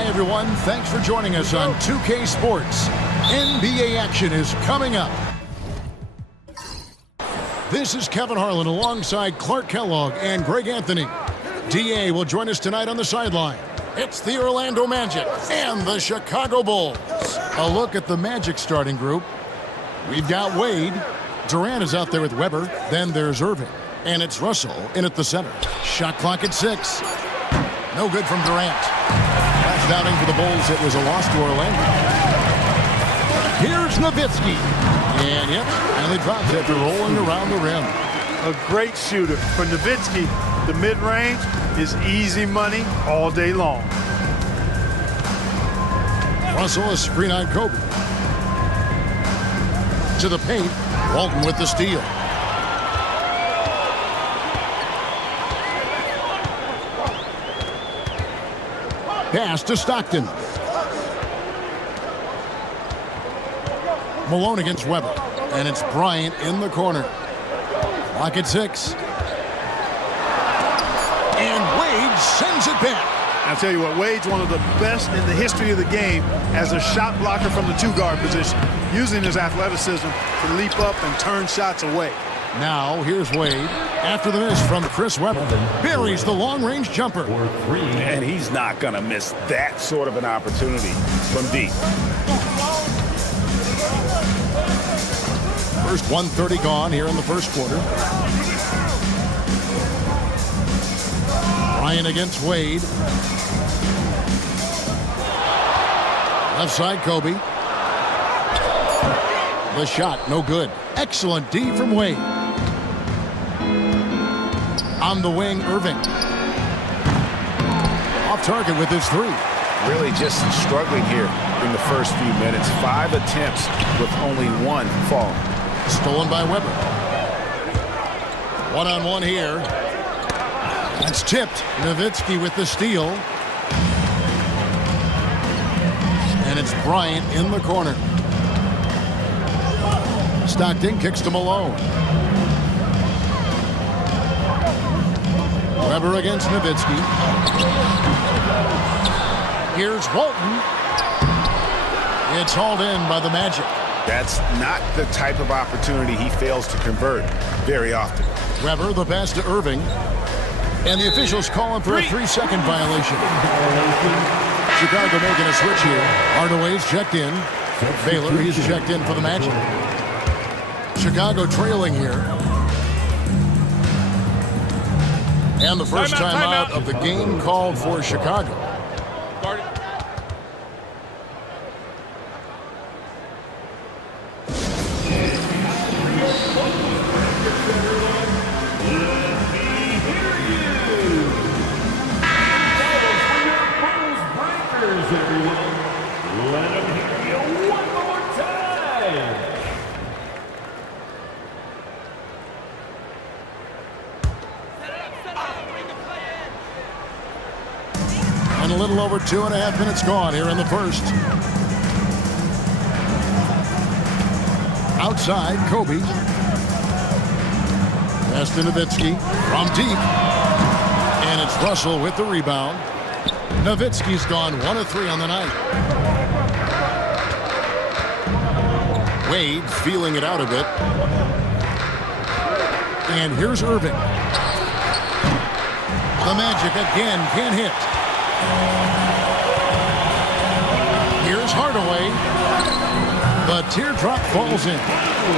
Hi, everyone. Thanks for joining us on 2K Sports. NBA action is coming up. This is Kevin Harlan alongside Clark Kellogg and Greg Anthony. DA will join us tonight on the sideline. It's the Orlando Magic and the Chicago Bulls. A look at the Magic starting group. We've got Wade. Durant is out there with Weber. Then there's Irving. And it's Russell in at the center. Shot clock at 6. No good from Durant. Last outing for the Bulls, it was a loss to Orlando. Here's Nowitzki. And yep, finally drops after rolling around the rim. A great shooter. For Nowitzki, the mid-range is easy money all day long. Russell, a screen on Kobe. To the paint, Walton with the steal. Pass to Stockton. Malone against Weber. And it's Bryant in the corner. Clock at 6. And Wade sends it back. I'll tell you what, Wade's one of the best in the history of the game as a shot blocker from the two-guard position, using his athleticism to leap up and turn shots away. Now, here's Wade. After the miss from Chris Webber, buries the long-range jumper. And he's not going to miss that sort of an opportunity from deep. First 1:30 gone here in the first quarter. Bryant against Wade. Left side, Kobe. The shot, no good. Excellent D from Wade. On the wing, Irving. Off target with his 3. Really just struggling here in the first few minutes. 5 attempts with only 1 fall. Stolen by Weber. One-on-one here. That's tipped. Nowitzki with the steal. And it's Bryant in the corner. Stockton kicks to Malone. Weber against Nowitzki. Here's Walton. It's hauled in by the Magic. That's not the type of opportunity he fails to convert very often. Weber, the pass to Irving. And the officials call him for a 3-second violation. Chicago making a switch here. Hardaway's checked in. Baylor, he's checked in for the Magic. Chicago trailing here. And the first timeout of the game called for Chicago. A little over 2.5 minutes gone here in the first. Outside, Kobe. Pass to Nowitzki from deep. And it's Russell with the rebound. Nowitzki's gone 1 of 3 on the night. Wade feeling it out a bit. And here's Irving. The Magic again can't hit. Here's Hardaway. The teardrop falls in.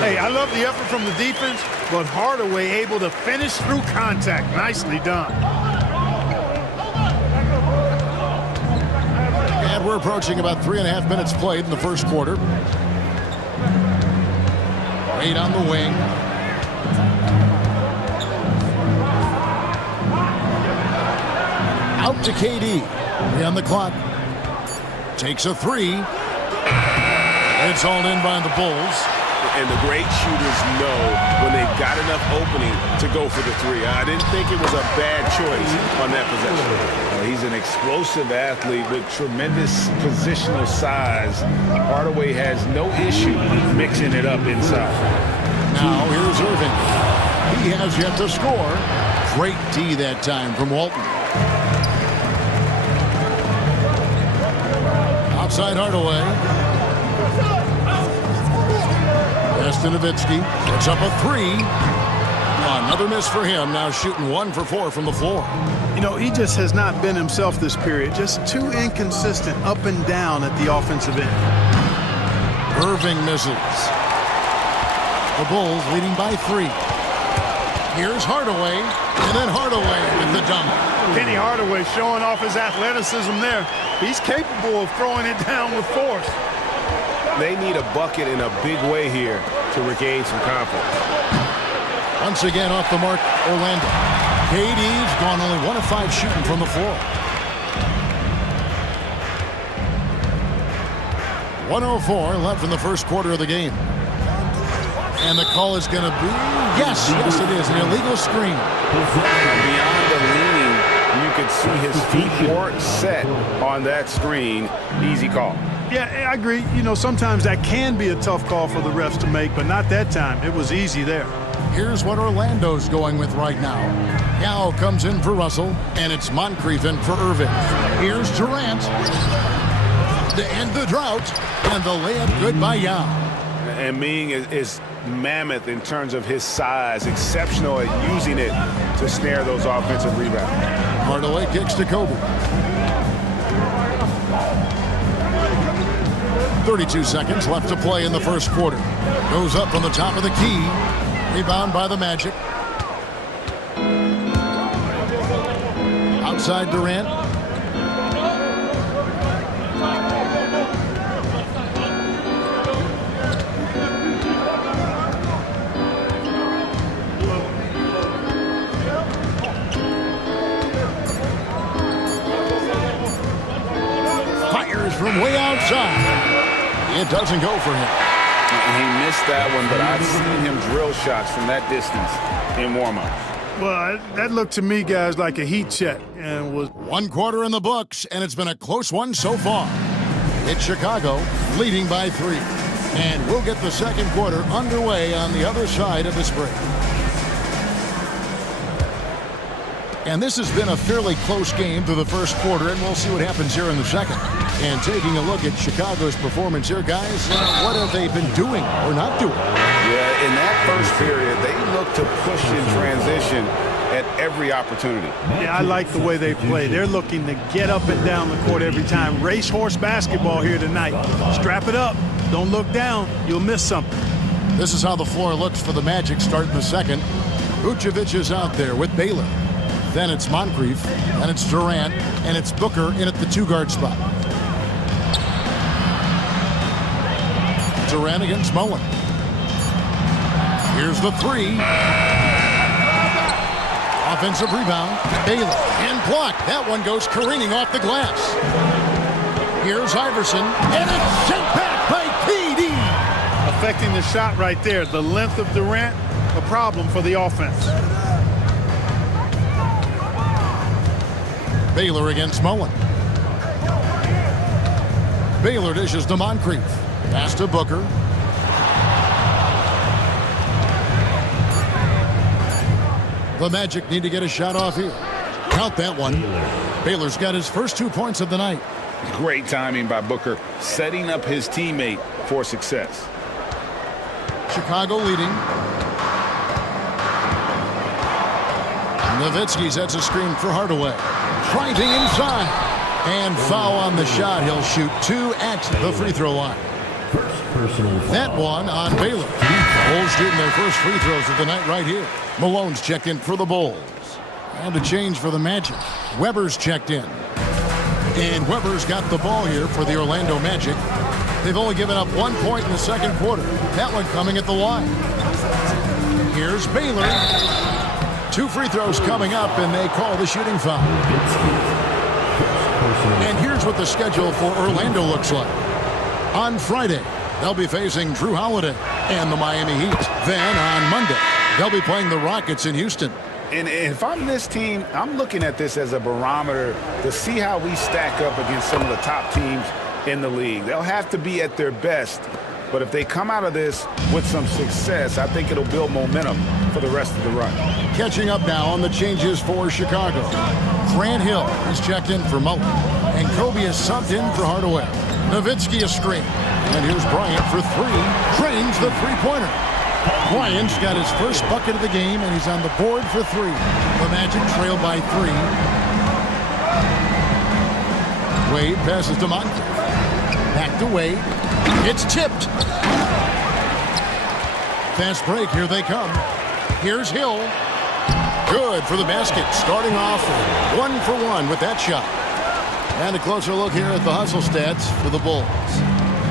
Hey, I love the effort from the defense, but Hardaway able to finish through contact. Nicely done. And we're approaching about 3.5 minutes played in the first quarter. Wade on the wing. Out to KD. On the clock. Takes a 3. It's hauled in by the Bulls. And the great shooters know when they've got enough opening to go for the 3. I didn't think it was a bad choice on that possession. He's an explosive athlete with tremendous positional size. Hardaway has no issue mixing it up inside. Now here's Irving. He has yet to score. Great D that time from Walton. Outside Hardaway. Pass to Nowitzki. Puts up a three. Another miss for him. Now shooting 1 for 4 from the floor. You know, he just has not been himself this period. Just too inconsistent up and down at the offensive end. Irving misses. The Bulls leading by 3. Here's Hardaway, and then Hardaway with the dunk. Penny Hardaway showing off his athleticism there. He's capable of throwing it down with force. They need a bucket in a big way here to regain some confidence. Once again off the mark, Orlando. KD's gone only 1 of 5 shooting from the floor. 1:04 left in the first quarter of the game. And the call is going to be, yes, it is, an illegal screen. Beyond the leaning, you could see his feet weren't set on that screen. Easy call. Yeah, I agree. You know, sometimes that can be a tough call for the refs to make, but not that time. It was easy there. Here's what Orlando's going with right now. Yao comes in for Russell, and it's Moncrief in for Irving. Here's Durant to end the drought, and the layup good by Yao. And Ming is mammoth in terms of his size, exceptional at using it to snare those offensive rebounds. Hardaway kicks to Kobe. 32 seconds left to play in the first quarter. Goes up from the top of the key. Rebound by the Magic. Outside Durant. Fires from way outside. It doesn't go for him. He missed that one, but I've seen him drill shots from that distance in warm-ups. Well, that looked to me, guys, like a heat check. And was 1 quarter in the books, and it's been a close one so far. It's Chicago leading by 3. And we'll get the second quarter underway on the other side of this break. And this has been a fairly close game through the first quarter, and we'll see what happens here in the second. And taking a look at Chicago's performance here, guys, what have they been doing or not doing? Yeah, in that first period, they looked to push in transition at every opportunity. Yeah, I like the way they play. They're looking to get up and down the court every time. Racehorse basketball here tonight. Strap it up. Don't look down. You'll miss something. This is how the floor looks for the Magic starting the second. Vucevic is out there with Baylor. Then it's Moncrief, and it's Durant, and it's Booker in at the 2-guard spot. Durant against Mullen. Here's the 3. Offensive rebound. Baylor and blocked. That one goes careening off the glass. Here's Iverson, and it's sent back by KD. Affecting the shot right there. The length of Durant, a problem for the offense. Baylor against Mullen. Baylor dishes to Moncrief. Pass to Booker. The Magic need to get a shot off here. Count that one. Baylor's got his first 2 points of the night. Great timing by Booker, setting up his teammate for success. Chicago leading. Nowitzki sets a screen for Hardaway. Driving inside. And foul on the shot. He'll shoot 2 at the free throw line. That one on Baylor. Bulls shooting their first free throws of the night right here. Malone's checked in for the Bulls. And a change for the Magic. Weber's checked in. And Weber's got the ball here for the Orlando Magic. They've only given up 1 point in the second quarter. That one coming at the line. Here's Baylor. 2 free throws coming up, and they call the shooting foul. And here's what the schedule for Orlando looks like. On Friday, they'll be facing Drew Holiday and the Miami Heat. Then on Monday, they'll be playing the Rockets in Houston. And if I'm this team, I'm looking at this as a barometer to see how we stack up against some of the top teams in the league. They'll have to be at their best. But if they come out of this with some success, I think it'll build momentum for the rest of the run. Catching up now on the changes for Chicago. Grant Hill is checked in for Mullen. And Kobe is subbed in for Hardaway. Nowitzki a screen. And here's Bryant for three. Drains the three-pointer. Bryant's got his first bucket of the game, and he's on the board for three. The Magic trail by three. Wade passes to Moncrief. Back to Wade. It's tipped. Fast break. Here they come. Here's Hill. Good for the basket. Starting off 1 for 1 with that shot. And a closer look here at the hustle stats for the Bulls.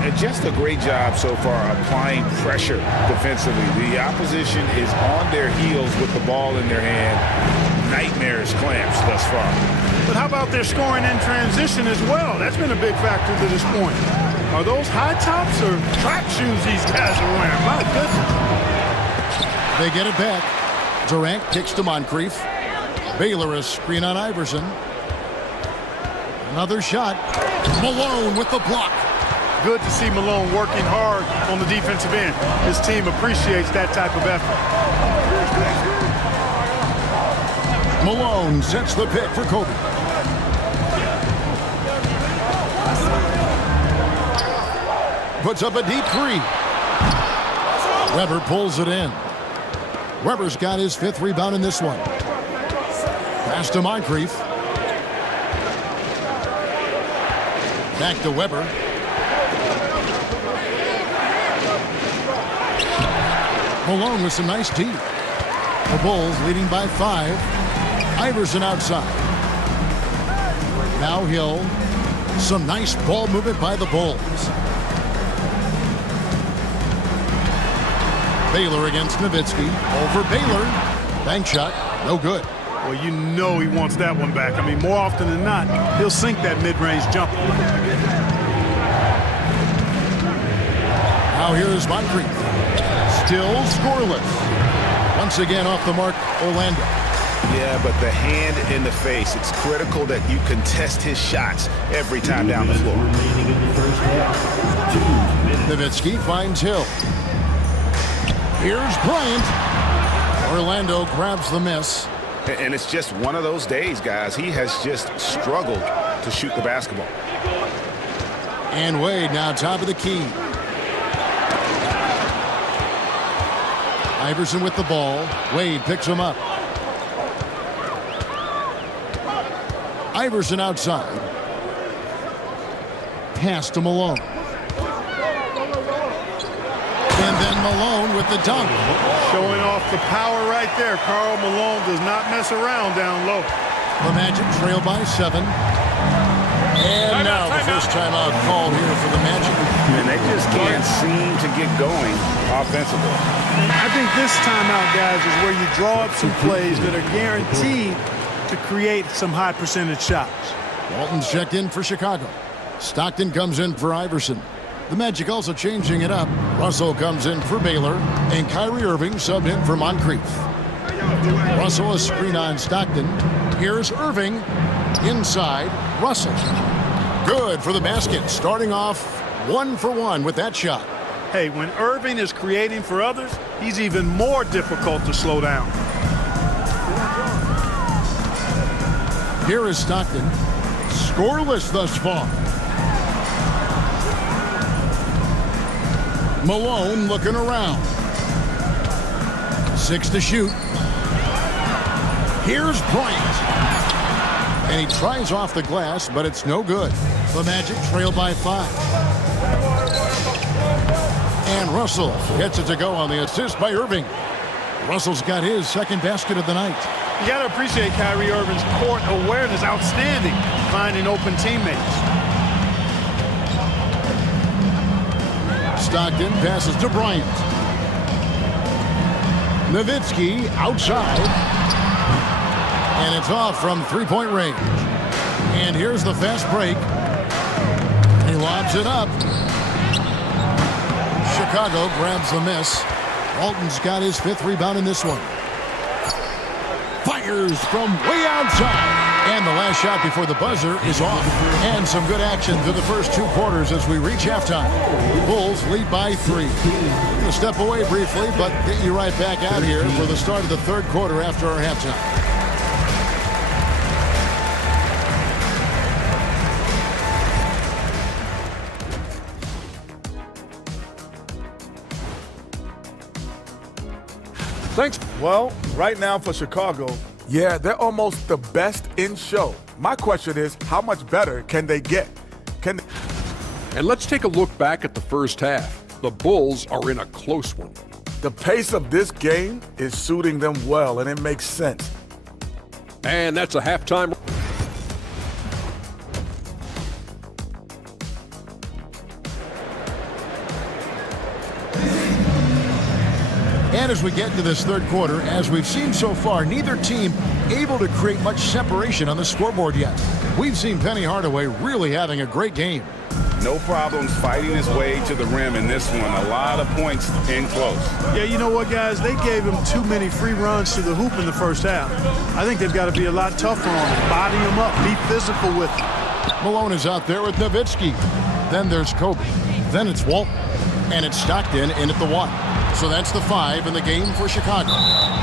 And just a great job so far applying pressure defensively. The opposition is on their heels with the ball in their hand. Nightmarish clamps thus far. But how about their scoring in transition as well? That's been a big factor to this point. Are those high tops or track shoes these guys are wearing? My goodness. They get it back. Durant kicks to Moncrief. Baylor a screen on Iverson. Another shot. Malone with the block. Good to see Malone working hard on the defensive end. His team appreciates that type of effort. Malone sets the pick for Kobe. Puts up a deep three. Webber pulls it in. Webber's got his 5th rebound in this one. Pass to Moncrief. Back to Webber. Malone with some nice D. The Bulls leading by 5. Iverson outside. Now Hill. Some nice ball movement by the Bulls. Baylor against Nowitzki. Over Baylor. Bank shot. No good. Well, you know he wants that one back. I mean, more often than not, he'll sink that mid-range jumper. Now here's Moncrief. Still scoreless. Once again off the mark, Orlando. Yeah, but the hand in the face. It's critical that you contest his shots every time down the floor. Nowitzki finds Hill. Here's Bryant. Orlando grabs the miss. And it's just one of those days, guys. He has just struggled to shoot the basketball. And Wade now top of the key. Iverson with the ball. Wade picks him up. Iverson outside. Pass to Malone. And then Malone with the dunk. Showing off the power right there. Karl Malone does not mess around down low. The Magic trail by 7. And now the first timeout called here for the Magic. And they just can't seem to get going offensively. I think this timeout, guys, is where you draw up some plays that are guaranteed to create some high percentage shots. Walton's checked in for Chicago. Stockton comes in for Iverson. The Magic also changing it up. Russell comes in for Baylor, and Kyrie Irving subbed in for Moncrief. Russell a screen on Stockton. Here's Irving. Inside, Russell. Good for the basket. Starting off 1 for 1 with that shot. Hey, when Irving is creating for others, he's even more difficult to slow down. Here is Stockton. Scoreless thus far. Malone looking around. 6 to shoot. Here's Bryant. And he tries off the glass, but it's no good. The Magic trail by 5. And Russell gets it to go on the assist by Irving. Russell's got his 2nd basket of the night. You got to appreciate Kyrie Irving's court awareness, outstanding, finding open teammates. Stockton passes to Bryant. Nowitzki outside. And it's off from 3-point range. And here's the fast break. He lobs it up. Chicago grabs the miss. Walton's got his 5th rebound in this one. Fires from way outside. And the last shot before the buzzer is off. And some good action through the first 2 quarters as we reach halftime. Bulls lead by 3. We're going to step away briefly, but get you right back out here for the start of the 3rd quarter after our halftime. Thanks. Well, right now for Chicago, yeah, they're almost the best in show. My question is, how much better can they get? And let's take a look back at the first half. The Bulls are in a close one. The pace of this game is suiting them well, and it makes sense. And that's a halftime. And as we get into this third quarter, as we've seen so far, neither team able to create much separation on the scoreboard yet. We've seen Penny Hardaway really having a great game. No problems fighting his way to the rim in this one. A lot of points in close. Yeah, you know what, guys? They gave him too many free runs to the hoop in the first half. I think they've got to be a lot tougher on him. Body him up. Be physical with him. Malone is out there with Nowitzki. Then there's Kobe. Then it's Walton. And it's Stockton in at the 1. So that's the 5 in the game for Chicago.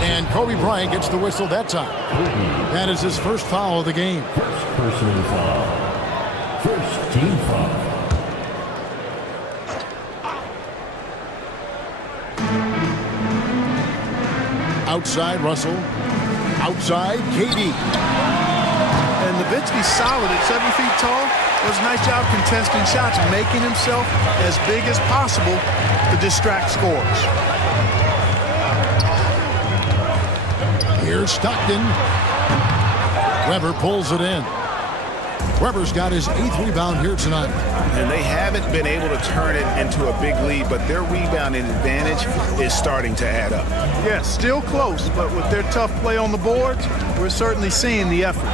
And Kobe Bryant gets the whistle that time. That is his first foul of the game. First personal foul. First team foul. Outside Russell. Outside KD. And Nowitzki's solid at 7 feet tall. Does a nice job contesting shots, making himself as big as possible to distract scores. Here's Stockton. Weber pulls it in. Weber's got his 8th rebound here tonight. And they haven't been able to turn it into a big lead, but their rebounding advantage is starting to add up. Yes, still close, but with their tough play on the boards, we're certainly seeing the effort.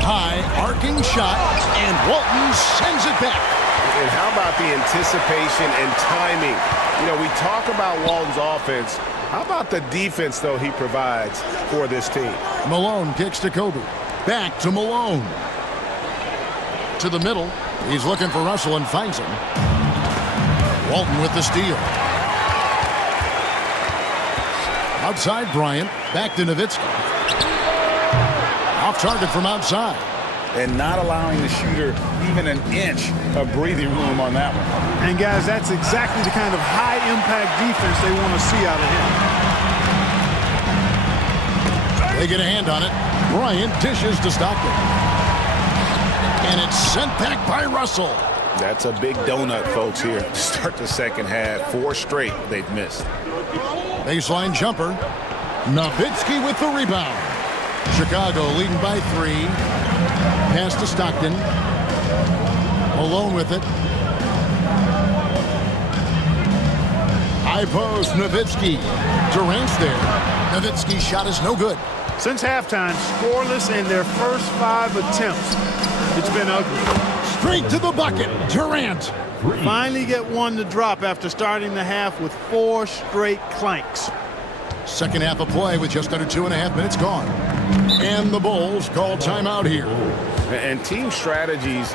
High arcing shot, and Walton sends it back. And how about the anticipation and timing? You know, we talk about Walton's offense. How about the defense, though, he provides for this team? Malone kicks to Kobe. Back to Malone. To the middle. He's looking for Russell and finds him. Walton with the steal. Outside Bryant. Back to Nowitzki. Off target from outside. And not allowing the shooter even an inch of breathing room on that one. And, guys, that's exactly the kind of high-impact defense they want to see out of him. They get a hand on it. Bryant dishes to Stockton. And it's sent back by Russell. That's a big donut, folks, here to start the second half. 4 straight they've missed. Baseline jumper. Nowitzki with the rebound. Chicago leading by 3. Pass to Stockton. Malone with it. High post, Nowitzki. Durant's there. Nowitzki's shot is no good. Since halftime, scoreless in their first 5 attempts. It's been ugly. Straight to the bucket, Durant. Finally get one to drop after starting the half with 4 straight clanks. Second half of play with just under 2.5 minutes gone. And the Bulls call timeout here. And team strategies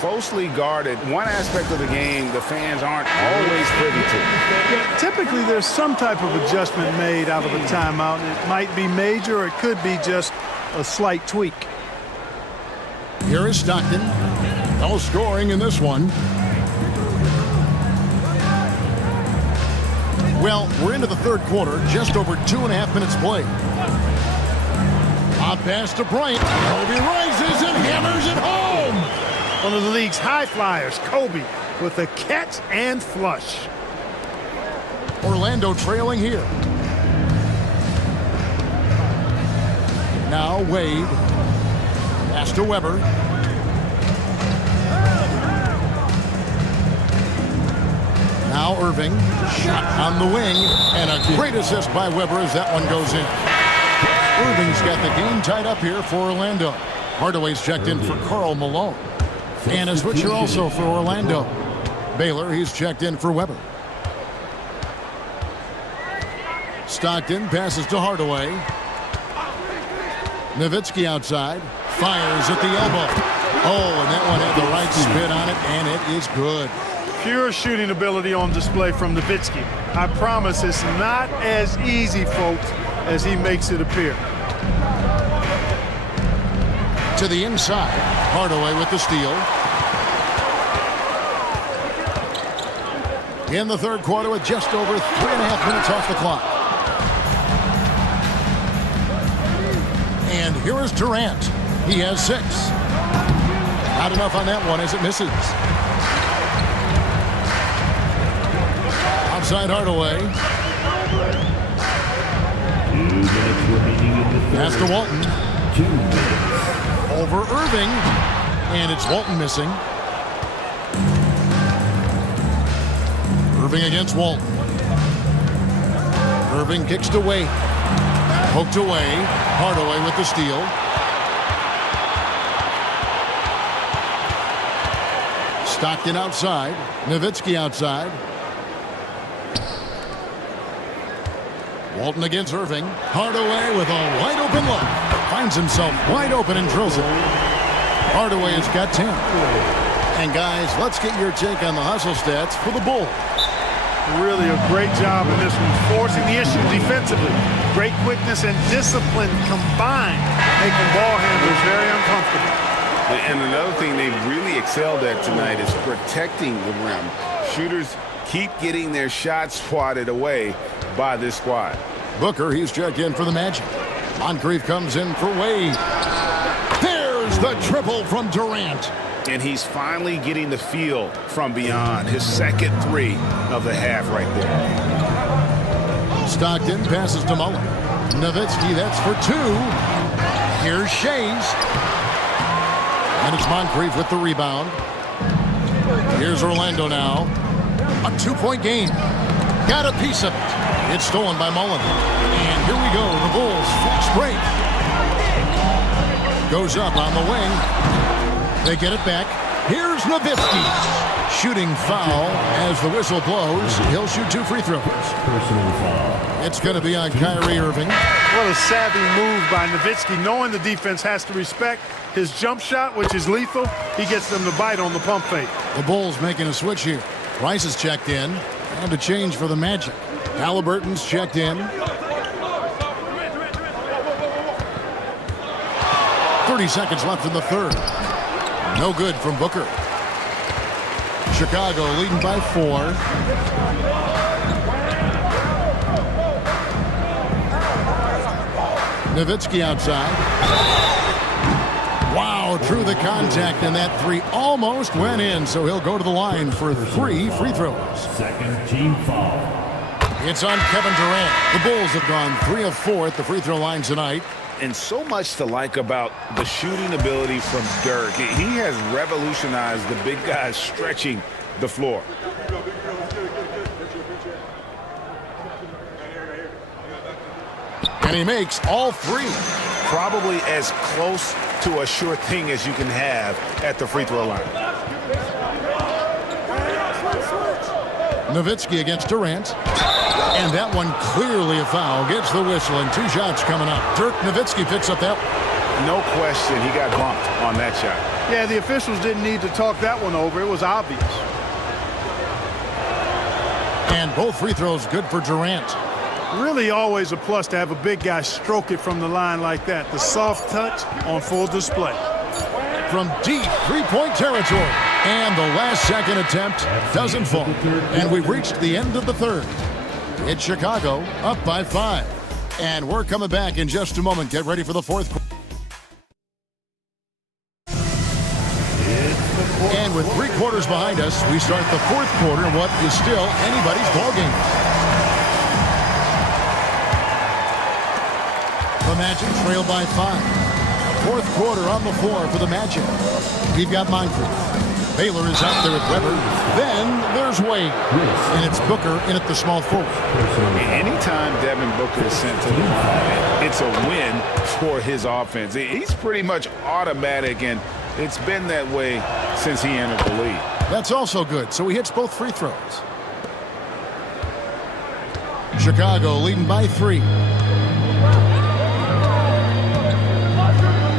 closely guarded. One aspect of the game the fans aren't always privy to. Yeah, typically there's some type of adjustment made out of a timeout. It might be major or it could be just a slight tweak. Here is Stockton. No scoring in this one. Well, we're into the third quarter, just over 2.5 minutes played. A pass to Bryant. Kobe rises and hammers it home. One of the league's high flyers, Kobe, with a catch and flush. Orlando trailing here. Now Wade. Pass to Weber. Now Irving. Shot on the wing. And a great assist by Weber as that one goes in. Irving's got the game tied up here for Orlando. Hardaway's checked in for Karl Malone. And a switcher also for Orlando. Baylor, he's checked in for Weber. Stockton passes to Hardaway. Nowitzki outside. Fires at the elbow. Oh, and that one had the right spin on it, and it is good. Pure shooting ability on display from Nowitzki. I promise it's not as easy, folks, as he makes it appear. To the inside. Hardaway with the steal. in the third quarter with just over 3.5 minutes off the clock. And here is Durant. He has 6. Not enough on that one as it misses. Outside Hardaway. 2 minutes remaining in the Pass to third. Walton. 2 minutes. Over Irving. And it's Walton missing. Irving against Walton. Irving kicks to Wade. Poked away. Hardaway with the steal. Stockton outside. Nowitzki outside. Walton against Irving. Hardaway with a wide open look. Finds himself wide open and drills it. Hardaway has got 10. And guys, let's get your take on the hustle stats for the Bulls. Really a great job in this one, forcing the issue defensively. Great quickness and discipline combined, making ball handlers very uncomfortable. And another thing they've really excelled at tonight is protecting the rim. Shooters keep getting their shots swatted away by this squad. Booker, he's checked in for the Magic. Moncrief comes in for Wade. There's the triple from Durant. And he's finally getting the feel from beyond. His second 3 of the half right there. Stockton passes to Mullen. Nowitzki, that's for 2. Here's Shays. And it's Moncrief with the rebound. Here's Orlando now. A 2-point game. Got a piece of it. It's stolen by Mullen. And here we go. The Bulls fast break. Goes up on the wing. They get it back. Here's Nowitzki. Shooting foul as the whistle blows. He'll shoot 2 free throws. Personal foul. It's going to be on Kyrie Irving. What a savvy move by Nowitzki, knowing the defense has to respect his jump shot, which is lethal. He gets them to bite on the pump fake. The Bulls making a switch here. Rice is checked in. And a change for the Magic. Halliburton's checked in. 30 seconds left in the third. No good from Booker. Chicago leading by 4. Nowitzki outside. Wow, drew the contact, and that 3 almost went in, so he'll go to the line for 3 free throws. Second team foul. It's on Kevin Durant. The Bulls have gone 3 of 4 at the free throw line tonight. And so much to like about the shooting ability from Dirk. He has revolutionized the big guys stretching the floor. And he makes all 3. Probably as close to a sure thing as you can have at the free throw line. Nowitzki against Durant. And that one clearly a foul. Gets the whistle and 2 shots coming up. Dirk Nowitzki picks up that. No question he got bumped on that shot. Yeah, the officials didn't need to talk that one over. It was obvious. And both free throws good for Durant. Really always a plus to have a big guy stroke it from the line like that. The soft touch on full display. From deep 3-point territory. And the last second attempt doesn't fall. And we've reached the end of the third. It's Chicago up by 5. And we're coming back in just a moment. Get ready for the fourth quarter. And with 3 quarters behind us, we start the fourth quarter in what is still anybody's ballgame. The Magic trail by 5. Fourth quarter on the floor for the Magic. We've got Moncrief. Baylor is out there with Weber. Then there's Wade. And it's Booker in at the small forward. Anytime Devin Booker is sent to the line, it's a win for his offense. He's pretty much automatic, and it's been that way since he entered the league. That's also good. So he hits both free throws. Chicago leading by 3.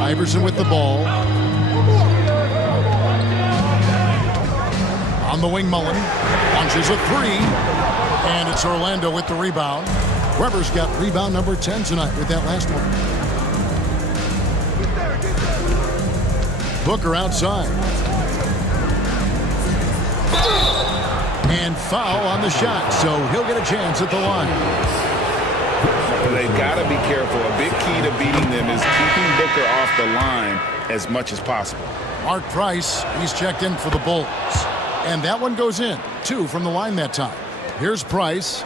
Iverson with the ball. On the wing, Mullen launches a 3. And it's Orlando with the rebound. Weber's got rebound number 10 tonight with that last one. Booker outside. And foul on the shot, so he'll get a chance at the line. Well, they've got to be careful. A big key to beating them is keeping Booker off the line as much as possible. Mark Price, he's checked in for the Bulls. And that one goes in. 2 from the line that time. Here's Price.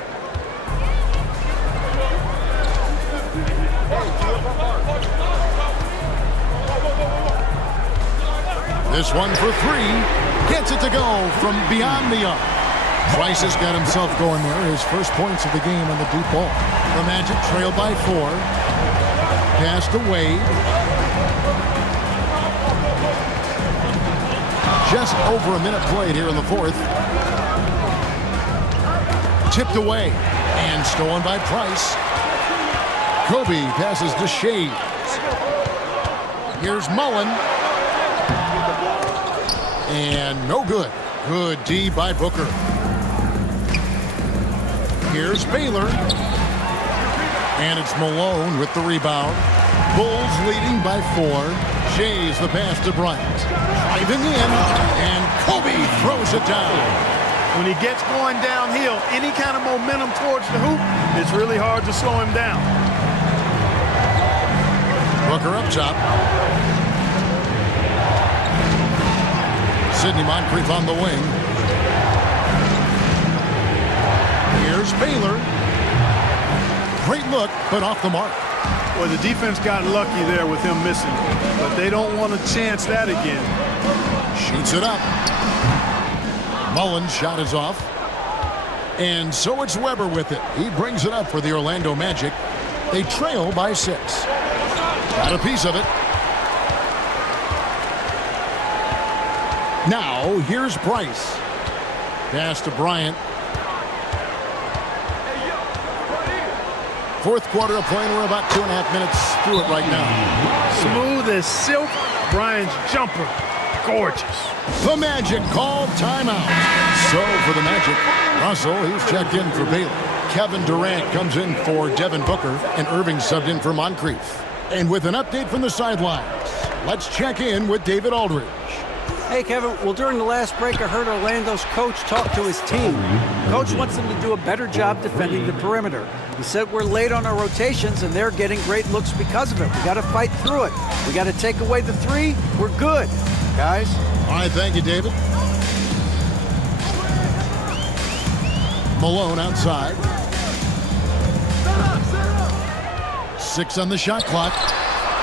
This one for 3. Gets it to go from beyond the arc. Price has got himself going there. His first points of the game on the deep ball. The Magic trail by 4. Pass to Wade. Just over a minute played here in the 4th. Tipped away and stolen by Price. Kobe passes to Shades. Here's Mullen. And no good. Good D by Booker. Here's Baylor. And it's Malone with the rebound. Bulls leading by 4. Shays the pass to Bryant. Driving in. And Kobe throws it down. When he gets going downhill, any kind of momentum towards the hoop, it's really hard to slow him down. Booker up top. Sidney Moncrief on the wing. Here's Baylor. Great look, but off the mark. Well, the defense got lucky there with him missing, but they don't want to chance that again. Shoots it up. Mullen's shot is off. And so it's Weber with it. He brings it up for the Orlando Magic. They trail by 6. Got a piece of it. Now, here's Price. Pass to Bryant. 4th quarter of play, and we're about 2.5 minutes through it right now. Smooth as silk. Bryant's jumper. Gorgeous. The Magic called timeout. So for the Magic, Russell, he's checked in for Baylor. Kevin Durant comes in for Devin Booker, and Irving subbed in for Moncrief. And with an update from the sidelines, let's check in with David Aldridge. Hey, Kevin. Well, during the last break, I heard Orlando's coach talk to his team. Coach wants them to do a better job defending the perimeter. He said we're late on our rotations, and they're getting great looks because of it. We got to fight through it. We got to take away the 3. We're good, guys. All right, thank you, David. Malone outside. 6 on the shot clock.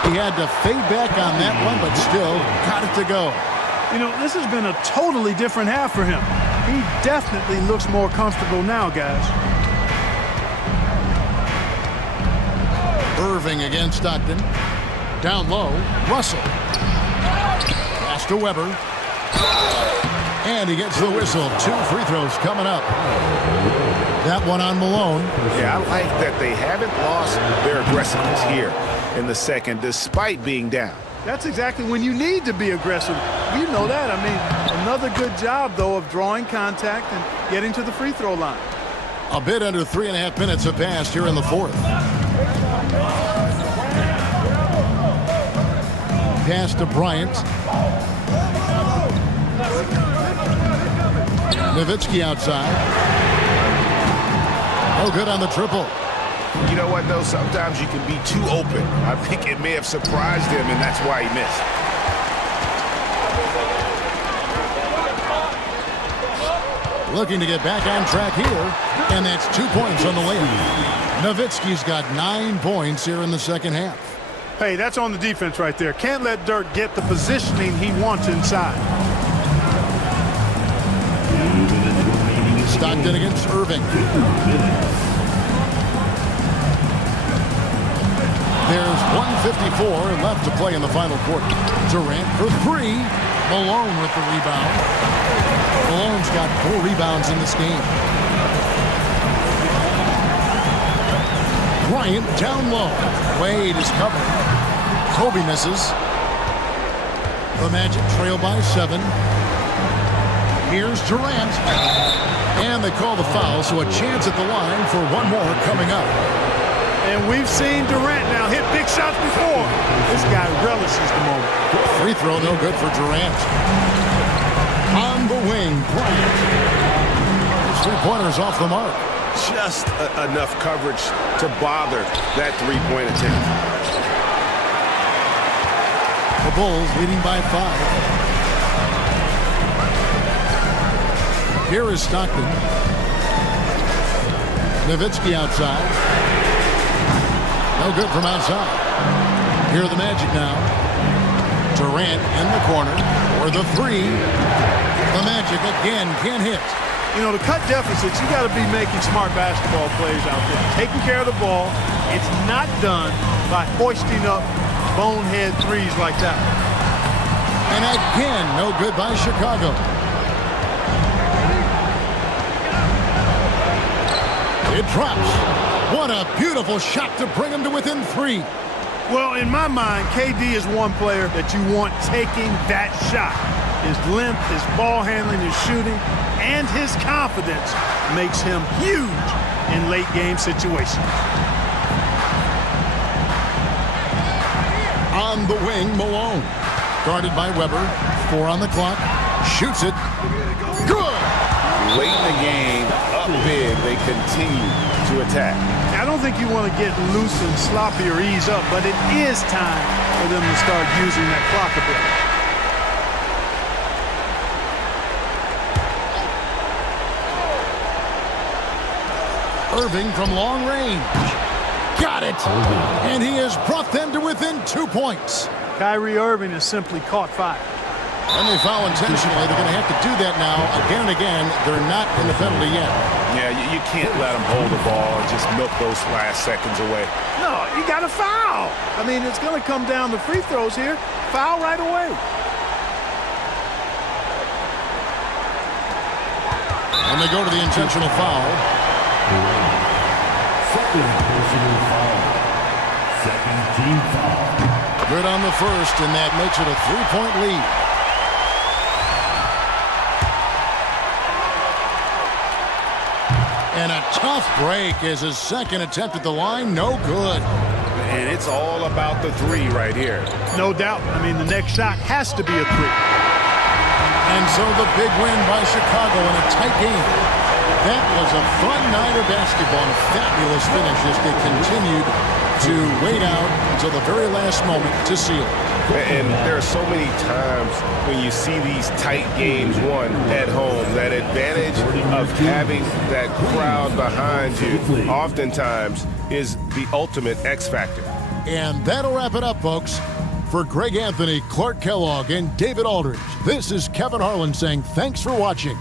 He had to fade back on that one, but still got it to go. You know, this has been a totally different half for him. He definitely looks more comfortable now, guys. Irving against Stockton. Down low, Russell. Pass to Weber. And he gets the whistle. 2 free throws coming up. That one on Malone. Yeah, I like that they haven't lost their aggressiveness here in the second, despite being down. That's exactly when you need to be aggressive. You know that. I mean, another good job, though, of drawing contact and getting to the free throw line. A bit under 3.5 minutes have passed here in the 4th. Pass to Bryant. Nowitzki outside. No good on the triple. You know what, though? Sometimes you can be too open. I think it may have surprised him, and that's why he missed. Looking to get back on track here, and that's 2 points on the layup. Nowitzki's got 9 points here in the second half. Hey, that's on the defense right there. Can't let Dirk get the positioning he wants inside. Stockton against Irving. There's 1:54 left to play in the final quarter. Durant for 3. Malone with the rebound. Malone's got 4 rebounds in this game. Bryant down low. Wade is covered. Kobe misses. The Magic trail by 7. Here's Durant. And they call the foul, so a chance at the line for one more coming up. And we've seen Durant now hit big shots before. This guy relishes the moment. Free throw no good for Durant. On the wing, Bryant. three-pointers off the mark. Just enough coverage to bother that three-point attempt. The Bulls leading by 5. Here is Stockton. Nowitzki outside. No good from outside. Here are the Magic now. Durant in the corner for the three. The Magic again can't hit. You know, to cut deficits, you got to be making smart basketball plays out there. Taking care of the ball. It's not done by hoisting up bonehead threes like that. And again, no good by Chicago. It drops. What a beautiful shot to bring him to within 3. Well, in my mind, KD is one player that you want taking that shot. His length, his ball handling, his shooting, and his confidence makes him huge in late-game situations. On the wing, Malone. Guarded by Weber. 4 on the clock. Shoots it. Good! Late in the game, up big, they continue to attack. I don't think you want to get loose and sloppy or ease up, but it is time for them to start using that clock a bit. Irving from long range. Got it! And he has brought them to within 2 points. Kyrie Irving has simply caught fire. And they foul intentionally. They're going to have to do that now again and again. They're not in the penalty yet. Yeah, you can't let them hold the ball and just milk those last seconds away. No, you got to foul. I mean, it's going to come down to free throws here. Foul right away. And they go to the intentional foul. Second personal foul. Second team foul. Good on the first, and that makes it a 3-point lead. And a tough break as his second attempt at the line, no good. And it's all about the three right here. No doubt. I mean, the next shot has to be a three. And so the big win by Chicago in a tight game. That was a fun night of basketball and a fabulous finish as they continued to wait out until the very last moment to seal. And there are so many times when you see these tight games won at home, that advantage of having that crowd behind you oftentimes is the ultimate X factor. And that'll wrap it up, folks. For Greg Anthony, Clark Kellogg, and David Aldridge, this is Kevin Harlan saying thanks for watching.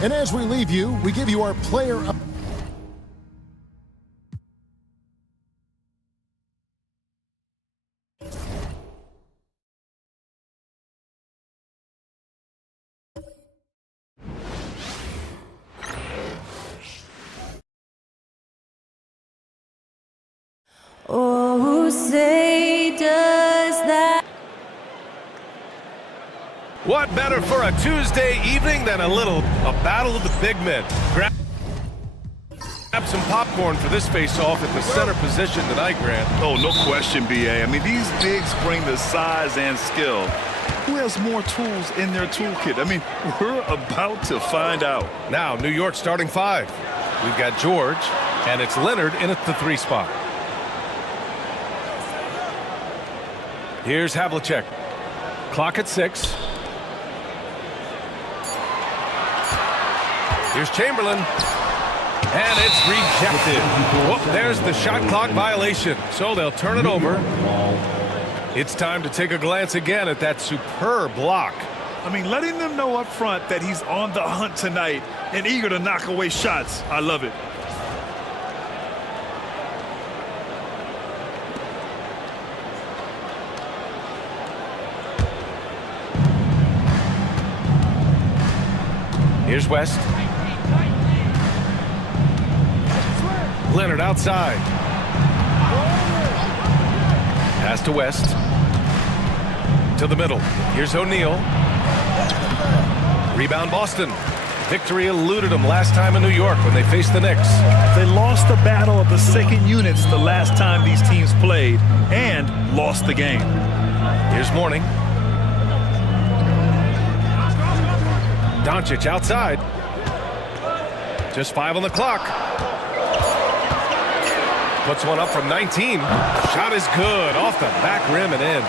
And as we leave you, we give you our player up. Oh, say does that. What better for a Tuesday evening than a battle of the big men? Grab some popcorn for this face-off at the center position tonight, Grant. Oh, no question, B.A. I mean, these bigs bring the size and skill. Who has more tools in their toolkit? I mean, we're about to find out. Now, New York starting 5. We've got George, and it's Leonard in at the 3 spot. Here's Havlicek. Clock at 6. Here's Chamberlain. And it's rejected. Whoop, there's the shot clock violation. So they'll turn it over. It's time to take a glance again at that superb block. I mean, letting them know up front that he's on the hunt tonight and eager to knock away shots. I love it. Here's West. Leonard outside. Pass to West. To the middle. Here's O'Neal. Rebound Boston. Victory eluded them last time in New York when they faced the Knicks. They lost the battle of the second units the last time these teams played and lost the game. Here's Mourning. Doncic outside. Just 5 on the clock. Puts one up from 19. Shot is good. Off the back rim and in.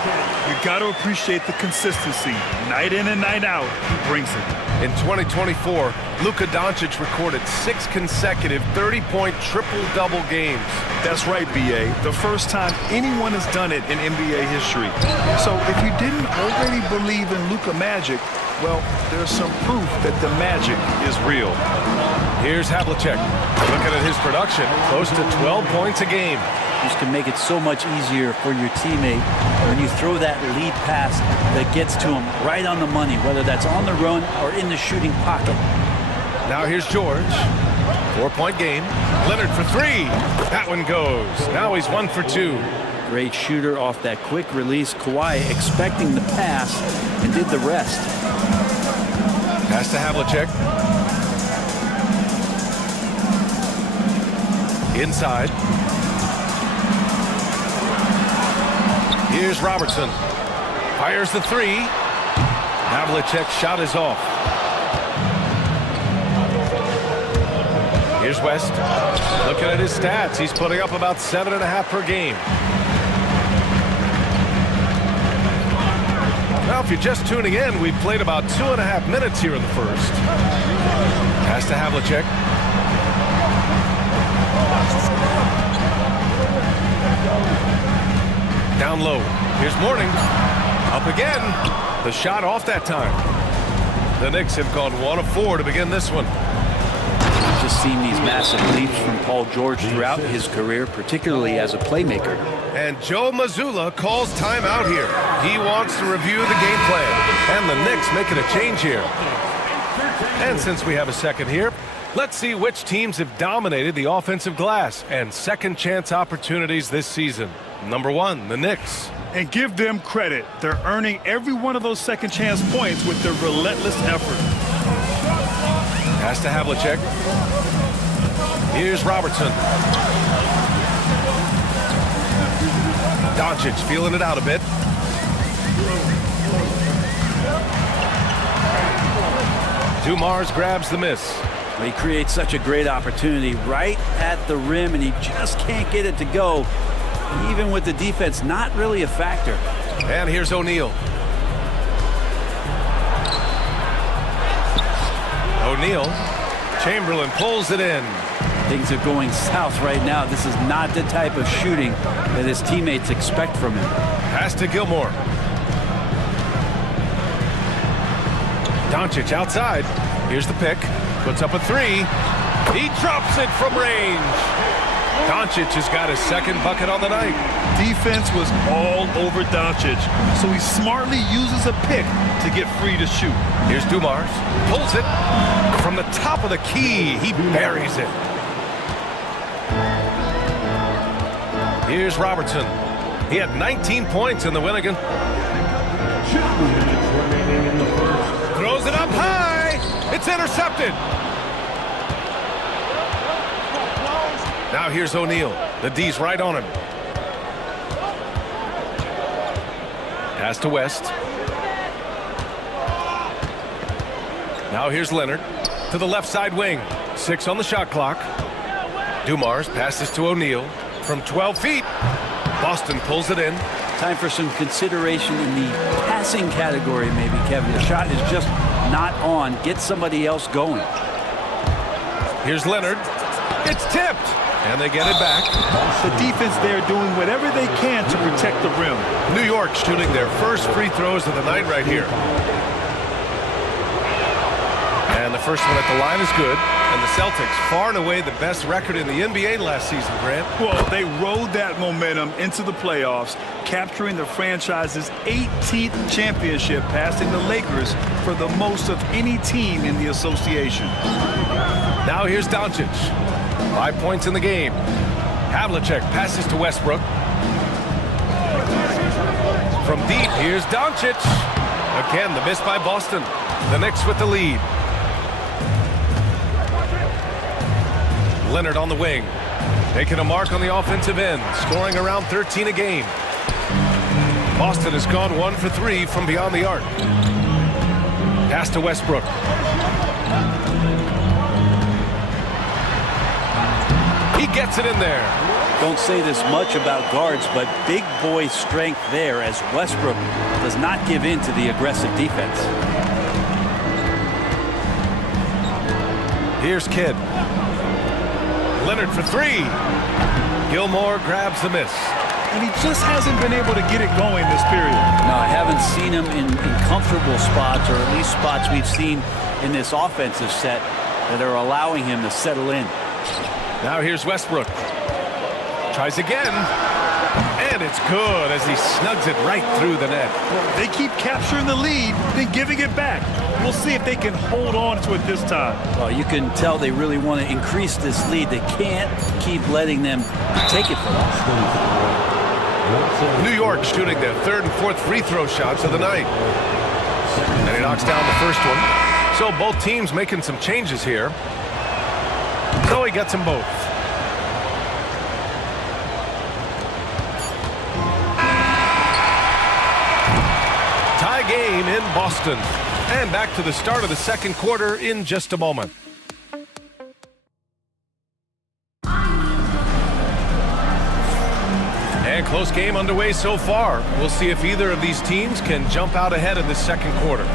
You got to appreciate the consistency. Night in and night out, he brings it. In 2024, Luka Doncic recorded 6 consecutive 30-point triple-double games. That's right, B.A. The first time anyone has done it in NBA history. So if you didn't already believe in Luka Magic, well, there's some proof that the magic is real. Here's Havlicek. Looking at his production, close to 12 points a game. This can make it so much easier for your teammate when you throw that lead pass that gets to him right on the money, whether that's on the run or in the shooting pocket. Now here's George. 4-point game. Leonard for 3. That one goes. Now he's 1 for 2. Great shooter off that quick release. Kawhi expecting the pass and did the rest. Pass to Havlicek. Inside. Here's Robertson. Fires the 3. Havlicek's shot is off. Here's West. Looking at his stats, he's putting up about 7.5 per game. Now, if you're just tuning in, we've played about 2.5 minutes here in the first. Pass to Havlicek. Down low. Here's Mourning. Up again. The shot off that time. The Knicks have gone 1 of 4 to begin this one. Just seen these massive leaps from Paul George throughout his career, particularly as a playmaker. And Joe Mazzulla calls timeout here. He wants to review the game plan. And the Knicks making a change here. And since we have a second here, let's see which teams have dominated the offensive glass and second chance opportunities this season. Number 1, the Knicks. And give them credit. They're earning every one of those second chance points with their relentless effort. Pass to Havlicek. Here's Robertson. Doncic feeling it out a bit. Dumars grabs the miss. He creates such a great opportunity right at the rim, and he just can't get it to go. Even with the defense not really a factor. And here's O'Neal. O'Neal. Chamberlain pulls it in. Things are going south right now. This is not the type of shooting that his teammates expect from him. Pass to Gilmore. Doncic outside. Here's the pick. Puts up a 3. He drops it from range. Doncic has got his second bucket on the night. Defense was all over Doncic, so he smartly uses a pick to get free to shoot. Here's Dumars. Pulls it from the top of the key. He buries it. Here's Robertson. He had 19 points in the win again. Throws it up high. It's intercepted. Now here's O'Neal. The D's right on him. Pass to West. Now here's Leonard to the left side wing. 6 on the shot clock. Dumars passes to O'Neal from 12 feet. Boston pulls it in. Time for some consideration in the passing category, maybe, Kevin. The shot is just not on. Get somebody else going. Here's Leonard. It's tipped. And they get it back. The defense there doing whatever they can to protect the rim. New York shooting their first free throws of the night right here. And the first one at the line is good. And the Celtics, far and away the best record in the NBA last season, Grant. Well, they rode that momentum into the playoffs, capturing the franchise's 18th championship, passing the Lakers for the most of any team in the association. Now here's Doncic. 5 points in the game. Havlicek passes to Westbrook. From deep, here's Doncic. Again, the miss by Boston. The Knicks with the lead. Leonard on the wing. Making a mark on the offensive end. Scoring around 13 a game. Boston has gone 1 for 3 from beyond the arc. Pass to Westbrook. He gets it in there. Don't say this much about guards, but big boy strength there as Westbrook does not give in to the aggressive defense. Here's Kidd. Leonard for three. Gilmore grabs the miss. And he just hasn't been able to get it going this period. No, I haven't seen him in comfortable spots, or at least spots we've seen in this offensive set that are allowing him to settle in. Now here's Westbrook. Tries again. And it's good as he snugs it right through the net. They keep capturing the lead, then giving it back. We'll see if they can hold on to it this time. Well, you can tell they really want to increase this lead. They can't keep letting them take it from them. New York shooting their third and fourth free throw shots of the night. And he knocks down the first one. So both teams making some changes here. So he gets them both. Tie game in Boston. And back to the start of the second quarter in just a moment. And close game underway so far. We'll see if either of these teams can jump out ahead in the second quarter.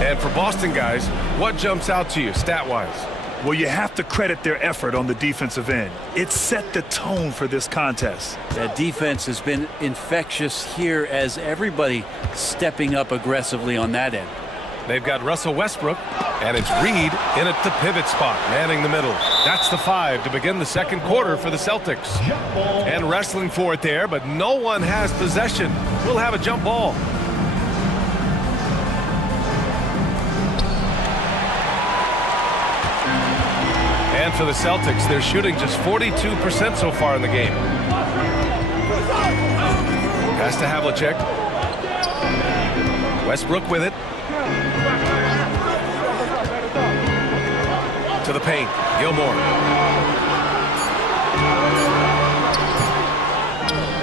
And for Boston guys, what jumps out to you stat-wise? Well, you have to credit their effort on the defensive end. It set the tone for this contest. That defense has been infectious here as everybody stepping up aggressively on that end. They've got Russell Westbrook, and it's Reed in at the pivot spot, manning the middle. That's the 5 to begin the second quarter for the Celtics. And wrestling for it there, but no one has possession. We'll have a jump ball. And for the Celtics, they're shooting just 42% so far in the game. Pass to Havlicek. Westbrook with it. To the paint, Gilmore.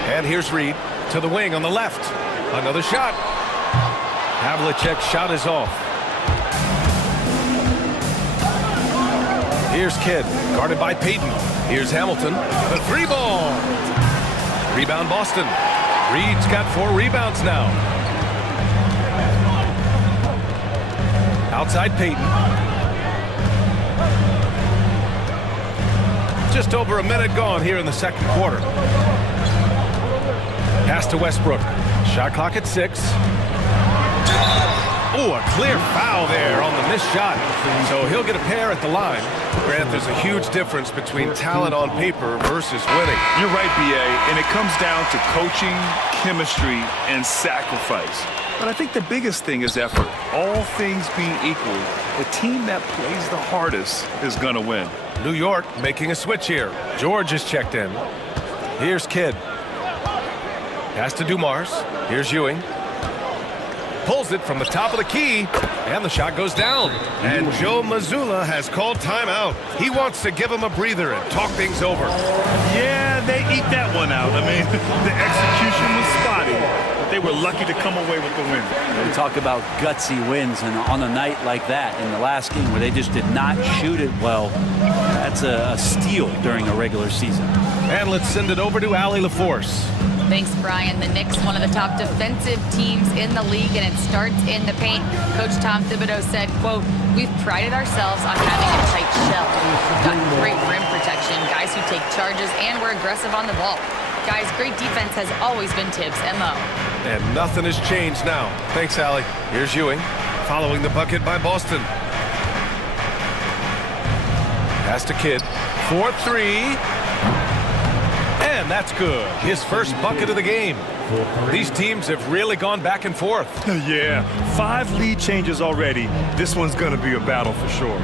And here's Reed to the wing on the left. Another shot. Havlicek's shot is off. Here's Kidd, guarded by Payton. Here's Hamilton, the 3-ball. Rebound Boston. Reed's got 4 rebounds now. Outside Payton. Just over a minute gone here in the second quarter. Pass to Westbrook. Shot clock at 6. Oh, a clear foul there on the missed shot. So he'll get a pair at the line. Grant, there's a huge difference between talent on paper versus winning. You're right, B.A., and it comes down to coaching, chemistry, and sacrifice. But I think the biggest thing is effort. All things being equal, the team that plays the hardest is going to win. New York making a switch here. George is checked in. Here's Kidd. Pass to Dumars. Here's Ewing. Pulls it from the top of the key, and the shot goes down. And Joe Mazzulla has called timeout. He wants to give him a breather and talk things over. Yeah, they eat that one out. I mean, the execution was spotty, but they were lucky to come away with the win. We talk about gutsy wins, and on a night like that in the last game where they just did not shoot it well, that's a steal during a regular season. And let's send it over to Allie LaForce. Thanks, Brian. The Knicks, one of the top defensive teams in the league, and it starts in the paint. Coach Tom Thibodeau said, quote, "We've prided ourselves on having a tight shell. We've got great rim protection, guys who take charges, and we're aggressive on the ball. Guys, great defense has always been Tibbs' MO." And nothing has changed now. Thanks, Allie. Here's Ewing, following the bucket by Boston. Pass to Kidd. 4-3. And that's good. His first bucket of the game. These teams have really gone back and forth. Yeah, 5 lead changes already. This one's going to be a battle for sure.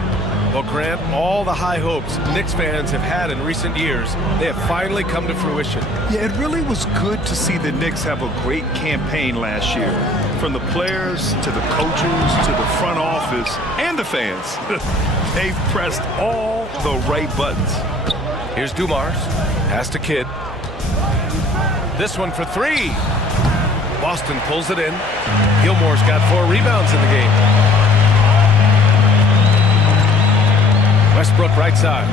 Well, Grant, all the high hopes Knicks fans have had in recent years, they have finally come to fruition. Yeah, it really was good to see the Knicks have a great campaign last year. From the players to the coaches to the front office and the fans. They've pressed all the right buttons. Here's Dumars. Pass to Kidd. This one for 3. Boston pulls it in. Gilmore's got 4 rebounds in the game. Westbrook right side.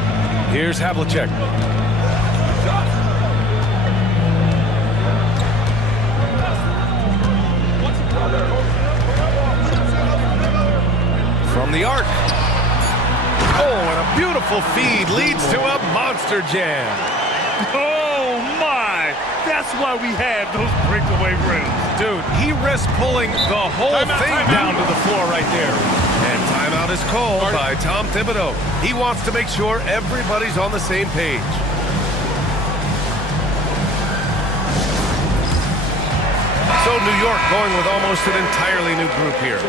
Here's Havlicek. from the arc. Oh, and a beautiful feed leads to a monster jam. Oh, my! That's why we have those breakaway rims. Dude, he risked pulling the whole thing down to the floor right there. And timeout is called by Tom Thibodeau. He wants to make sure everybody's on the same page. So New York going with almost an entirely new group here.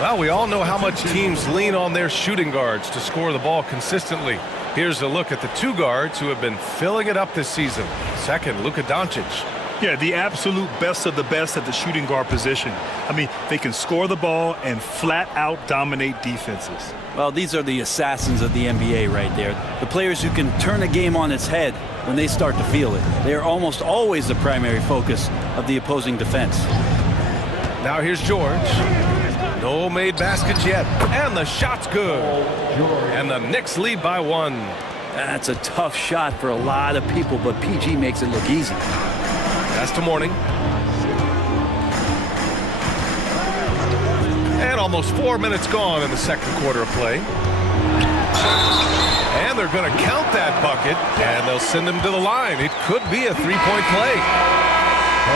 Well, we all know how much teams lean on their shooting guards to score the ball consistently. Here's a look at the two guards who have been filling it up this season. Second, Luka Doncic. Yeah, the absolute best of the best at the shooting guard position. I mean, they can score the ball and flat out dominate defenses. Well, these are the assassins of the NBA right there. The players who can turn a game on its head when they start to feel it. They are almost always the primary focus of the opposing defense. Now here's George. No made baskets yet. And the shot's good. And the Knicks lead by 1. That's a tough shot for a lot of people, but PG makes it look easy. Pass to Mourning. And almost 4 minutes gone in the second quarter of play. And they're going to count that bucket, and they'll send him to the line. It could be a three-point play.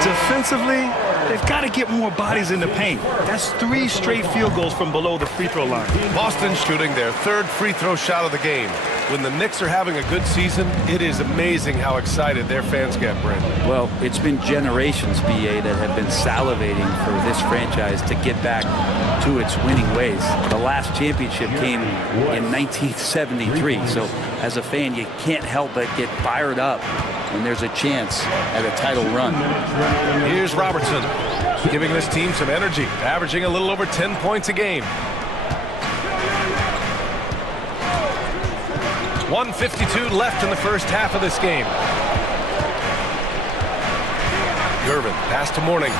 Defensively, they've got to get more bodies in the paint. That's 3 straight field goals from below the free throw line. Boston shooting their third free throw shot of the game. When the Knicks are having a good season, it is amazing how excited their fans get, Brent. Well, it's been generations, BA, that have been salivating for this franchise to get back to its winning ways. The last championship came in 1973, so as a fan, you can't help but get fired up when there's a chance at a title run. Here's Robertson, giving this team some energy, averaging a little over 10 points a game. 1:52 left in the first half of this game. Gervin, pass to Mourning.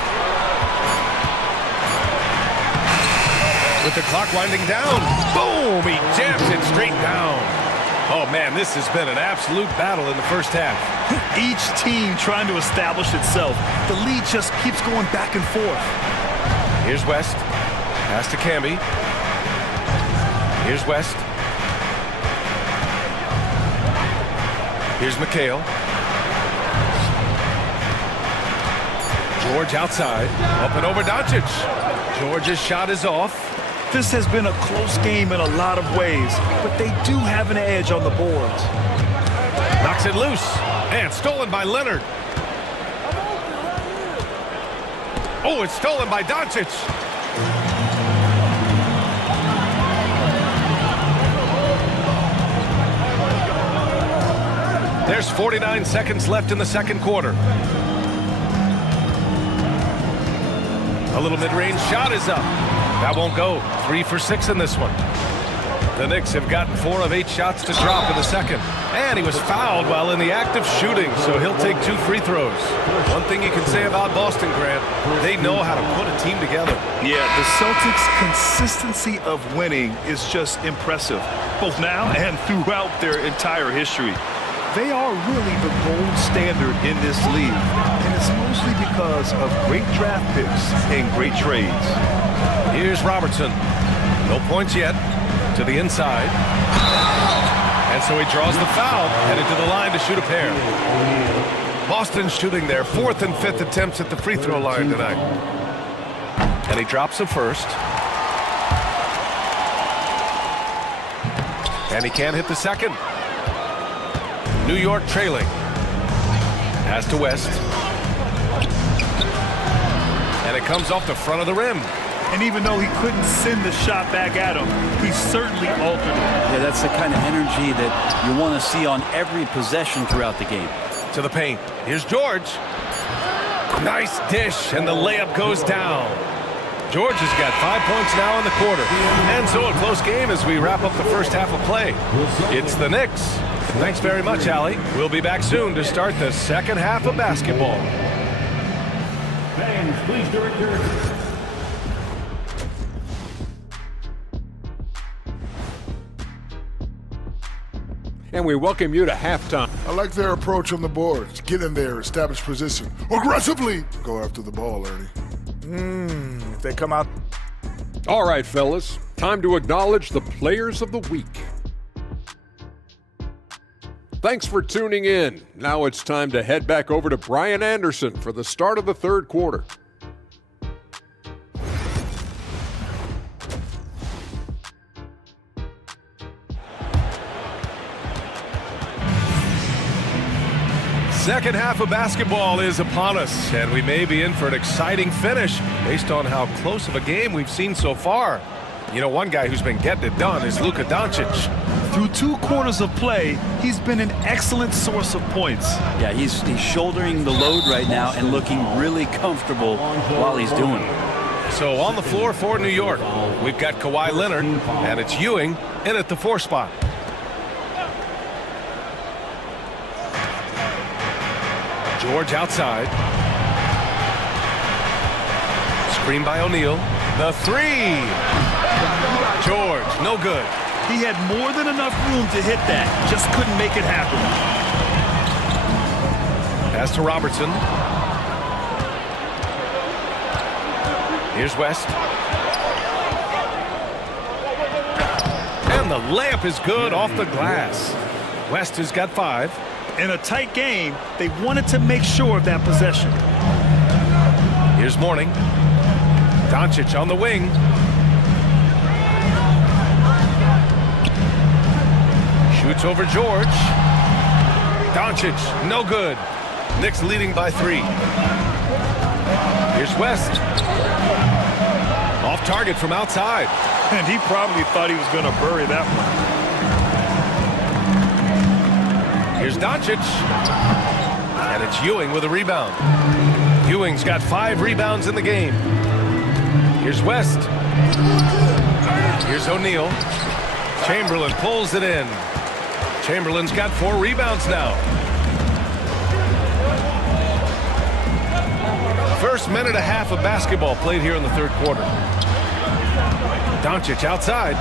With the clock winding down, boom, he jams it straight down. Oh man, this has been an absolute battle in the first half. Each team trying to establish itself. The lead just keeps going back and forth. Here's West, pass to Camby. Here's West. Here's McHale. George outside. Up and over Doncic. George's shot is off. This has been a close game in a lot of ways, but they do have an edge on the boards. Knocks it loose. And stolen by Leonard. Oh, it's stolen by Doncic. There's 49 seconds left in the second quarter. A little mid-range shot is up. That won't go. 3 for 6 in this one. The Knicks have gotten 4 of 8 shots to drop in the second. And he was fouled while in the act of shooting, so he'll take 2 free throws. One thing you can say about Boston, Grant, they know how to put a team together. Yeah, the Celtics' consistency of winning is just impressive, both now and throughout their entire history. They are really the gold standard in this league, and it's mostly because of great draft picks and great trades. Here's Robertson. No points yet. To the inside. And so he draws the foul, headed to the line to shoot a pair. Boston shooting their 4th and 5th attempts at the free throw line tonight. And he drops the first. And he can't hit the second. New York trailing. Pass to West. And it comes off the front of the rim. And even though he couldn't send the shot back at him, he certainly altered it. Yeah, that's the kind of energy that you want to see on every possession throughout the game. To the paint. Here's George. Nice dish, and the layup goes down. George has got 5 points now in the quarter. And so a close game as we wrap up the first half of play. It's the Knicks. Thanks very much, Allie. We'll be back soon to start the second half of basketball. Fans, please direct your... And we welcome you to halftime. I like their approach on the boards. Get in there, establish position. Aggressively go after the ball, Ernie. If they come out. All right, fellas. Time to acknowledge the players of the week. Thanks for tuning in. Now it's time to head back over to Brian Anderson for the start of the third quarter. Second half of basketball is upon us, and we may be in for an exciting finish based on how close of a game we've seen so far. You know, one guy who's been getting it done is Luka Doncic. Through 2 quarters of play, he's been an excellent source of points. Yeah, he's shouldering the load right now and looking really comfortable while he's doing it. So on the floor for New York, we've got Kawhi Leonard, and it's Ewing in at the 4 spot. George outside. Screen by O'Neal. The 3. George, no good. He had more than enough room to hit that. Just couldn't make it happen. Pass to Robertson. Here's West. And the layup is good off the glass. West has got 5. In a tight game, they wanted to make sure of that possession. Here's Mourning. Doncic on the wing. Shoots over George. Doncic, no good. Knicks leading by 3. Here's West. Off target from outside. And he probably thought he was going to bury that one. Here's Doncic. And it's Ewing with a rebound. Ewing's got 5 rebounds in the game. Here's West. Here's O'Neal. Chamberlain pulls it in. Chamberlain's got 4 rebounds now. First minute and a half of basketball played here in the third quarter. Doncic outside.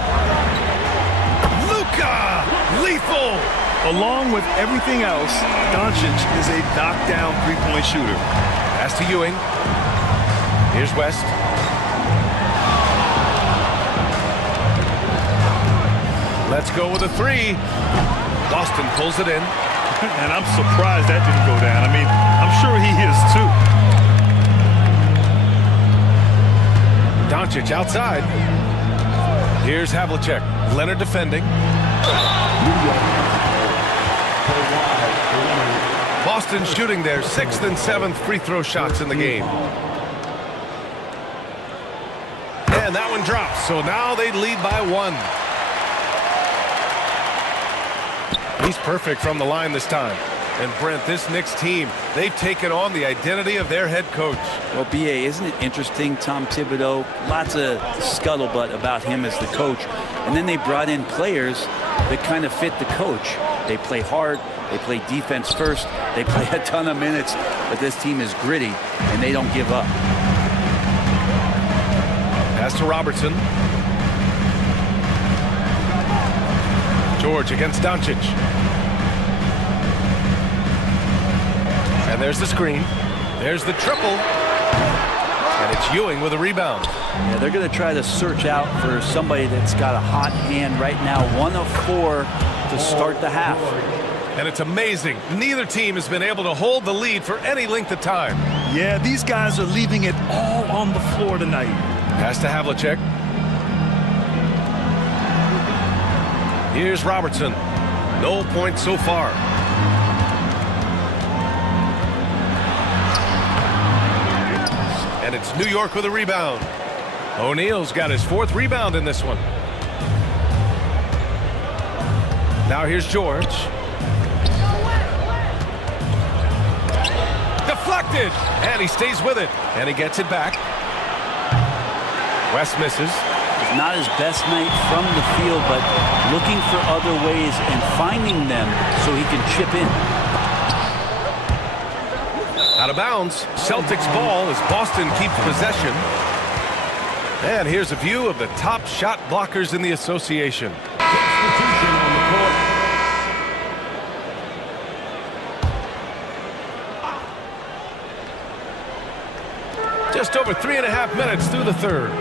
Luka! Lethal! Along with everything else, Doncic is a knockdown three-point shooter. Pass to Ewing. Here's West. Let's go with a 3. Boston pulls it in. And I'm surprised that didn't go down. I mean, I'm sure he is too. Doncic outside. Here's Havlicek. Leonard defending. Boston shooting their 6th and 7th free throw shots in the game. And that one drops, so now they lead by 1. He's perfect from the line this time. And Brent, this Knicks team, they've taken on the identity of their head coach. Well, B.A., isn't it interesting, Tom Thibodeau? Lots of scuttlebutt about him as the coach. And then they brought in players that kind of fit the coach. They play hard. They play defense first. They play a ton of minutes. But this team is gritty, and they don't give up. Pass to Robertson. George against Doncic. And there's the screen. There's the triple. And it's Ewing with a rebound. Yeah, they're going to try to search out for somebody that's got a hot hand right now. 1 of 4 to start the half. And it's amazing. Neither team has been able to hold the lead for any length of time. Yeah, these guys are leaving it all on the floor tonight. Pass to Havlicek. Here's Robertson. No points so far. And it's New York with a rebound. O'Neal's got his 4th rebound in this one. Now here's George. Deflected! And he stays with it. And he gets it back. West misses. Not his best night from the field, but looking for other ways and finding them so he can chip in. Out of bounds. Celtics ball as Boston keeps possession. And here's a view of the top shot blockers in the association. Just over 3.5 minutes through the third.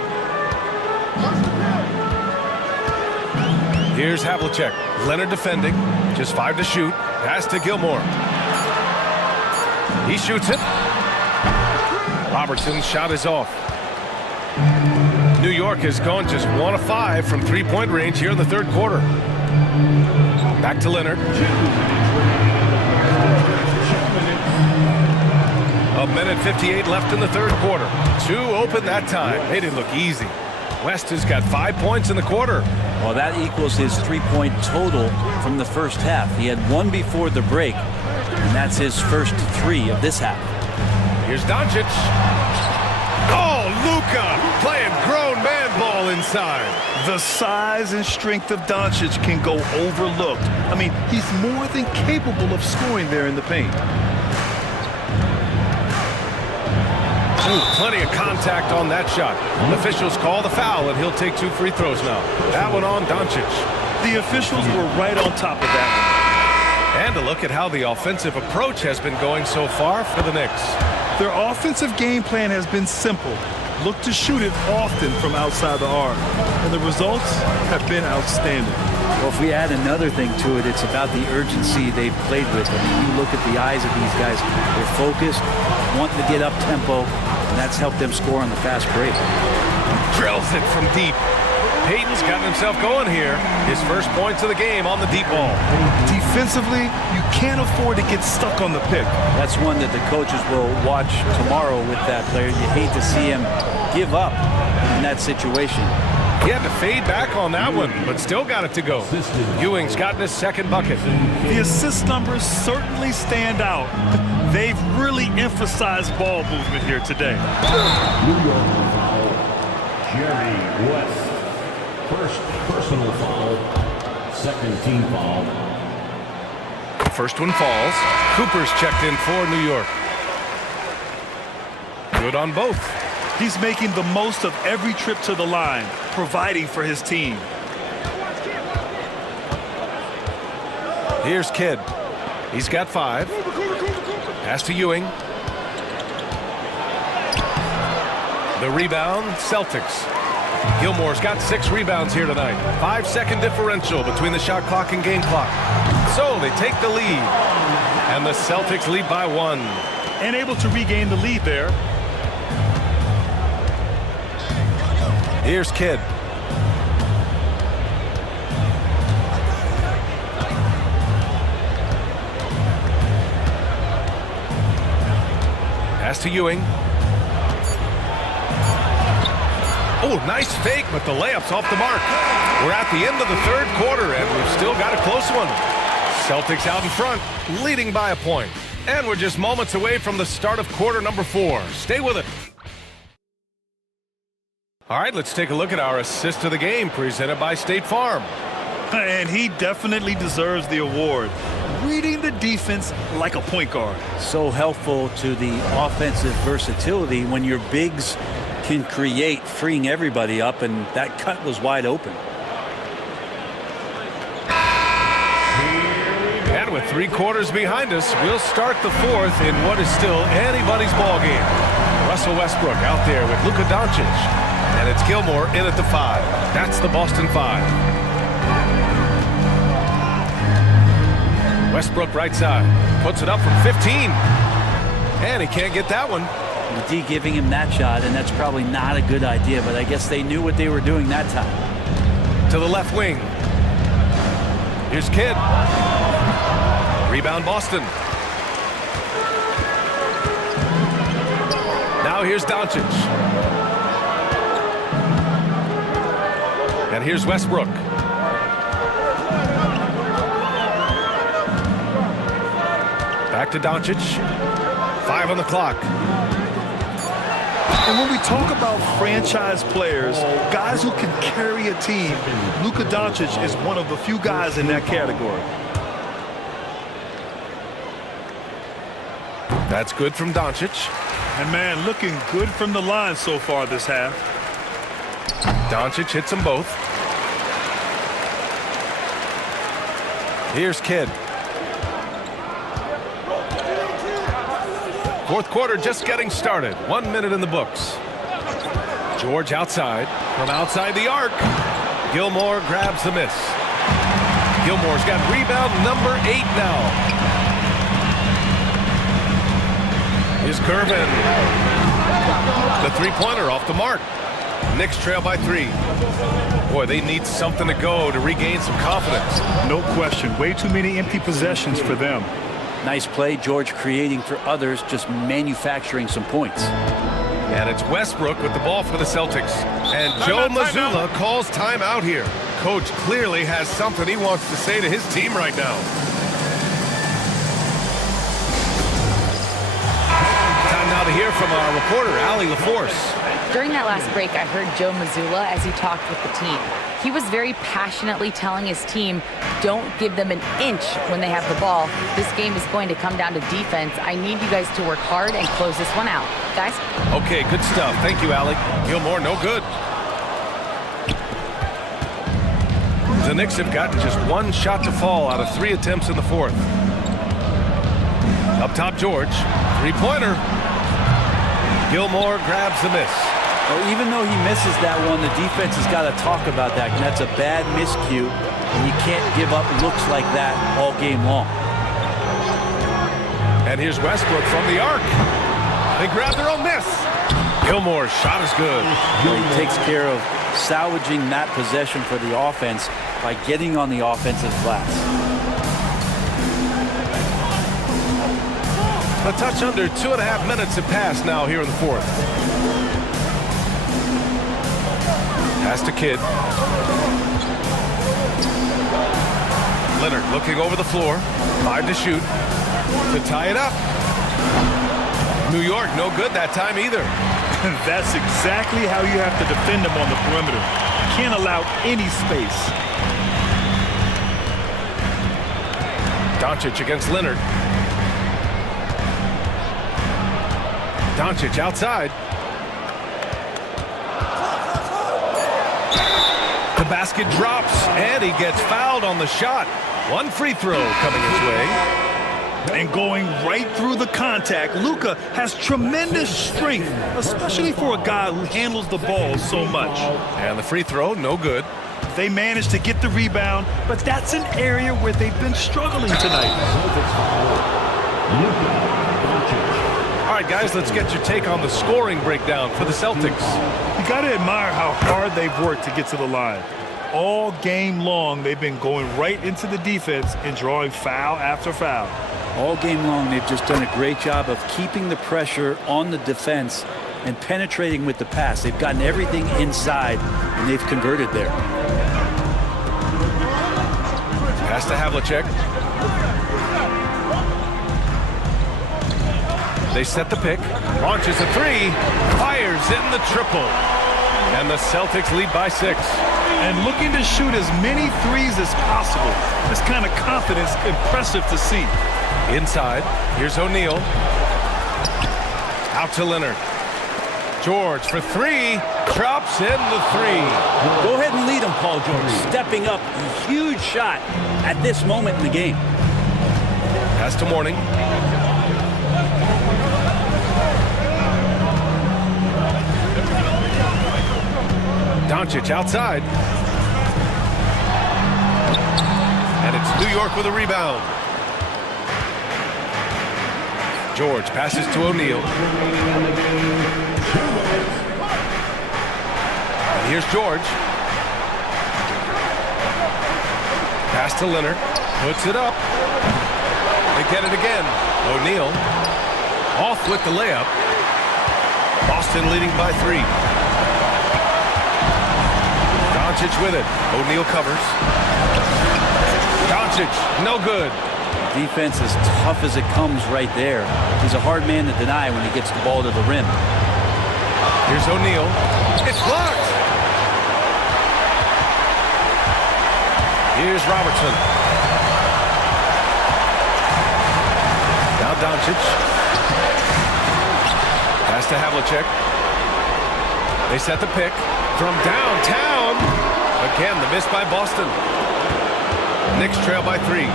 Here's Havlicek. Leonard defending. Just 5 to shoot. Pass to Gilmore. He shoots it. Robertson's shot is off. New York has gone just 1 of 5 from three-point range here in the third quarter. Back to Leonard. A minute 58 left in the third quarter. 2 open that time. Made it look easy. West has got 5 points in the quarter. Well, that equals his three-point total from the first half. He had 1 before the break, and that's his first 3 of this half. Here's Doncic. Oh, Luka playing grown man ball inside. The size and strength of Doncic can go overlooked. I mean, he's more than capable of scoring there in the paint. Ooh, plenty of contact on that shot. Officials call the foul, and he'll take 2 free throws now. That one on Doncic. The officials were right on top of that. And a look at how the offensive approach has been going so far for the Knicks. Their offensive game plan has been simple. Look to shoot it often from outside the arc. And the results have been outstanding. Well, if we add another thing to it, it's about the urgency they've played with. I mean, you look at the eyes of these guys. They're focused, wanting to get up tempo, and that's helped them score on the fast break. Drills it from deep. Payton's gotten himself going here. His first points of the game on the deep ball. Defensively, you can't afford to get stuck on the pick. That's one that the coaches will watch tomorrow with that player. You hate to see him give up in that situation. He had to fade back on that one, but still got it to go. Ewing's gotten his second bucket. The assist numbers certainly stand out. They've really emphasized ball movement here today. New York foul, Jerry West. First personal foul, second team foul. First one falls. Cooper's checked in for New York. Good on both. He's making the most of every trip to the line, providing for his team. Here's Kidd. He's got 5. Pass to Ewing. The rebound, Celtics. Gilmore's got 6 rebounds here tonight. 5-second differential between the shot clock and game clock. So they take the lead. And the Celtics lead by 1. And able to regain the lead there. Here's Kidd. Pass to Ewing. Oh, nice fake, but the layup's off the mark. We're at the end of the third quarter, and we've still got a close one. Celtics out in front, leading by a point. And we're just moments away from the start of quarter number 4. Stay with it. All right, let's take a look at our assist of the game presented by State Farm. And he definitely deserves the award. Reading the defense like a point guard. So helpful to the offensive versatility when your bigs can create, freeing everybody up, and that cut was wide open. And with 3 quarters behind us, we'll start the 4th in what is still anybody's ball game. Russell Westbrook out there with Luka Doncic. And it's Gilmore in at the 5. That's the Boston 5. Westbrook right side. Puts it up from 15. And he can't get that one. The D giving him that shot, and that's probably not a good idea, but I guess they knew what they were doing that time. To the left wing. Here's Kidd. Rebound Boston. Now here's Doncic. And here's Westbrook. Back to Doncic. 5 on the clock. And when we talk about franchise players, guys who can carry a team, Luka Doncic is one of the few guys in that category. That's good from Doncic. And man, looking good from the line so far this half. Doncic hits them both. Here's Kidd. Fourth quarter just getting started. 1 minute in the books. George outside. From outside the arc. Gilmore grabs the miss. Gilmore's got rebound number 8 now. Here's Gervin. The three-pointer off the mark. Knicks trail by 3. Boy, they need something to go to regain some confidence. No question. Way too many empty possessions for them. Nice play, George, creating for others, just manufacturing some points. And it's Westbrook with the ball for the Celtics. And Joe Mazzulla calls timeout here. Coach clearly has something he wants to say to his team right now. Time now to hear from our reporter, Allie LaForce. During that last break, I heard Joe Mazzulla as he talked with the team. He was very passionately telling his team, don't give them an inch when they have the ball. This game is going to come down to defense. I need you guys to work hard and close this one out. Guys? Okay, good stuff. Thank you, Allie. Gilmore, no good. The Knicks have gotten just 1 shot to fall out of 3 attempts in the 4th. Up top, George. Three-pointer. Gilmore grabs the miss. Well, even though he misses that one, the defense has got to talk about that. And that's a bad miscue, and you can't give up looks like that all game long. And here's Westbrook from the arc. They grab their own miss. Gilmore's shot is good. He takes care of salvaging that possession for the offense by getting on the offensive glass. A touch under 2.5 minutes have passed now here in the 4th. Pass to Kidd. Leonard looking over the floor. 5 to shoot. To tie it up. New York, no good that time either. That's exactly how you have to defend them on the perimeter. Can't allow any space. Doncic against Leonard. Doncic outside. The basket drops, and he gets fouled on the shot. 1 free throw coming his way. And going right through the contact, Luka has tremendous strength, especially for a guy who handles the ball so much. And the free throw, no good. They managed to get the rebound, but that's an area where they've been struggling tonight. All right, guys, let's get your take on the scoring breakdown for the Celtics. You got to admire how hard they've worked to get to the line. All game long, they've been going right into the defense and drawing foul after foul. All game long, they've just done a great job of keeping the pressure on the defense and penetrating with the pass. They've gotten everything inside, and they've converted there. Pass to Havlicek. They set the pick. Launches a 3. Fires in the triple. And the Celtics lead by 6. And looking to shoot as many threes as possible. This kind of confidence, impressive to see. Inside, here's O'Neal. Out to Leonard. George for 3. Drops in the 3. Go ahead and lead him, Paul George. Stepping up, a huge shot at this moment in the game. Pass to Mourning. Doncic outside. And it's New York with a rebound. George passes to O'Neal. And here's George. Pass to Leonard. Puts it up. They get it again. O'Neal off with the layup. Boston leading by 3. Doncic with it. O'Neal covers. Doncic, no good. Defense as tough as it comes right there. He's a hard man to deny when he gets the ball to the rim. Here's O'Neal. It's blocked. Here's Robertson. Now Doncic. Pass to Havlicek. They set the pick from downtown. Again, the miss by Boston. Knicks trail by 3.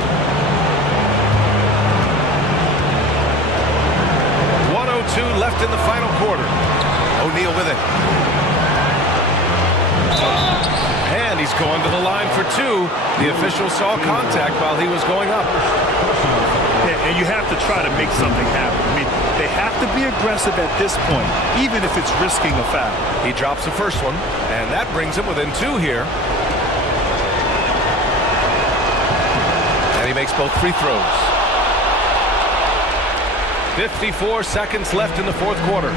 1:02 left in the final quarter. O'Neal with it. And And he's going to the line for two. The official saw contact while he was going up. And you have to try to make something happen. I mean, they have to be aggressive at this point, even if it's risking a foul. He drops the first one, and that brings him within two here. And he makes both free throws. 54 seconds left in the fourth quarter.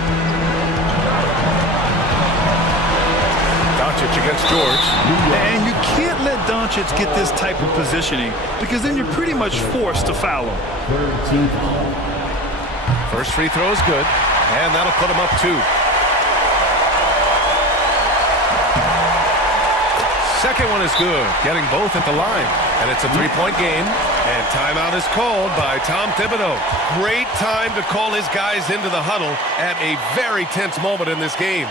Doncic against George. And you can't let Doncic get this type of positioning because then you're pretty much forced to foul him. First free throw is good, and that'll put him up two. Second one is good, getting both at the line. And it's a three-point game. And timeout is called by Tom Thibodeau. Great time to call his guys into the huddle at a very tense moment in this game.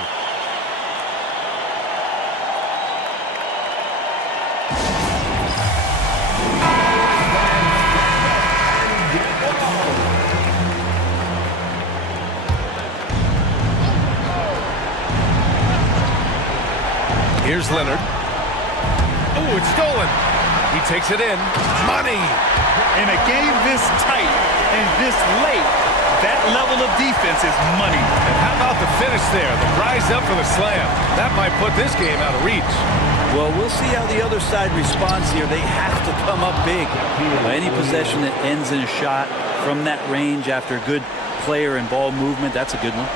Here's Leonard. Oh, it's stolen. He takes it in. Money. In a game this tight and this late, that level of defense is money. And how about the finish there? The rise up for the slam. That might put this game out of reach. Well, we'll see how the other side responds here. They have to come up big. Any possession that ends in a shot from that range after good player and ball movement, that's a good one.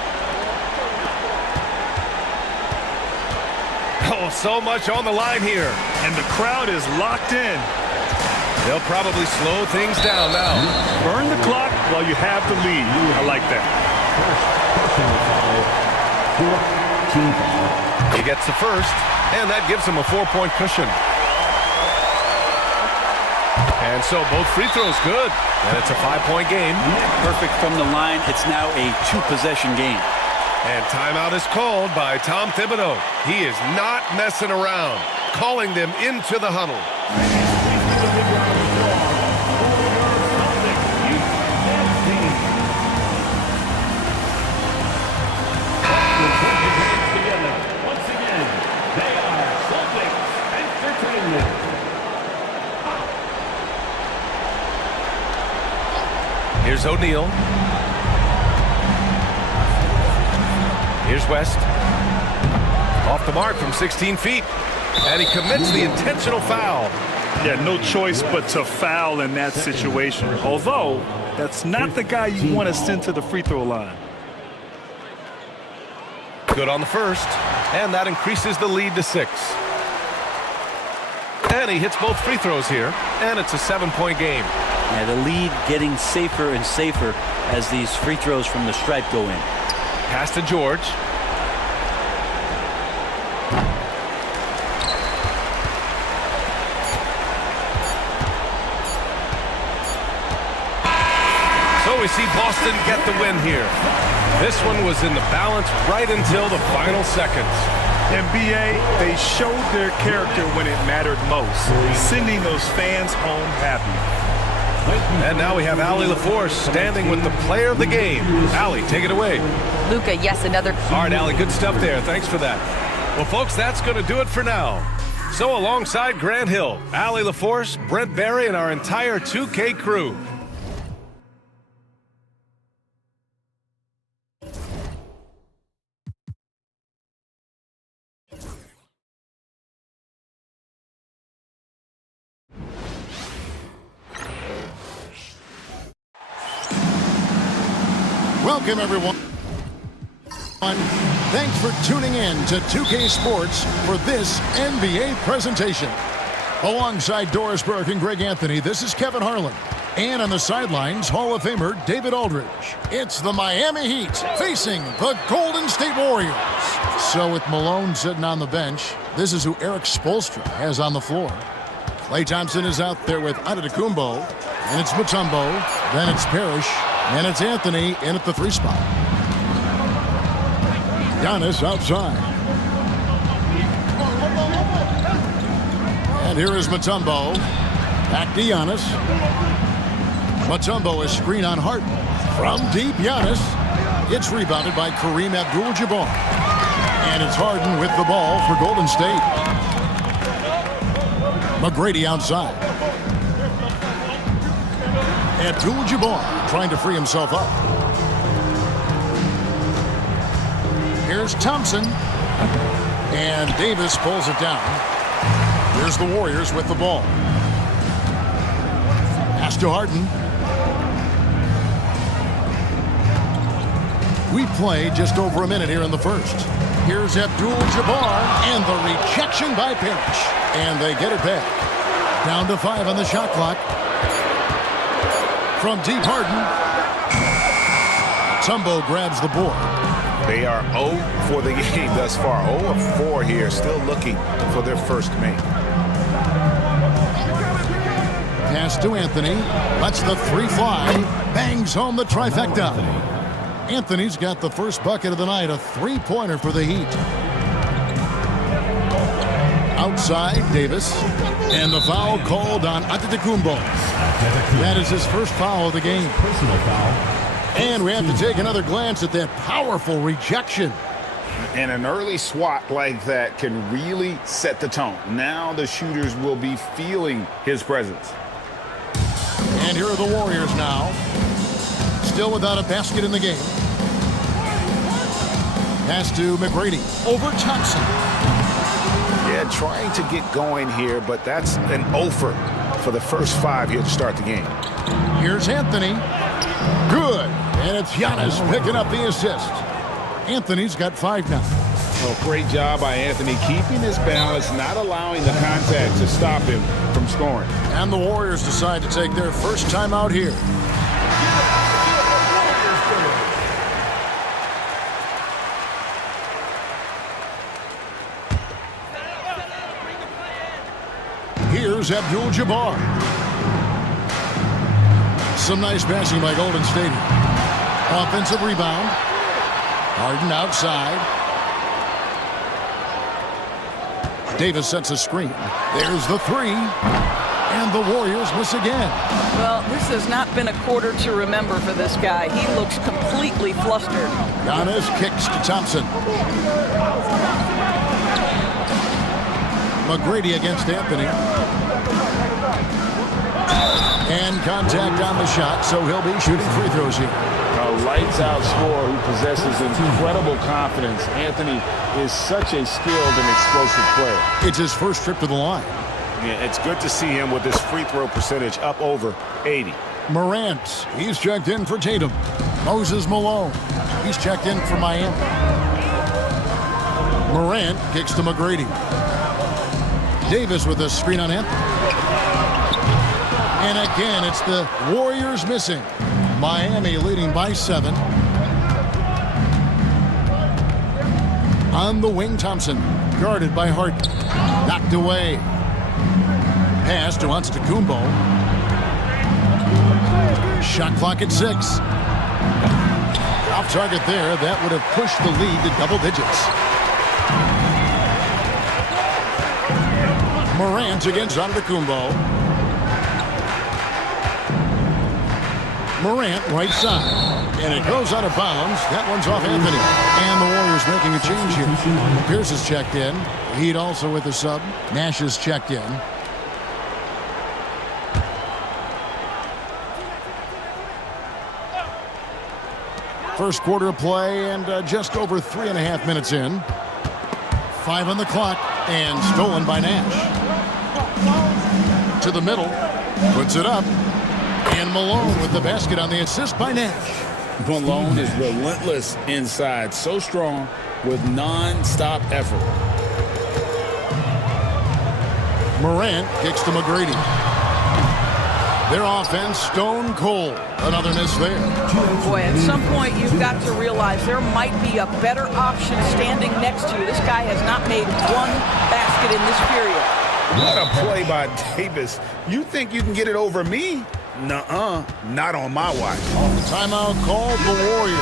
Oh, so much on the line here. And the crowd is locked in. They'll probably slow things down now. Burn the clock while you have the lead. I like that. He gets the first, and that gives him a 4-point cushion. And so both free throws good, and it's a 5-point game. Perfect from the line. It's now a 2-possession game. And timeout is called by Tom Thibodeau. He is not messing around, calling them into the huddle. Once again, they are Celtics Entertainment. Here's O'Neal. Here's West. Off the mark from 16 feet. And he commits the intentional foul. Yeah, no choice but to foul in that situation. Although, that's not the guy you want to send to the free throw line. Good on the first. And that increases the lead to 6. And he hits both free throws here. And it's a 7-point game. Yeah, the lead getting safer and safer as these free throws from the stripe go in. Pass to George. So we see Boston get the win here. This one was in the balance right until the final seconds. And BA, they showed their character when it mattered most, sending those fans home happy. And now we have Allie LaForce standing with the player of the game. Allie, take it away. Luka, yes, another. All right, Allie, good stuff there. Thanks for that. Well, folks, that's going to do it for now. So alongside Grant Hill, Allie LaForce, Brent Barry, and our entire 2K crew. Welcome, everyone. Thanks for tuning in to 2K Sports for this NBA presentation. Alongside Doris Burke and Greg Anthony, this is Kevin Harlan. And on the sidelines, Hall of Famer David Aldridge. It's the Miami Heat facing the Golden State Warriors. So with Malone sitting on the bench, this is who Eric Spoelstra has on the floor. Klay Thompson is out there with Antetokounmpo, and it's Mutombo, then it's Parrish, and it's Anthony in at the 3 spot. Giannis outside. And here is Mutombo. Back to Giannis. Mutombo is screen on Harden. From deep, Giannis. It's rebounded by Kareem Abdul-Jabbar. And it's Harden with the ball for Golden State. McGrady outside. Abdul-Jabbar trying to free himself up. Here's Thompson. And Davis pulls it down. Here's the Warriors with the ball. Pass to Harden. We played just over a minute here in the first. Here's Abdul-Jabbar and the rejection by Parrish. And they get it back. Down to 5 on the shot clock. From deep, Harden. Tumbo grabs the board. They are 0 for the game thus far. 0 of 4 here, still looking for their first make. Pass to Anthony. Lets the 3 fly. Bangs home the trifecta. Anthony's got the first bucket of the night, a 3-pointer for the Heat. Outside, Davis. And the foul called on Antetokounmpo. That is his first foul of the game. Personal foul. And we have to take another glance at that powerful rejection. And an early swat like that can really set the tone. Now the shooters will be feeling his presence. And here are the Warriors now. Still without a basket in the game. Pass to McGrady. Over Thompson. Yeah, trying to get going here, but that's an offer for the first 5 here to start the game. Here's Anthony. Good. And it's Giannis picking up the assist. Anthony's got 5 now. Well, great job by Anthony keeping his balance, not allowing the contact to stop him from scoring. And the Warriors decide to take their first time out here. Here's Abdul-Jabbar. Some nice passing by Golden State. Offensive rebound. Harden outside. Davis sets a screen. There's the 3. And the Warriors miss again. Well, this has not been a quarter to remember for this guy. He looks completely flustered. Giannis kicks to Thompson. McGrady against Anthony. And contact on the shot, so he'll be shooting free throws here. A lights-out scorer who possesses incredible confidence. Anthony is such a skilled and explosive player. It's his first trip to the line. Yeah, it's good to see him with his free throw percentage up over 80. Morant, he's checked in for Tatum. Moses Malone, he's checked in for Miami. Morant kicks to McGrady. Davis with a screen on Anthony. And again, it's the Warriors missing. Miami leading by 7. On the wing, Thompson, guarded by Harden. Knocked away. Pass to Antetokounmpo. Shot clock at 6. Off target there. That would have pushed the lead to double digits. Morant against Antetokounmpo. Morant right side. And it goes out of bounds. That one's off Anthony. And the Warriors making a change here. Pierce is checked in. Heat also with a sub. Nash is checked in. First quarter of play and just over 3.5 minutes in. 5 on the clock and stolen by Nash. To the middle. Puts it up. And Malone with the basket on the assist by Nash. Malone is relentless inside. So strong with non-stop effort. Morant kicks to McGrady. Their offense stone cold. Another miss there. Boy, at some point you've got to realize there might be a better option standing next to you. This guy has not made one basket in this period. What a play by Davis. You think you can get it over me? Nuh-uh. Not on my watch. Timeout called the Warriors.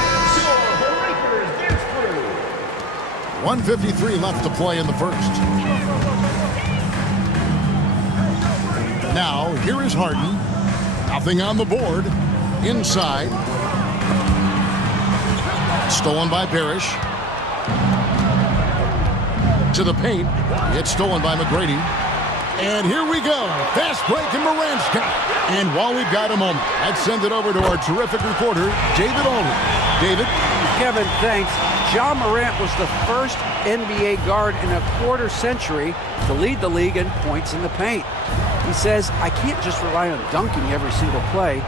1:53 left to play in the first. Now, here is Harden. Nothing on the board. Inside. Stolen by Parrish. To the paint. It's stolen by McGrady. And here we go. Fast break in Morant's got it. And while we've got a moment, let's send it over to our terrific reporter, David Aldridge. David? Kevin, thanks. Ja Morant was the first NBA guard in a quarter century to lead the league in points in the paint. He says, I can't just rely on dunking every single play,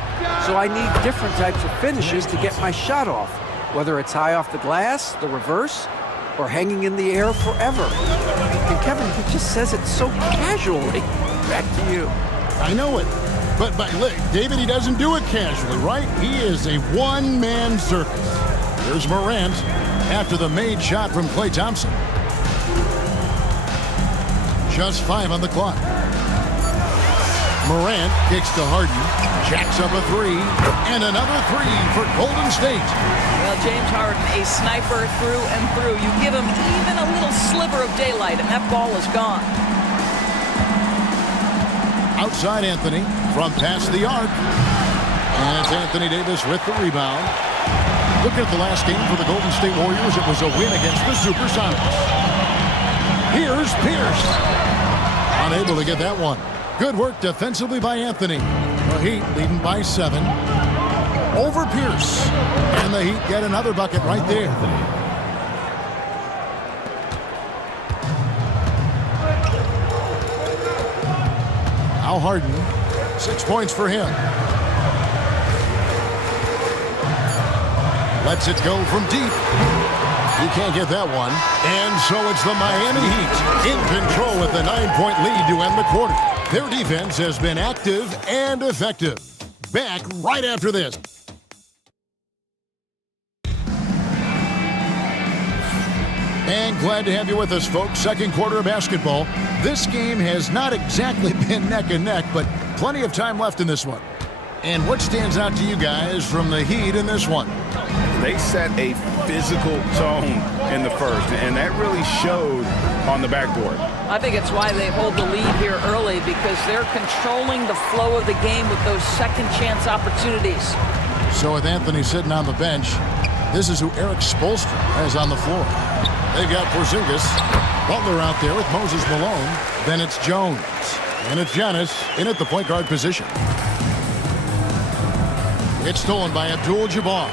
so I need different types of finishes to get my shot off, whether it's high off the glass, the reverse, or hanging in the air forever. And Kevin, he just says it so casually. Back to you. I know it. But look, David, he doesn't do it casually, right? He is a one-man circus. Here's Morant after the made shot from Klay Thompson. Just 5 on the clock. Morant kicks to Harden, jacks up a 3, and another 3 for Golden State. Well, James Harden, a sniper through and through. You give him even a little sliver of daylight, and that ball is gone. Outside Anthony from past the arc. And it's Anthony Davis with the rebound. Look at the last game for the Golden State Warriors. It was a win against the Supersonics. Here's Pierce. Unable to get that one. Good work defensively by Anthony. The Heat leading by 7. Over Pierce. And the Heat get another bucket right there. Al Harden, 6 points for him. Lets it go from deep. He can't get that one. And so it's the Miami Heat in control with a 9-point lead to end the quarter. Their defense has been active and effective. Back right after this. And glad to have you with us, folks. Second quarter of basketball. This game has not exactly been neck and neck, but plenty of time left in this one. And what stands out to you guys from the Heat in this one? They set a physical tone in the first, and that really showed on the backboard. I think it's why they hold the lead here early, because they're controlling the flow of the game with those second chance opportunities. So with Anthony sitting on the bench, this is who Erik Spoelstra has on the floor. They've got Porzingis, Butler out there with Moses Malone. Then it's Jones. And it's Giannis in at the point guard position. It's stolen by Abdul-Jabbar.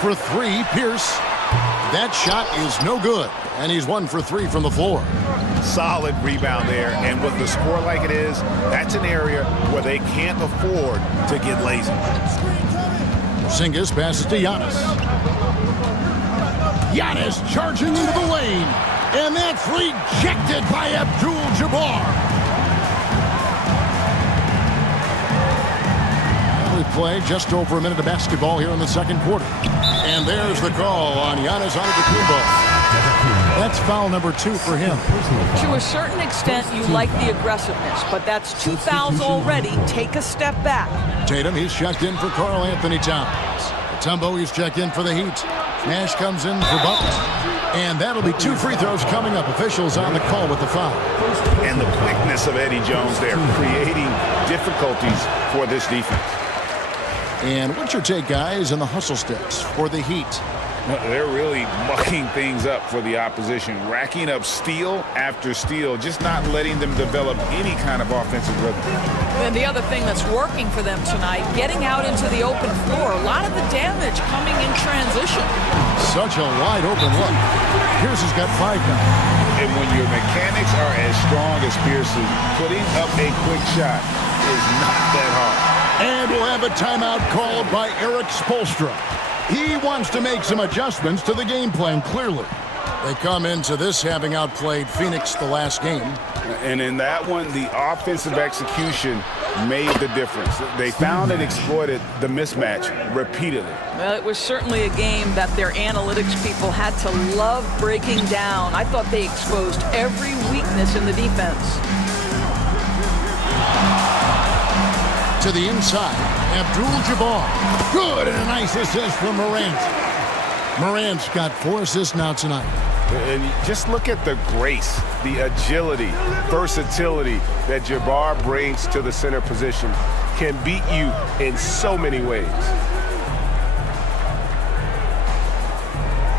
For 3, Pierce. That shot is no good. And he's 1 for 3 from the floor. Solid rebound there. And with the score like it is, that's an area where they can't afford to get lazy. Porzingis passes to Giannis. Giannis charging into the lane. And that's rejected by Abdul-Jabbar. We play just over a minute of basketball here in the second quarter. And there's the call on Giannis Antetokounmpo. That's foul number 2 for him. To a certain extent, you like the aggressiveness, but that's 2 fouls already. Take a step back. Tatum, he's checked in for Karl Anthony Towns. Tumbo, he's checked in for the Heat. Nash comes in for Butler. And that'll be 2 free throws coming up. Officials on the call with the foul. And the quickness of Eddie Jones there, creating difficulties for this defense. And what's your take, guys, on the hustle steps for the Heat? They're really mucking things up for the opposition, racking up steal after steal, just not letting them develop any kind of offensive rhythm. And the other thing that's working for them tonight, getting out into the open floor. A lot of the damage coming in transition. Such a wide open look. Pierce has got 5 now. And when your mechanics are as strong as Pierce's, putting up a quick shot is not that hard. And we'll have a timeout called by Erik Spoelstra. He wants to make some adjustments to the game plan, clearly. They come into this having outplayed Phoenix the last game. And in that one, the offensive execution made the difference. They found and exploited the mismatch repeatedly. Well, it was certainly a game that their analytics people had to love breaking down. I thought they exposed every weakness in the defense. To the inside, Abdul-Jabbar. Good, and a nice assist from Morant. Morant's got 4 assists now tonight. And just look at the grace, the agility, versatility that Jabbar brings to the center position. Can beat you in so many ways.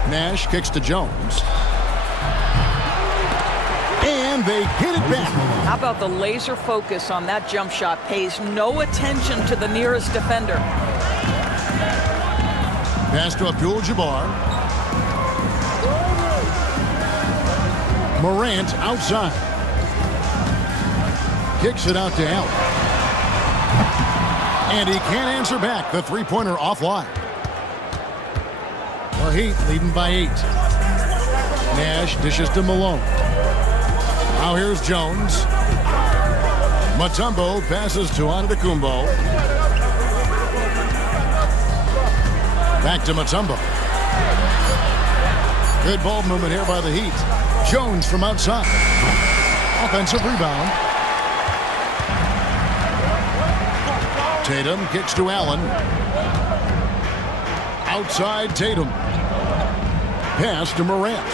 Nash kicks to Jones. And and they get it back. How about the laser focus on that jump shot? Pays no attention to the nearest defender. Pass to Abdul-Jabbar. Morant outside. Kicks it out to Allen. And he can't answer back. The three-pointer offline. The Heat leading by 8. Nash dishes to Malone. Now here's Jones. Mutombo passes to Antetokounmpo. Back to Mutombo. Good ball movement here by the Heat. Jones from outside. Offensive rebound. Tatum kicks to Allen. Outside Tatum. Pass to Morant.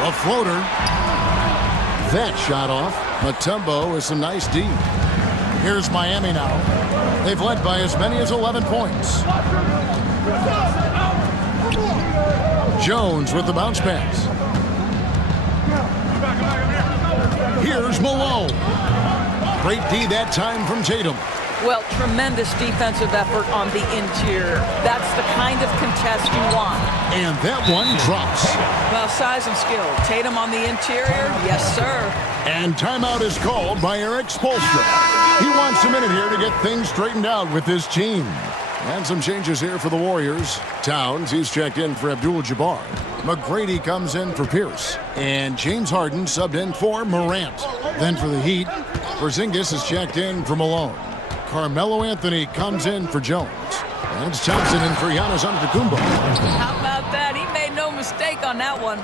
A floater. That shot off. Mutombo is some nice D. Here's Miami now. They've led by as many as 11 points. Jones with the bounce pass. Here's Malone. Great D that time from Tatum. Well, tremendous defensive effort on the interior. That's the kind of contest you want. And that one drops. Well, size and skill. Tatum on the interior, yes, sir. And timeout is called by Eric Spoelstra. He wants a minute here to get things straightened out with his team. And some changes here for the Warriors. Towns, he's checked in for Abdul-Jabbar. McGrady comes in for Pierce. And James Harden subbed in for Morant. Then for the Heat, Porzingis is checked in for Malone. Carmelo Anthony comes in for Jones. And it's Thompson in for Giannis Antetokounmpo. How about that? He made no mistake on that one.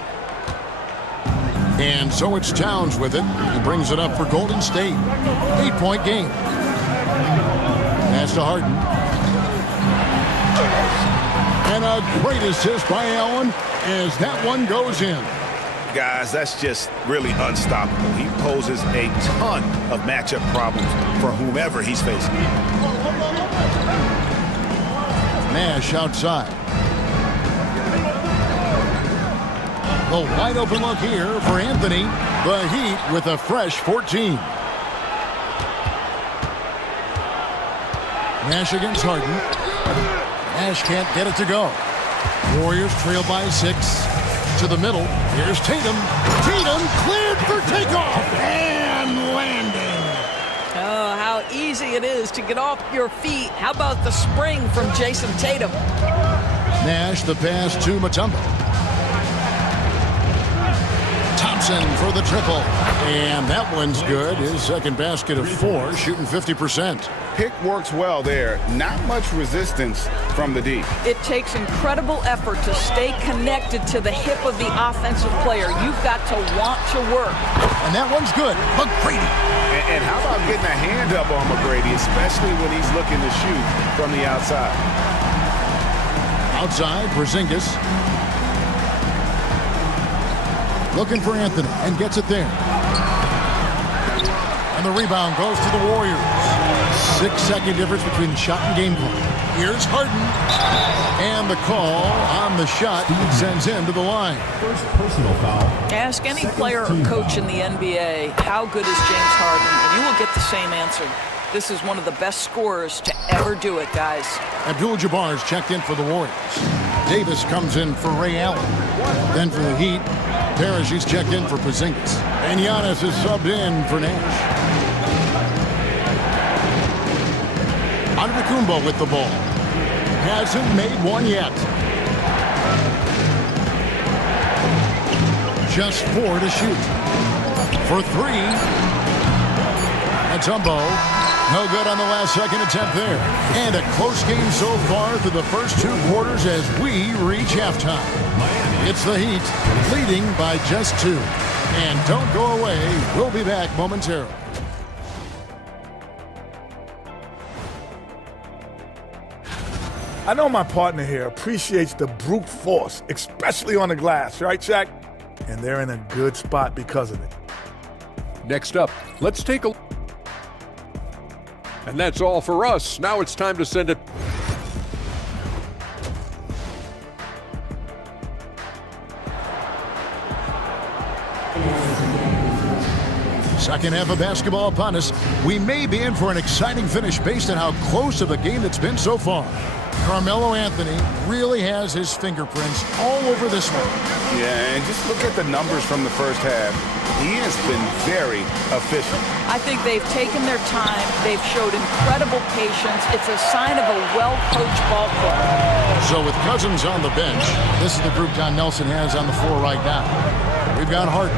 And so it's Towns with it. He brings it up for Golden State. 8-point game. Pass to Harden. And a great assist by Allen as that one goes in. Guys, that's just really unstoppable. He poses a ton of matchup problems for whomever he's facing. Nash outside. The wide open look here for Anthony. The Heat with a fresh 14. Nash against Harden. Nash can't get it to go. Warriors trail by 6. To the middle. Here's Tatum. Tatum cleared for takeoff and landing. Oh, how easy it is to get off your feet. How about the spring from Jason Tatum? Nash the pass to Mutombo. Thompson for the triple. And that one's good. His second basket of 4, shooting 50%. Pick works well there. Not much resistance from the D. It takes incredible effort to stay connected to the hip of the offensive player. You've got to want to work. And that one's good. McGrady. And how about getting a hand up on McGrady, especially when he's looking to shoot from the outside? Outside, Porzingis. Looking for Anthony and gets it there. And the rebound goes to the Warriors. 6-second difference between the shot and game clock. Here's Harden. And the call on the shot sends him to the line. First personal foul. Ask any player or coach in the NBA, how good is James Harden? And you will get the same answer. This is one of the best scorers to ever do it, guys. Abdul-Jabbar is checked in for the Warriors. Davis comes in for Ray Allen. Then for the Heat, Parrish is checked in for Porzingis. And Giannis is subbed in for Nash. Antetokounmpo with the ball. Hasn't made one yet. Just 4 to shoot. For 3. Mutombo. No good on the last second attempt there. And a close game so far through the first 2 quarters as we reach halftime. It's the Heat leading by just 2. And don't go away. We'll be back momentarily. I know my partner here appreciates the brute force, especially on the glass, right, Shaq? And they're in a good spot because of it. Next up, let's take a look. And that's all for us. Now it's time to send it. Second half of basketball upon us. We may be in for an exciting finish based on how close of a game it's been so far. Carmelo Anthony really has his fingerprints all over this one. Yeah, and just look at the numbers from the first half. He has been very efficient. I think they've taken their time. They've showed incredible patience. It's a sign of a well-coached ball club. So with Cousins on the bench, this is the group Don Nelson has on the floor right now. We've got Harden.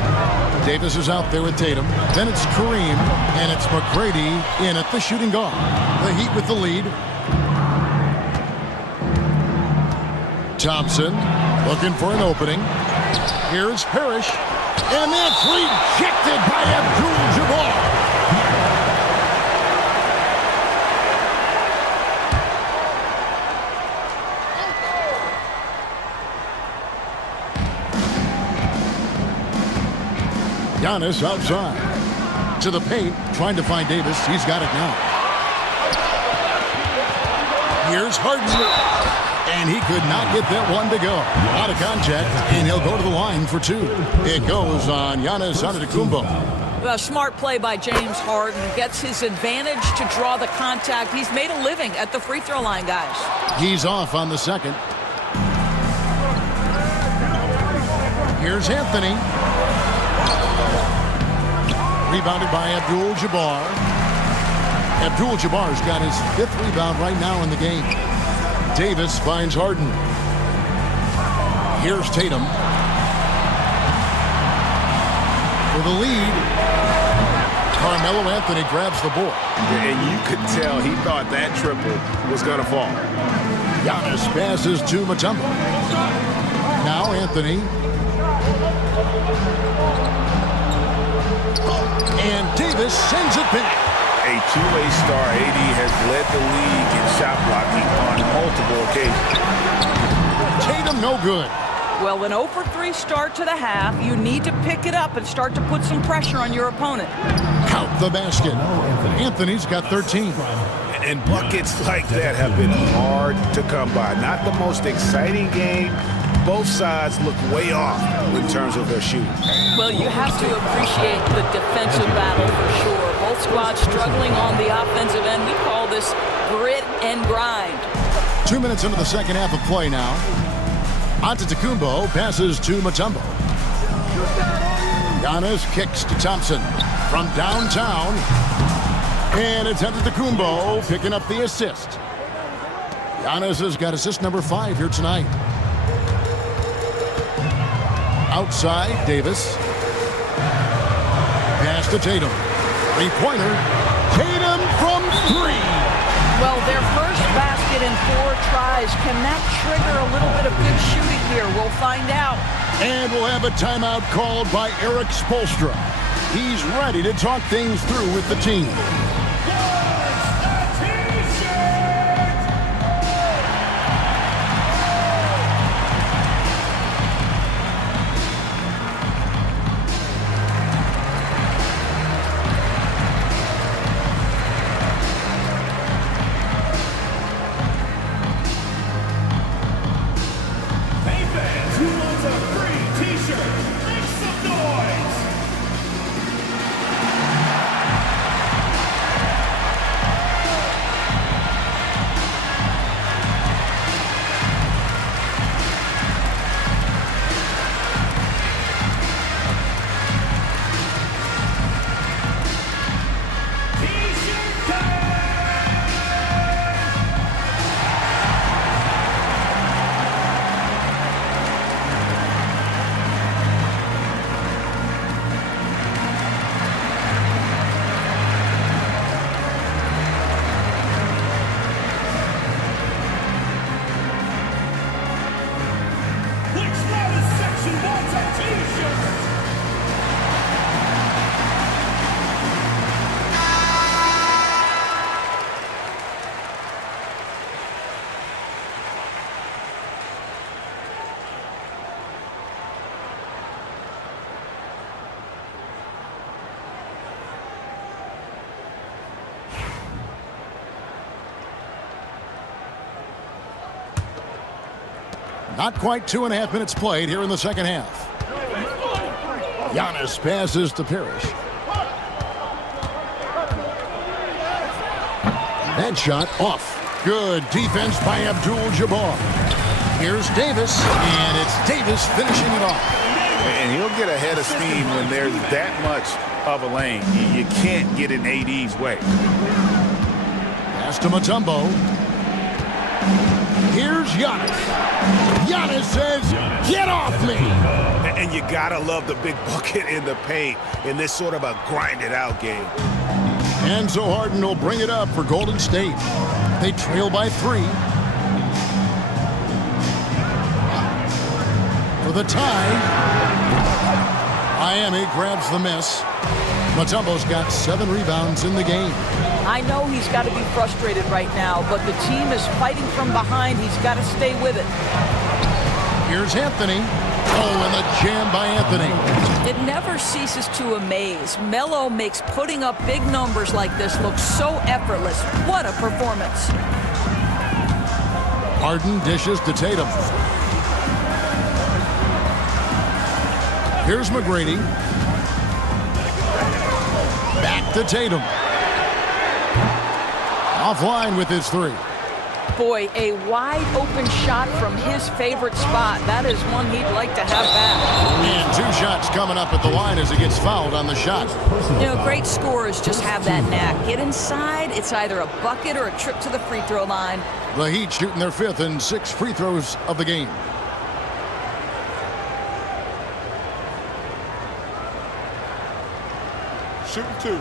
Davis is out there with Tatum. Then it's Kareem, and it's McGrady in at the shooting guard. The Heat with the lead. Thompson looking for an opening. Here's Parrish. And that's rejected by Abdul-Jabbar. Giannis outside. To the paint, trying to find Davis. He's got it now. Here's Harden. And he could not get that one to go. Out of contact, and he'll go to the line for two. It goes on Giannis Antetokounmpo. A smart play by James Harden. Gets his advantage to draw the contact. He's made a living at the free throw line, guys. He's off on the second. Here's Anthony. Rebounded by Abdul-Jabbar. Abdul-Jabbar's got his 5th rebound right now in the game. Davis finds Harden. Here's Tatum. For the lead. Carmelo Anthony grabs the board. And you could tell he thought that triple was going to fall. Giannis passes to Mutombo. Now Anthony. And Davis sends it back. A two-way star, AD has led the league in shot blocking on multiple occasions. Tatum no good. Well, an 0 for 3 start to the half. You need to pick it up and start to put some pressure on your opponent. Count the basket. Anthony's got 13. And buckets like that have been hard to come by. Not the most exciting game. Both sides look way off in terms of their shooting. Well, you have to appreciate the defensive battle for sure. Both squads struggling on the offensive end. We call this grit and grind. 2 minutes into the second half of play now. Antetokounmpo passes to Mutombo. Giannis kicks to Thompson from downtown. And it's Antetokounmpo picking up the assist. Giannis has got assist number 5 here tonight. Outside, Davis. Pass to Tatum. Three-pointer. Tatum from 3. Well, their first basket in 4 tries. Can that trigger a little bit of good shooting here? We'll find out. And we'll have a timeout called by Eric Spoelstra. He's ready to talk things through with the team. Not quite 2.5 minutes played here in the second half. Giannis passes to Parrish. That shot off. Good defense by Abdul-Jabbar. Here's Davis, and it's Davis finishing it off. And he'll get ahead of steam when there's that much of a lane. You can't get in AD's way. Pass to Mutombo. Here's Giannis. Giannis says, get off me. And you gotta love the big bucket in the paint in this sort of a grind-it-out game. Enzo Harden will bring it up for Golden State. They trail by 3. For the tie, Miami grabs the miss. Mutombo's got 7 rebounds in the game. I know he's got to be frustrated right now, but the team is fighting from behind. He's got to stay with it. Here's Anthony. Oh, and the jam by Anthony. It never ceases to amaze. Melo makes putting up big numbers like this look so effortless. What a performance. Harden dishes to Tatum. Here's McGrady. Back to Tatum. Offline with his 3. Boy, a wide open shot from his favorite spot. That is one he'd like to have back. And 2 shots coming up at the line as he gets fouled on the shot. You know, great scorers just have that knack. Get inside, it's either a bucket or a trip to the free throw line. The Heat shooting their 5th and 6th free throws of the game. Shooting 2.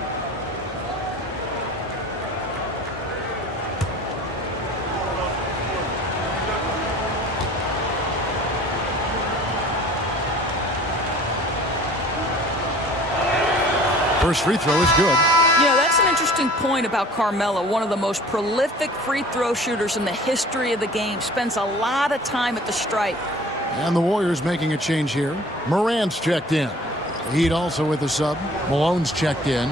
First free throw is good. You know, that's an interesting point about Carmelo, one of the most prolific free throw shooters in the history of the game. Spends a lot of time at the stripe. And the Warriors making a change here. Morant's checked in. The Heat also with a sub. Malone's checked in.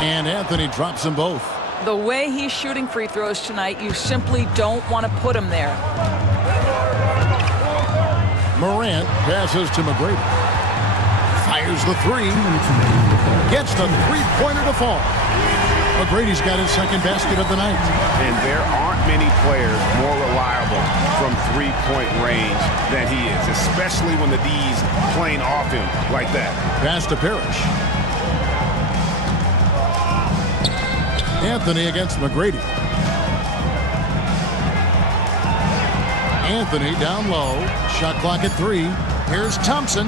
And Anthony drops them both. The way he's shooting free throws tonight, you simply don't want to put him there. Morant passes to McGrady. Fires the 3. Gets the 3-pointer to fall. McGrady's got his 2nd basket of the night. And there aren't many players more reliable from 3-point range than he is, especially when the D's playing off him like that. Pass to Parrish. Anthony against McGrady. Anthony down low. Shot clock at 3. Here's Thompson.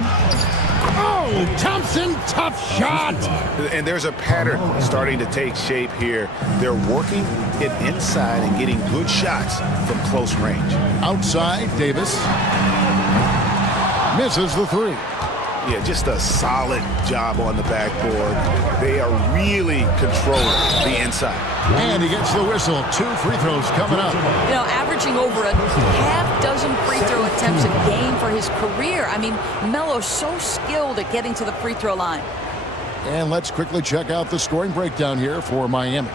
Oh, Thompson, tough shot. And there's a pattern starting to take shape here. They're working it inside and getting good shots from close range. Outside, Davis. Misses the 3. Yeah, just a solid job on the backboard. They are really controlling the inside. And he gets the whistle. 2 free throws coming up. You know, averaging over a half-dozen free throw attempts a game for his career. I mean, Melo's so skilled at getting to the free throw line. And let's quickly check out the scoring breakdown here for Miami.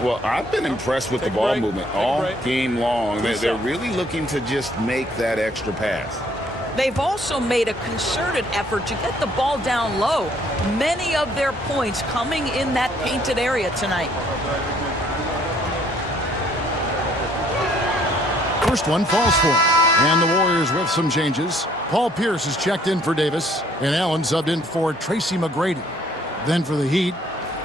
Well, I've been impressed with the ball movement all game long. They're really looking to just make that extra pass. They've also made a concerted effort to get the ball down low. Many of their points coming in that painted area tonight. First one falls for him. And the Warriors with some changes. Paul Pierce is checked in for Davis, and Allen subbed in for Tracy McGrady. Then for the Heat,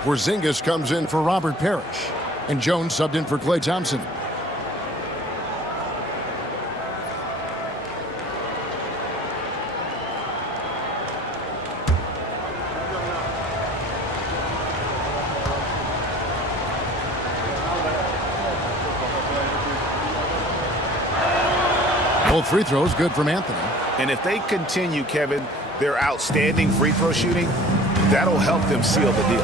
Porzingis comes in for Robert Parrish, and Jones subbed in for Klay Thompson. Both free throws good from Anthony. And if they continue, Kevin, their outstanding free throw shooting, that'll help them seal the deal.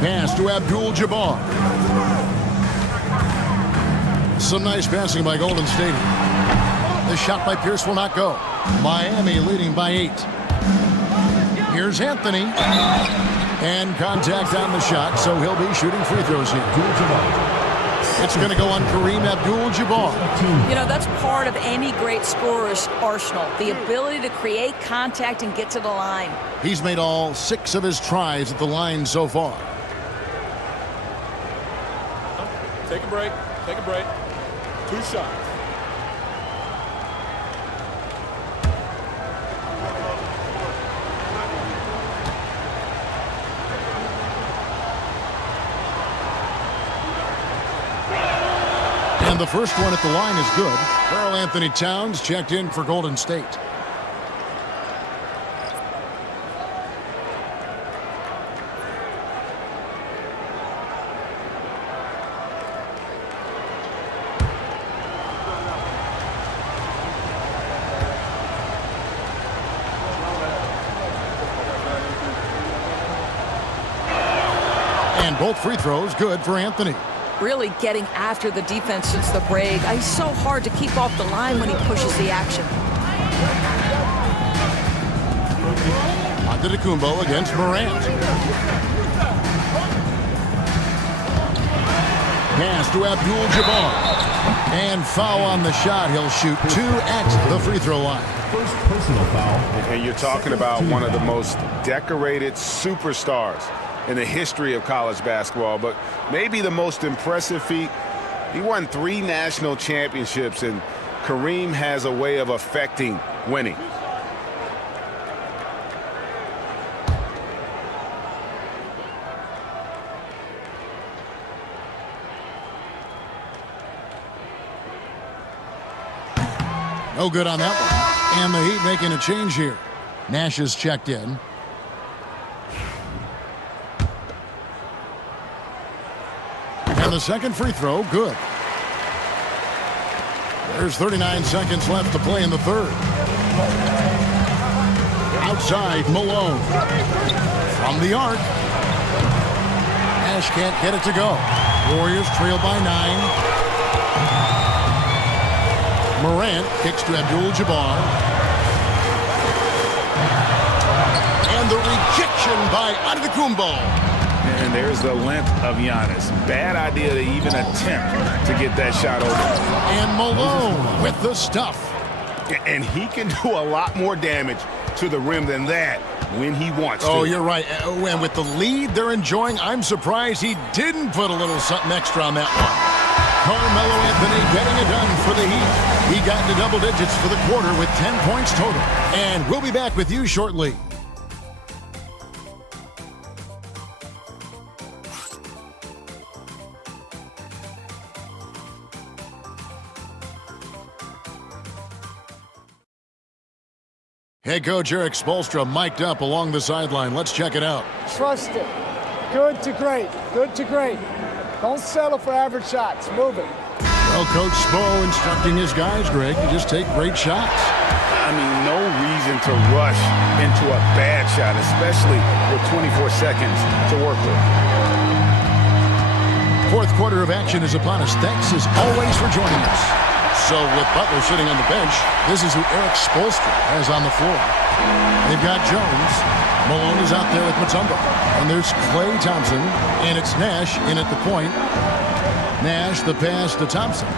Pass to Abdul-Jabbar. Some nice passing by Golden State. The shot by Pierce will not go. Miami leading by 8. Here's Anthony. And contact on the shot, so he'll be shooting free throws here. It's going to go on Kareem Abdul-Jabbar. You know, that's part of any great scorer's arsenal, the ability to create contact and get to the line. He's made all 6 of his tries at the line so far. Take a break. Take a break. 2 shots. And the first one at the line is good. Karl Anthony Towns checked in for Golden State. And both free throws good for Anthony. Really getting after the defense since the break. He's so hard to keep off the line when he pushes the action. Antetokounmpo against Morant. Pass to Abdul-Jabbar. And foul on the shot. He'll shoot 2 at the free throw line. First personal foul. And you're talking about one of the most decorated superstars in the history of college basketball, but maybe the most impressive feat. He won 3 national championships, and Kareem has a way of affecting winning. No good on that one. And the Heat making a change here. Nash is checked in. And the second free throw, good. There's 39 seconds left to play in the third. Outside, Malone. From the arc. Nash can't get it to go. Warriors trail by 9. Morant kicks to Abdul-Jabbar. And the rejection by Antetokounmpo. And there's the length of Giannis. Bad idea to even attempt to get that shot over. And Malone with the stuff. And he can do a lot more damage to the rim than that when he wants to. Oh, you're right. And with the lead they're enjoying, I'm surprised he didn't put a little something extra on that one. Carmelo Anthony getting it done for the Heat. He got into double digits for the quarter with 10 points total. And we'll be back with you shortly. Head coach Erik Spoelstra mic'd up along the sideline. Let's check it out. Trust it. Good to great. Good to great. Don't settle for average shots. Move it. Well, Coach Spo instructing his guys, Greg, to just take great shots. I mean, no reason to rush into a bad shot, especially with 24 seconds to work with. Fourth quarter of action is upon us. Thanks as always for joining us. So with Butler sitting on the bench, this is who Erik Spoelstra has on the floor. They've got Jones. Malone is out there with Mutombo. And there's Klay Thompson. And it's Nash in at the point. Nash, the pass to Thompson.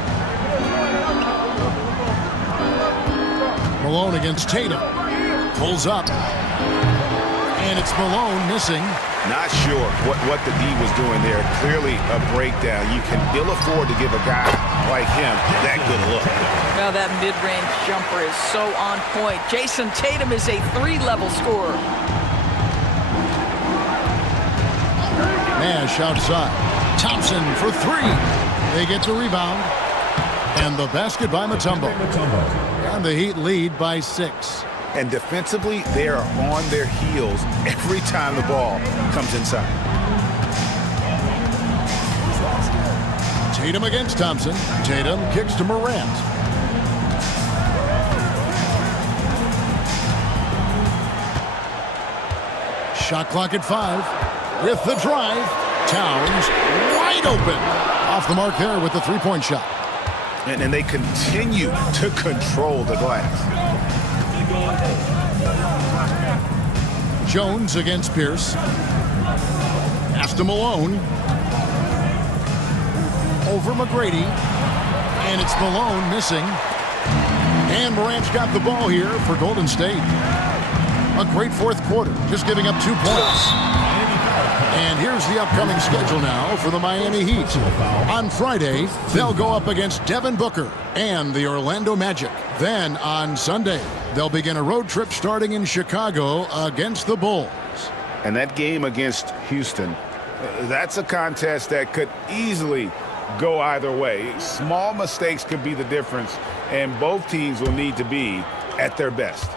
Malone against Tatum. Pulls up. And it's Malone missing. Not sure what the D was doing there. Clearly a breakdown. You can ill afford to give a guy like him that good look. Now that mid-range jumper is so on point. Jason Tatum is a 3-level scorer. Nash outside. Thompson for 3. They get the rebound. And the basket by Mutombo. And the Heat lead by 6. And defensively, they are on their heels every time the ball comes inside. Tatum against Thompson. Tatum kicks to Morant. Shot clock at 5. With the drive, Towns wide open. Off the mark there with the three-point shot. And they continue to control the glass. Jones against Pierce. Pass to Malone. over McGrady. And it's Malone missing. And Morant's got the ball here for Golden State. A great fourth quarter, just giving up 2 points. And here's the upcoming schedule now for the Miami Heat. On Friday, they'll go up against Devin Booker and the Orlando Magic. Then on Sunday, they'll begin a road trip starting in Chicago against the Bulls. And that game against Houston, that's a contest that could easily go either way. Small mistakes could be the difference, and both teams will need to be at their best.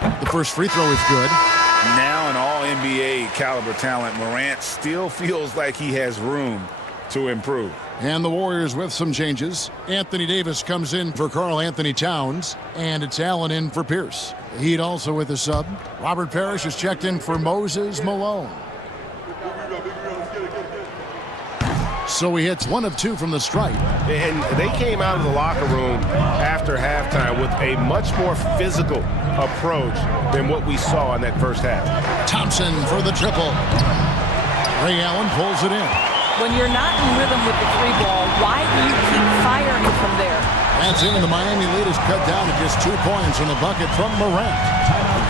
The first free throw is good. Now an all-NBA caliber talent, Morant still feels like he has room to improve. And the Warriors with some changes. Anthony Davis comes in for Karl Anthony Towns, and it's Allen in for Pierce. The Heat also with a sub. Robert Parrish is checked in for Moses Malone. So he hits 1 of 2 from the stripe. And they came out of the locker room after halftime with a much more physical approach than what we saw in that first half. Thompson for the triple. Ray Allen pulls it in. When you're not in rhythm with the 3 ball, why do you keep firing from there? That's in. The Miami lead is cut down to just 2 points in the bucket from Morant.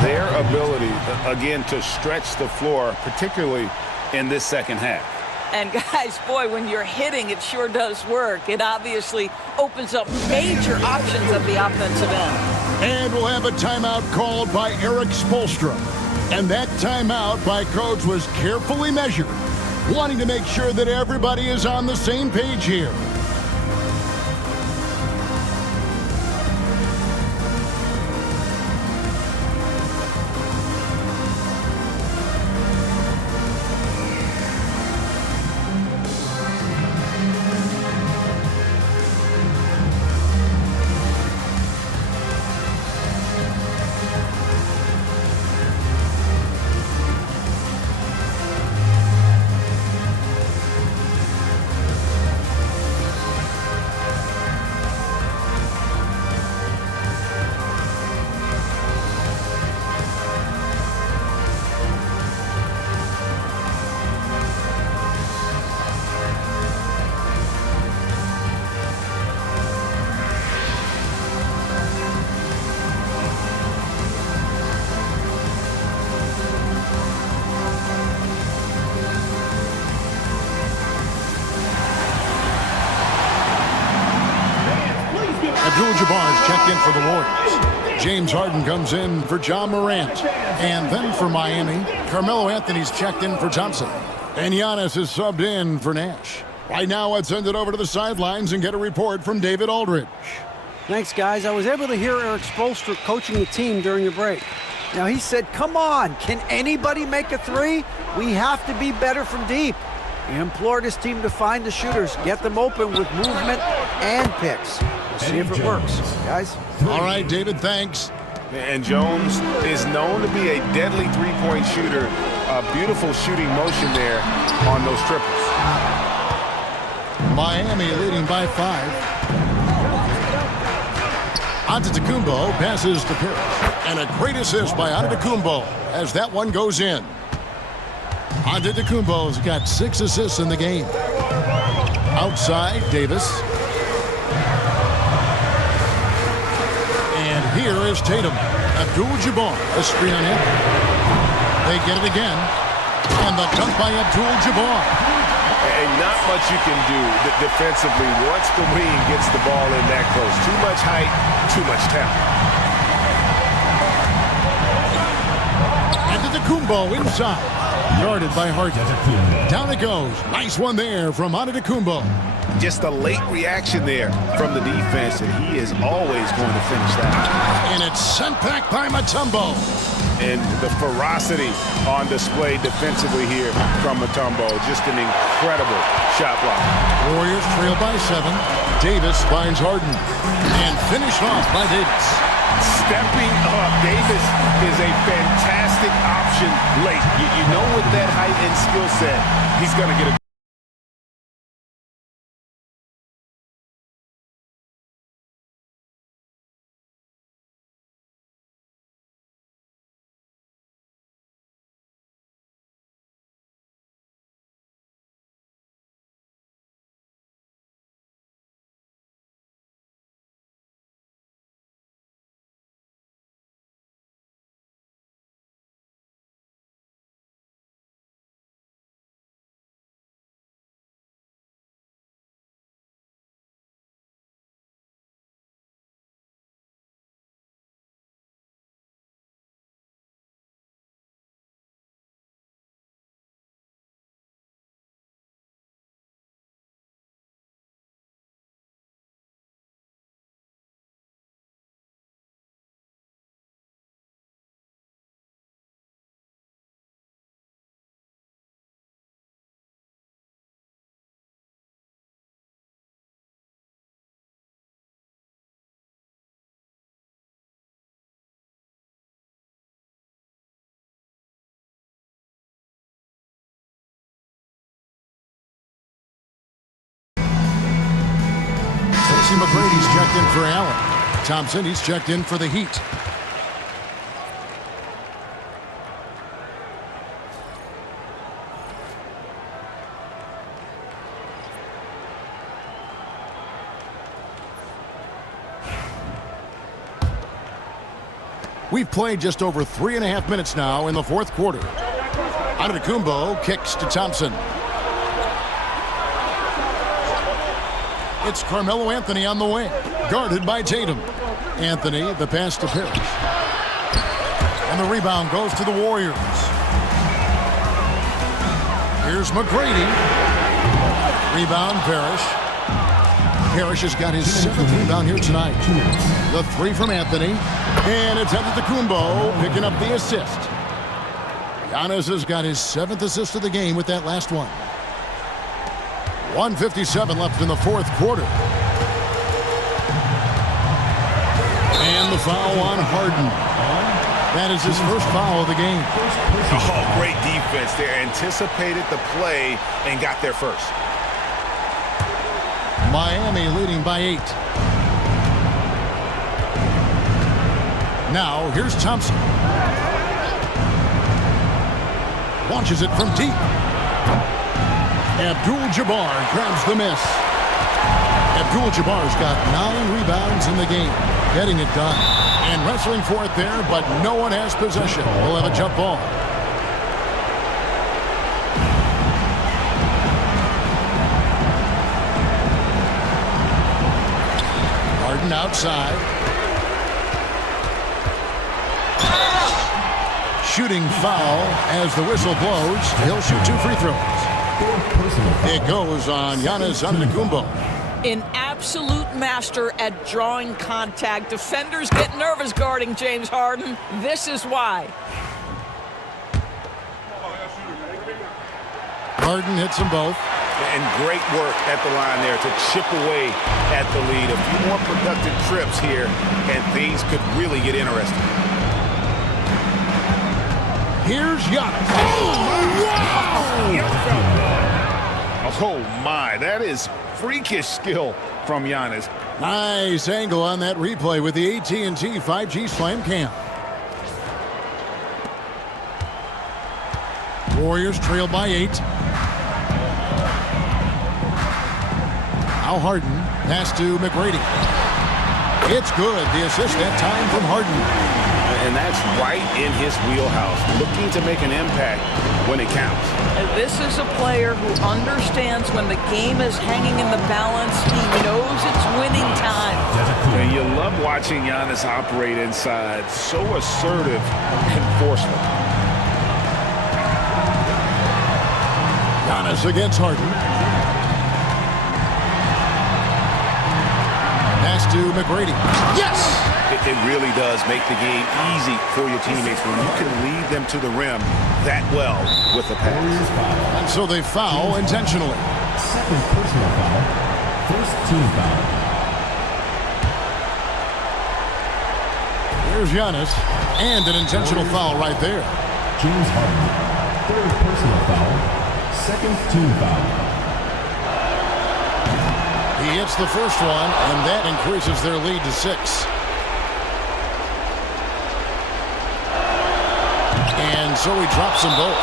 Their ability, again, to stretch the floor, particularly in this second half. And guys, boy, when you're hitting, it sure does work. It obviously opens up major options at the offensive end. And we'll have a timeout called by Eric Spoelstra. And that timeout by Coach was carefully measured, wanting to make sure that everybody is on the same page here. Abdul-Jabbar's checked in for the Warriors. James Harden comes in for John Morant. And then for Miami, Carmelo Anthony's checked in for Thompson. And Giannis is subbed in for Nash. Right now, let's send it over to the sidelines and get a report from David Aldridge. Thanks, guys. I was able to hear Eric Spoelstra coaching the team during the break. Now, he said, come on, can anybody make a 3? We have to be better from deep. He implored his team to find the shooters, get them open with movement and picks. We'll see if it works. Guys? All right, David, thanks. And Jones is known to be a deadly three-point shooter. A beautiful shooting motion there on those triples. Miami leading by 5. Antetokounmpo passes to Pierce. And a great assist by Antetokounmpo as that one goes in. Antetokounmpo's got 6 assists in the game. Outside, Davis. And here is Tatum. Abdul-Jabbar, a screen on him. They get it again. And the dunk by Abdul-Jabbar. And not much you can do defensively once the wing gets the ball in that close. Too much height, too much talent. Antetokounmpo inside. Guarded by Harden. Down it goes. Nice one there from Antetokounmpo. Just a late reaction there from the defense, and he is always going to finish that. And it's sent back by Mutombo. And the ferocity on display defensively here from Mutombo. Just an incredible shot block. Warriors trail by 7. Davis finds Harden. And finished off by Davis. Stepping up, Davis is a fantastic option late. You know with that height and skill set, he's going to get a Tracy McGrady's checked in for Allen. Thompson, he's checked in for the Heat. We've played just over 3.5 minutes now in the fourth quarter. Antetokounmpo kicks to Thompson. It's Carmelo Anthony on the wing, guarded by Tatum. Anthony, the pass to Parrish. And the rebound goes to the Warriors. Here's McGrady. Rebound, Parrish. Parrish has got his 7th rebound here tonight. The 3 from Anthony. And it's Antetokounmpo picking up the assist. Giannis has got his 7th assist of the game with that last one. 1:57 left in the fourth quarter. And the foul on Harden. That is his first foul of the game. Oh, great defense there. Anticipated the play and got there first. Miami leading by 8. Now, here's Thompson. Launches it from deep. Abdul-Jabbar grabs the miss. Abdul-Jabbar's got 9 rebounds in the game, getting it done. And wrestling for it there, but no one has possession. We'll have a jump ball. Harden outside. Shooting foul as the whistle blows. He'll shoot 2 free throws. It goes on Giannis Antetokounmpo. An absolute master at drawing contact. Defenders get nervous guarding James Harden. This is why. Harden hits them both. And great work at the line there to chip away at the lead. A few more productive trips here, and things could really get interesting. Here's Giannis. Oh, my. That is freakish skill from Giannis. Nice angle on that replay with the AT&T 5G Slam Cam. Warriors trail by 8. Now Harden. Pass to McGrady. It's good. The assist that time from Harden. And that's right in his wheelhouse, looking to make an impact when it counts. This is a player who understands when the game is hanging in the balance. He knows it's winning time. And you love watching Giannis operate inside. So assertive and forceful. Giannis against Harden. Pass to McGrady. Yes! It really does make the game easy for your teammates when you can lead them to the rim that well with the pass. And so they foul intentionally. Second personal foul. First team foul. Here's Giannis. And an intentional foul right there. James Harden. Third personal foul. Second team foul. He hits the first one, and that increases their lead to 6. And so he drops them both.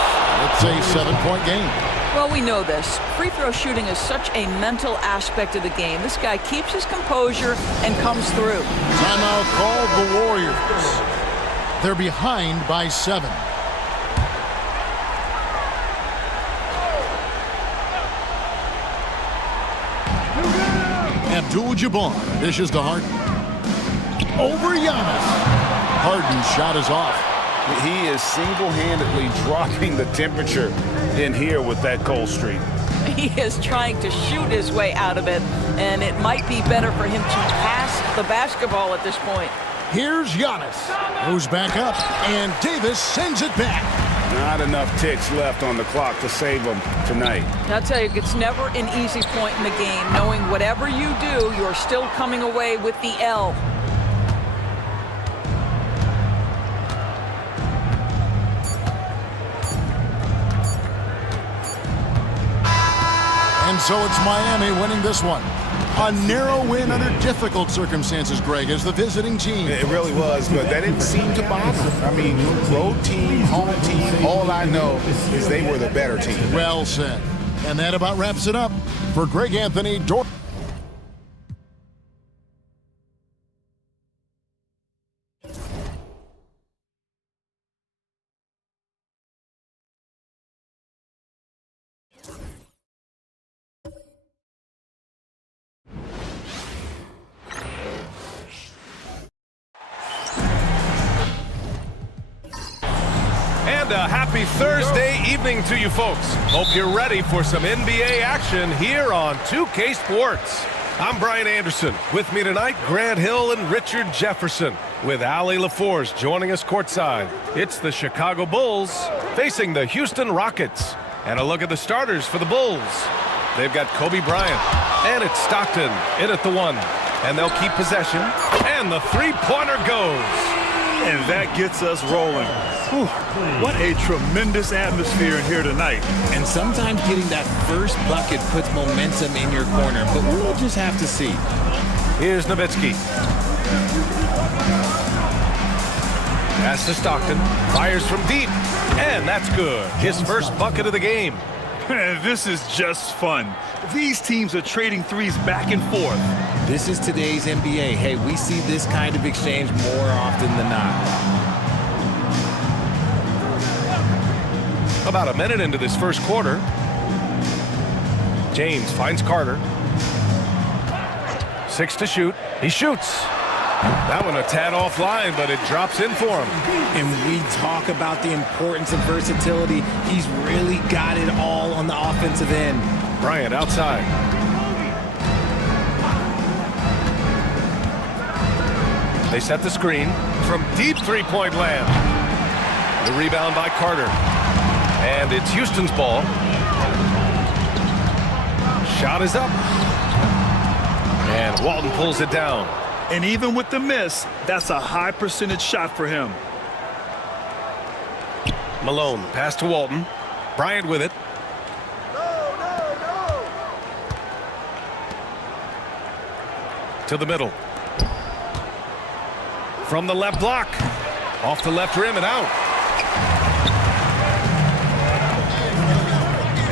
It's a 7-point game. Well, we know this. Free throw shooting is such a mental aspect of the game. This guy keeps his composure and comes through. Timeout called the Warriors. They're behind by 7. Abdul-Jabbar dishes to Harden. Over Giannis. Harden's shot is off. He is single-handedly dropping the temperature in here with that cold streak. He is trying to shoot his way out of it, and it might be better for him to pass the basketball at this point. Here's Giannis. Goes back up, and Davis sends it back. Not enough ticks left on the clock to save him tonight. I'll tell you, it's never an easy point in the game, knowing whatever you do, you're still coming away with the L. And so it's Miami winning this one. A narrow win under difficult circumstances, Greg, as the visiting team. It really was, but that didn't seem to bother them. I mean, road team, home team, all I know is they were the better team. Well said. And that about wraps it up for Greg Anthony. And a happy Thursday evening to you folks. Hope you're ready for some NBA action here on 2K Sports. I'm Brian Anderson. With me tonight, Grant Hill and Richard Jefferson, with Allie LaForce joining us courtside. It's the Chicago Bulls facing the Houston Rockets. And a look at the starters for the Bulls. They've got Kobe Bryant, and it's Stockton in at the 1. And they'll keep possession, and the three-pointer goes. And that gets us rolling. Whew, what a tremendous atmosphere in here tonight. And sometimes getting that first bucket puts momentum in your corner, but we'll just have to see. Here's Nowitzki. Pass to Stockton. Fires from deep. And that's good. His first bucket of the game. Man, this is just fun. These teams are trading threes back and forth. This is today's NBA. Hey, we see this kind of exchange more often than not. About a minute into this first quarter. James finds Carter. 6 to shoot. He shoots. That one a tad offline, but it drops in for him. And we talk about the importance of versatility. He's really got it all on the offensive end. Bryant outside. They set the screen from deep three-point land. The rebound by Carter. And it's Houston's ball. Shot is up. And Walton pulls it down. And even with the miss, that's a high percentage shot for him. Malone, pass to Walton. Bryant with it. To the middle. From the left block. Off the left rim and out.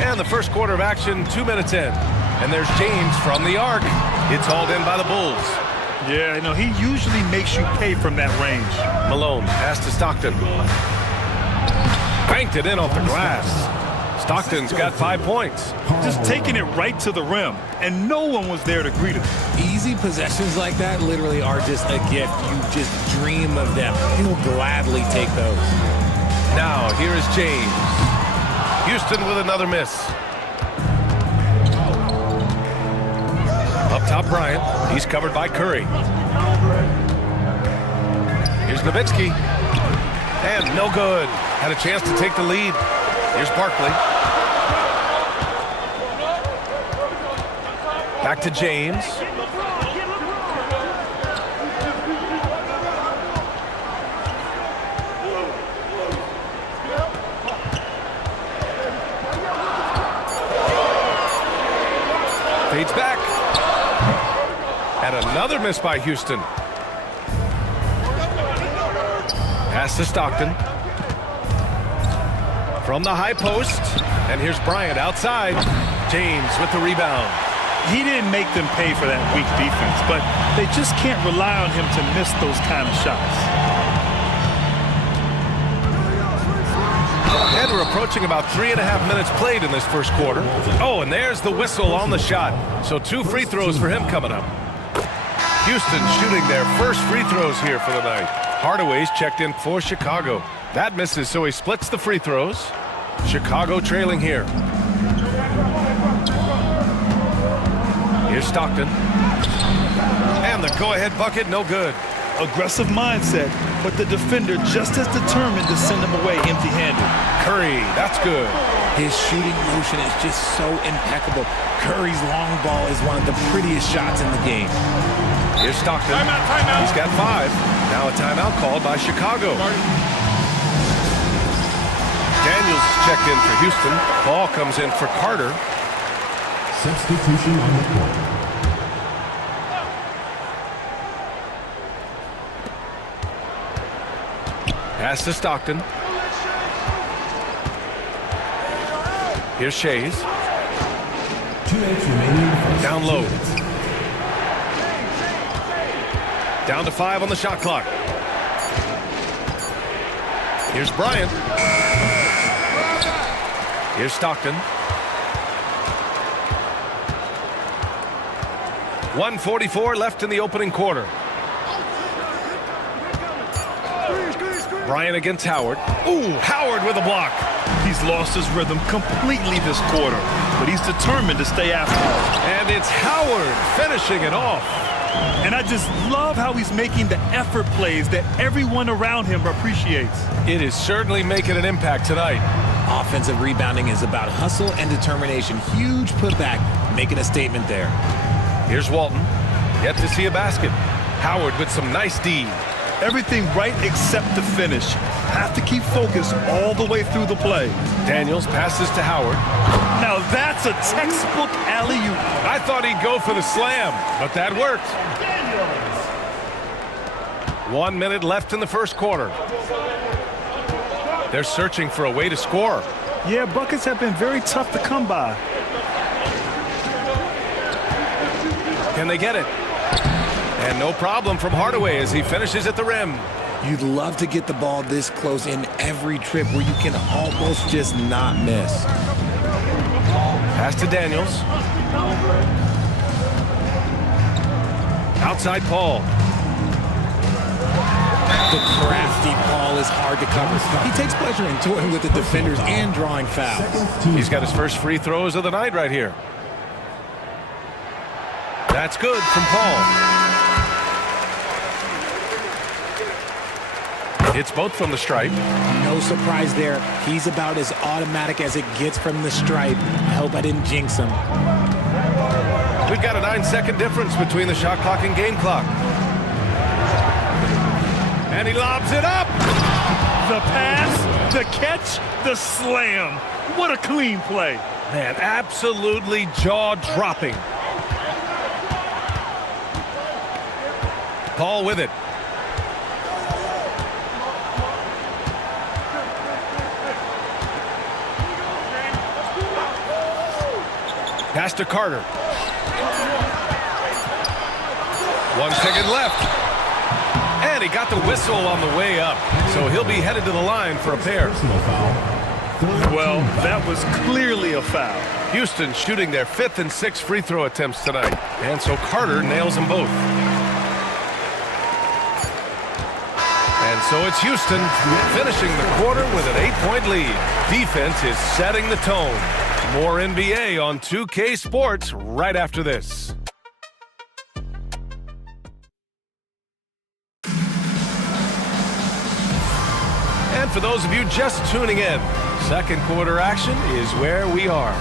And the first quarter of action, 2 minutes in. And there's James from the arc. It's hauled in by the Bulls. Yeah, no, he usually makes you pay from that range. Malone, pass to Stockton. Banked it in off the glass. Stockton's got 5 points. Just taking it right to the rim, and no one was there to greet him. Easy possessions like that literally are just a gift. You just dream of them. He'll gladly take those. Now, here is James. Houston with another miss. Up top, Bryant. He's covered by Curry. Here's Nowitzki. And no good. Had a chance to take the lead. Here's Barkley. Back to James. Fades back. And another miss by Houston. Pass to Stockton. From the high post. And here's Bryant outside. James with the rebound. He didn't make them pay for that weak defense, but they just can't rely on him to miss those kind of shots. And we're approaching about 3.5 minutes played in this first quarter. Oh, and there's the whistle on the shot. So 2 free throws for him coming up. Houston shooting their first free throws here for the night. Hardaway's checked in for Chicago. That misses, so he splits the free throws. Chicago trailing here. Here's Stockton. And the go-ahead bucket, no good. Aggressive mindset, but the defender just as determined to send him away empty-handed. Curry, that's good. His shooting motion is just so impeccable. Curry's long ball is one of the prettiest shots in the game. Here's Stockton. Timeout. He's got 5. Now a timeout called by Chicago. Daniels checked in for Houston. Ball comes in for Carter. Substitution on the court. Pass to Stockton. Here's Shays. 2 minutes remaining. Down low. Down to 5 on the shot clock. Here's Bryant. Here's Stockton. 1:44 left in the opening quarter. Bryant against Howard. Ooh, Howard with a block. He's lost his rhythm completely this quarter, but he's determined to stay after it. And it's Howard finishing it off. And I just love how he's making the effort plays that everyone around him appreciates. It is certainly making an impact tonight. Offensive rebounding is about hustle and determination. Huge putback, making a statement there. Here's Walton. Yet to see a basket. Howard with some nice D. Everything right except the finish. Have to keep focused all the way through the play. Daniels passes to Howard. Now that's a textbook alley-oop. I thought he'd go for the slam, but that worked. 1 minute left in the first quarter. They're searching for a way to score. Yeah, buckets have been very tough to come by. Can they get it? And no problem from Hardaway as he finishes at the rim. You'd love to get the ball this close in every trip where you can almost just not miss. Pass to Daniels. Outside Paul. The crafty Paul is hard to cover. He takes pleasure in toying with the defenders and drawing fouls. He's got his first free throws of the night right here. That's good from Paul. It's both from the stripe. No surprise there. He's about as automatic as it gets from the stripe. I hope I didn't jinx him. We've got a 9-second difference between the shot clock and game clock. And he lobs it up. The pass, the catch, the slam. What a clean play. Man, absolutely jaw-dropping. Paul with it. Pass to Carter. 1 second left. And he got the whistle on the way up. So he'll be headed to the line for a pair. Well, that was clearly a foul. Houston shooting their 5th and 6th free throw attempts tonight. And so Carter nails them both. And so it's Houston finishing the quarter with an 8-point lead. Defense is setting the tone. More NBA on 2K Sports right after this. And for those of you just tuning in, second quarter action is where we are.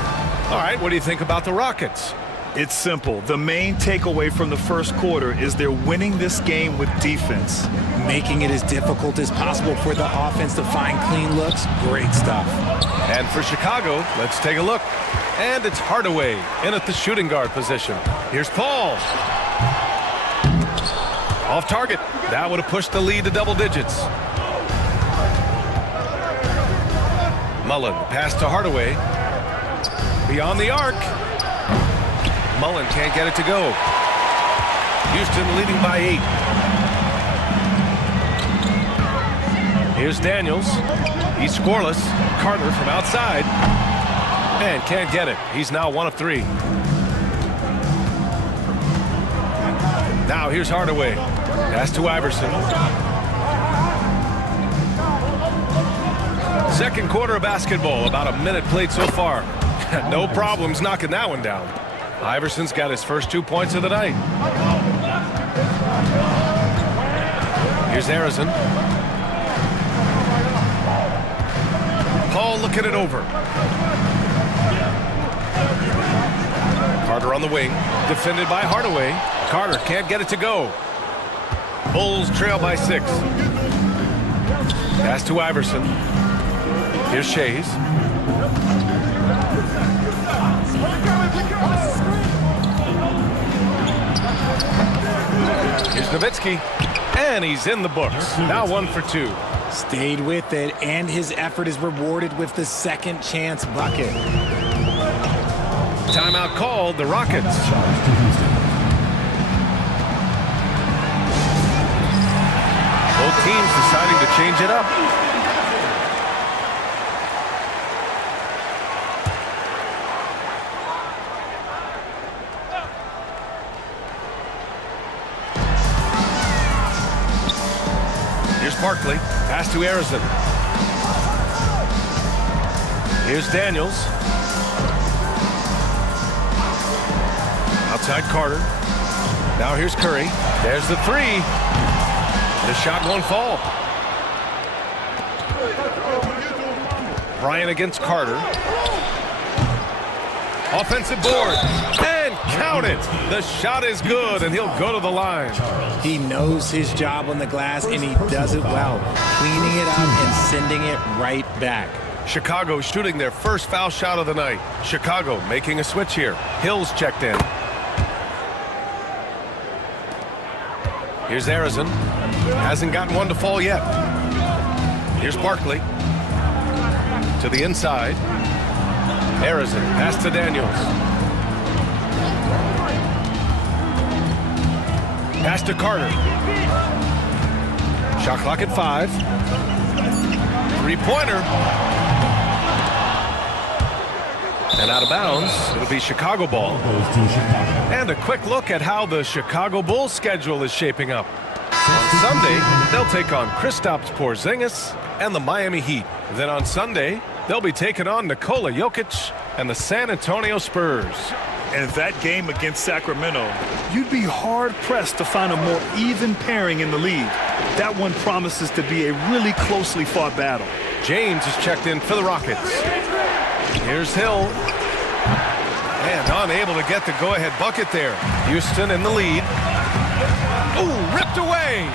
All right, what do you think about the Rockets? It's simple. The main takeaway from the first quarter is they're winning this game with defense. Making it as difficult as possible for the offense to find clean looks. Great stuff. And for Chicago, let's take a look. And it's Hardaway in at the shooting guard position. Here's Paul. Off target. That would have pushed the lead to double digits. Mullen, pass to Hardaway. Beyond the arc. Mullen can't get it to go. Houston leading by 8. Here's Daniels. He's scoreless. Carter from outside. And can't get it. He's now 1 of 3. Now here's Hardaway. Pass to Iverson. Second quarter of basketball. About a minute played so far. No problems knocking that one down. Iverson's got his first 2 points of the night. Here's Harrison. Paul looking it over. Carter on the wing. Defended by Hardaway. Carter can't get it to go. Bulls trail by 6. Pass to Iverson. Here's Shays. Here's Nowitzki. And he's in the books. Now 1 for 2. Stayed with it, and his effort is rewarded with the second chance bucket. Timeout called, the Rockets. Both teams deciding to change it up. Here's Barkley. Pass to Arizon. Here's Daniels. Outside Carter. Now here's Curry. There's the three. The shot won't fall. Bryant against Carter. Offensive board. And count it. The shot is good, and he'll go to the line. He knows his job on the glass, and he does it well, cleaning it up and sending it right back. Chicago shooting their first foul shot of the night. Chicago making a switch here. Hill's checked in. Here's Arizon. Hasn't gotten one to fall yet. Here's Barkley. To the inside. Arizon. Pass to Daniels. Pass to Carter. Shot clock at 5. Three-pointer. And out of bounds. It'll be Chicago ball. And a quick look at how the Chicago Bulls schedule is shaping up. On Sunday, they'll take on Kristaps Porzingis and the Miami Heat. Then on Sunday, they'll be taking on Nikola Jokic and the San Antonio Spurs. And that game against Sacramento, you'd be hard-pressed to find a more even pairing in the league. That one promises to be a really closely fought battle. James is checked in for the Rockets. Here's Hill. And unable to get the go-ahead bucket there. Houston in the lead. Ooh, ripped away.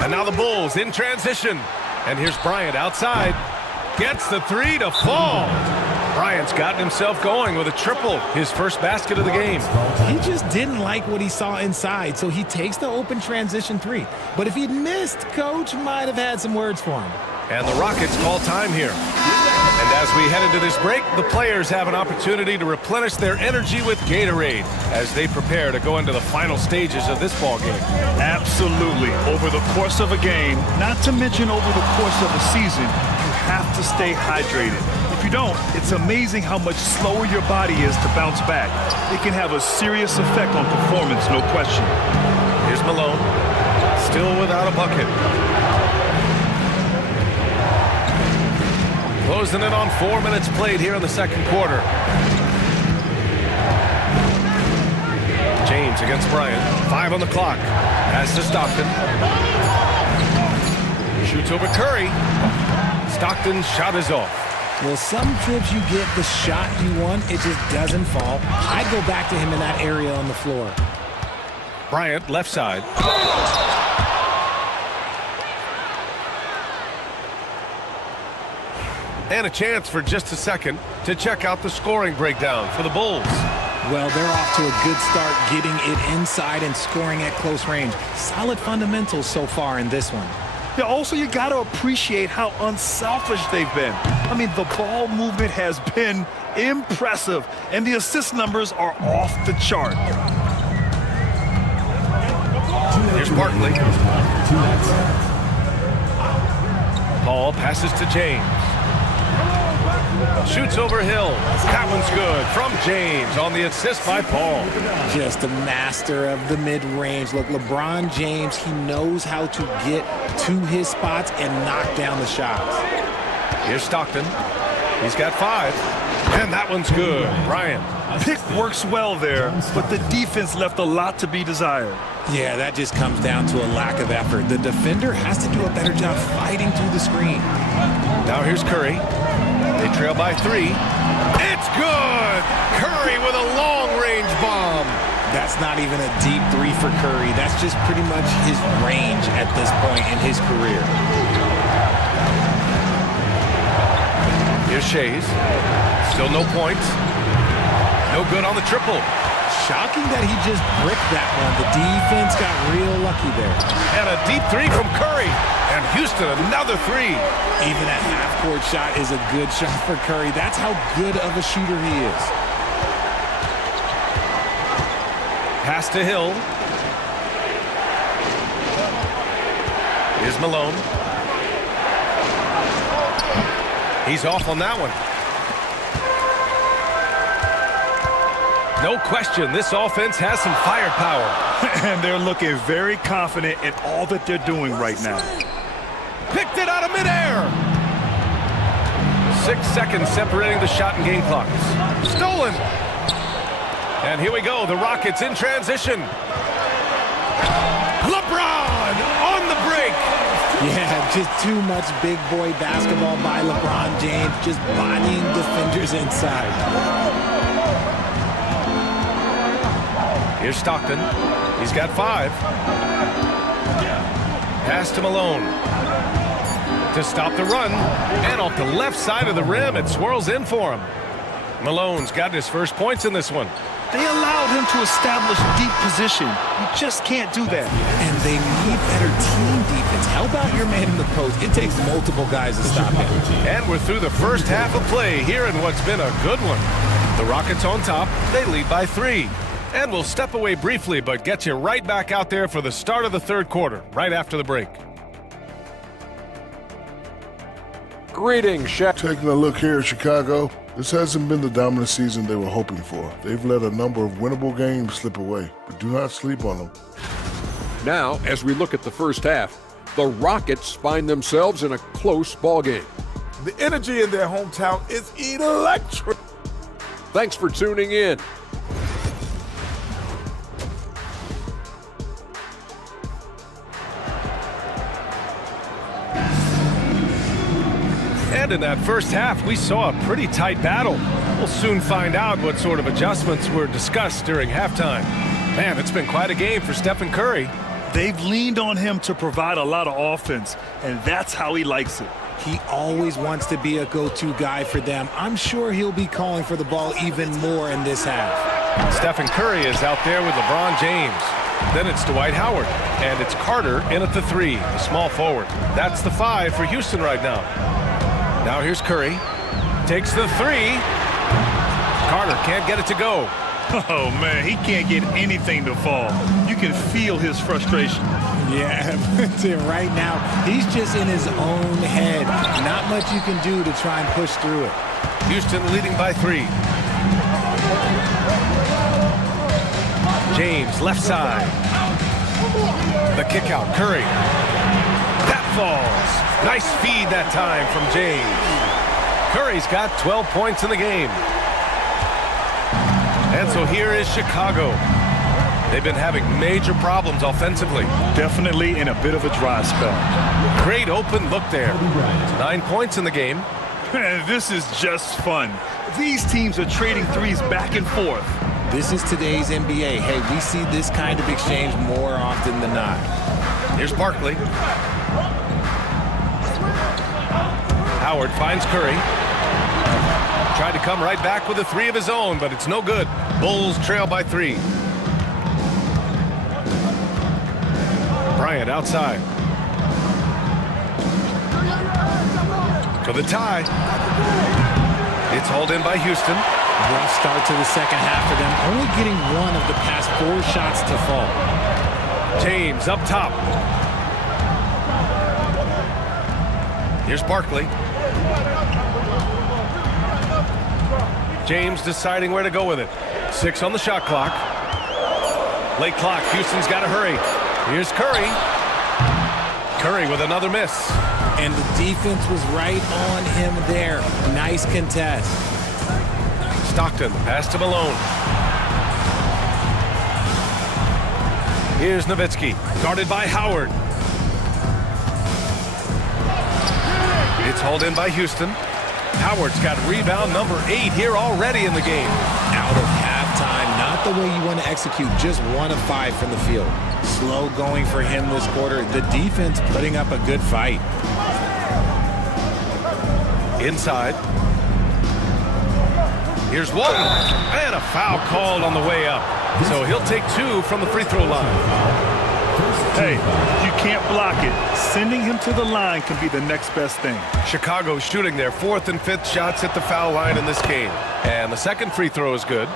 And now the Bulls in transition. And here's Bryant outside. Gets the three to fall. Bryant's gotten himself going with a triple, his first basket of the game. He just didn't like what he saw inside, so he takes the open transition three. But if he'd missed, Coach might have had some words for him. And the Rockets call time here. And as we head into this break, the players have an opportunity to replenish their energy with Gatorade as they prepare to go into the final stages of this ball game. Absolutely. Over the course of a game, not to mention over the course of a season, you have to stay hydrated. If you don't, it's amazing how much slower your body is to bounce back. It can have a serious effect on performance, no question. Here's Malone, still without a bucket. Closing in on 4 minutes played here in the second quarter. James against Bryant. 5 on the clock. Pass to Stockton. Shoots over Curry. Stockton's shot is off. Well, some trips you get the shot you want, it just doesn't fall. I'd go back to him in that area on the floor. Bryant, left side. And a chance for just a second to check out the scoring breakdown for the Bulls. Well, they're off to a good start getting it inside and scoring at close range. Solid fundamentals so far in this one. Yeah, also, you got to appreciate how unselfish they've been. I mean, the ball movement has been impressive, and the assist numbers are off the chart. Here's Barkley. Paul passes to James. Shoots over Hill. That one's good from James on the assist by Paul. Just a master of the mid-range. Look, LeBron James, he knows how to get to his spots and knock down the shots. Here's Stockton. He's got 5. And that one's good. Bryant. Pick works well there, but the defense left a lot to be desired. Yeah, that just comes down to a lack of effort. The defender has to do a better job fighting through the screen. Now here's Curry. They trail by 3. It's good! Curry with a long-range bomb. That's not even a deep 3 for Curry. That's just pretty much his range at this point in his career. Here's Shays. Still no points. No good on the triple. Shocking that he just bricked that one. The defense got real lucky there. And a deep 3 from Curry. And Houston, another three. Even a half-court shot is a good shot for Curry. That's how good of a shooter he is. Pass to Hill. Here's Malone. He's off on that one. No question, this offense has some firepower. And they're looking very confident in all that they're doing right now. Picked it out of midair. 6 seconds separating the shot and game clocks. Stolen. And here we go, the Rockets in transition. LeBron on the break. Yeah, just too much big boy basketball by LeBron James, just bodying defenders inside. Here's Stockton. He's got 5. Pass to Malone. To stop the run. And off the left side of the rim, it swirls in for him. Malone's got his first points in this one. They allowed him to establish deep position. You just can't do that. And they need better team defense. How about your man in the post? It takes multiple guys to stop him. And we're through the first half of play here in what's been a good one. The Rockets on top. They lead by 3. And we'll step away briefly, but get you right back out there for the start of the third quarter, right after the break. Greetings, Shaq. Taking a look here at Chicago, this hasn't been the dominant season they were hoping for. They've let a number of winnable games slip away, but do not sleep on them. Now, as we look at the first half, the Rockets find themselves in a close ballgame. The energy in their hometown is electric. Thanks for tuning in. And in that first half, we saw a pretty tight battle. We'll soon find out what sort of adjustments were discussed during halftime. Man, it's been quite a game for Stephen Curry. They've leaned on him to provide a lot of offense, and that's how he likes it. He always wants to be a go-to guy for them. I'm sure he'll be calling for the ball even more in this half. Stephen Curry is out there with LeBron James. Then it's Dwight Howard, and it's Carter in at the 3, the small forward. That's the 5 for Houston right now. Now here's Curry. Takes the 3. Carter can't get it to go. Oh, man, he can't get anything to fall. You can feel his frustration. Yeah, right now, he's just in his own head. Not much you can do to try and push through it. Houston leading by 3. James, left side. The kick out, Curry. That falls. Nice feed that time from James. Curry's got 12 points in the game. And so here is Chicago. They've been having major problems offensively. Definitely in a bit of a dry spell. Great open look there. 9 points in the game. This is just fun. These teams are trading threes back and forth. This is today's NBA. Hey, we see this kind of exchange more often than not. Here's Barkley. Howard finds Curry. Tried to come right back with a 3 of his own, but it's no good. Bulls trail by 3. Bryant outside. To the tie. It's hauled in by Houston. Rough start to the second half for them. Only getting 1 of the past 4 shots to fall. James up top. Here's Barkley. James deciding where to go with it. 6 on the shot clock. Late clock. Houston's got to hurry. Here's Curry. Curry with another miss. And the defense was right on him there. Nice contest. Stockton, pass to Malone. Here's Nowitzki, guarded by Howard. It's hauled in by Houston. Howard's got rebound number 8 here already in the game. Out of halftime, not the way you want to execute, just 1 of 5 from the field. Slow going for him this quarter. The defense putting up a good fight. Inside. Here's Walton. And a foul called on the way up. So he'll take 2 from the free throw line. Hey, if you can't block it, sending him to the line can be the next best thing. Chicago shooting their 4th and 5th shots at the foul line in this game. And the second free throw is good.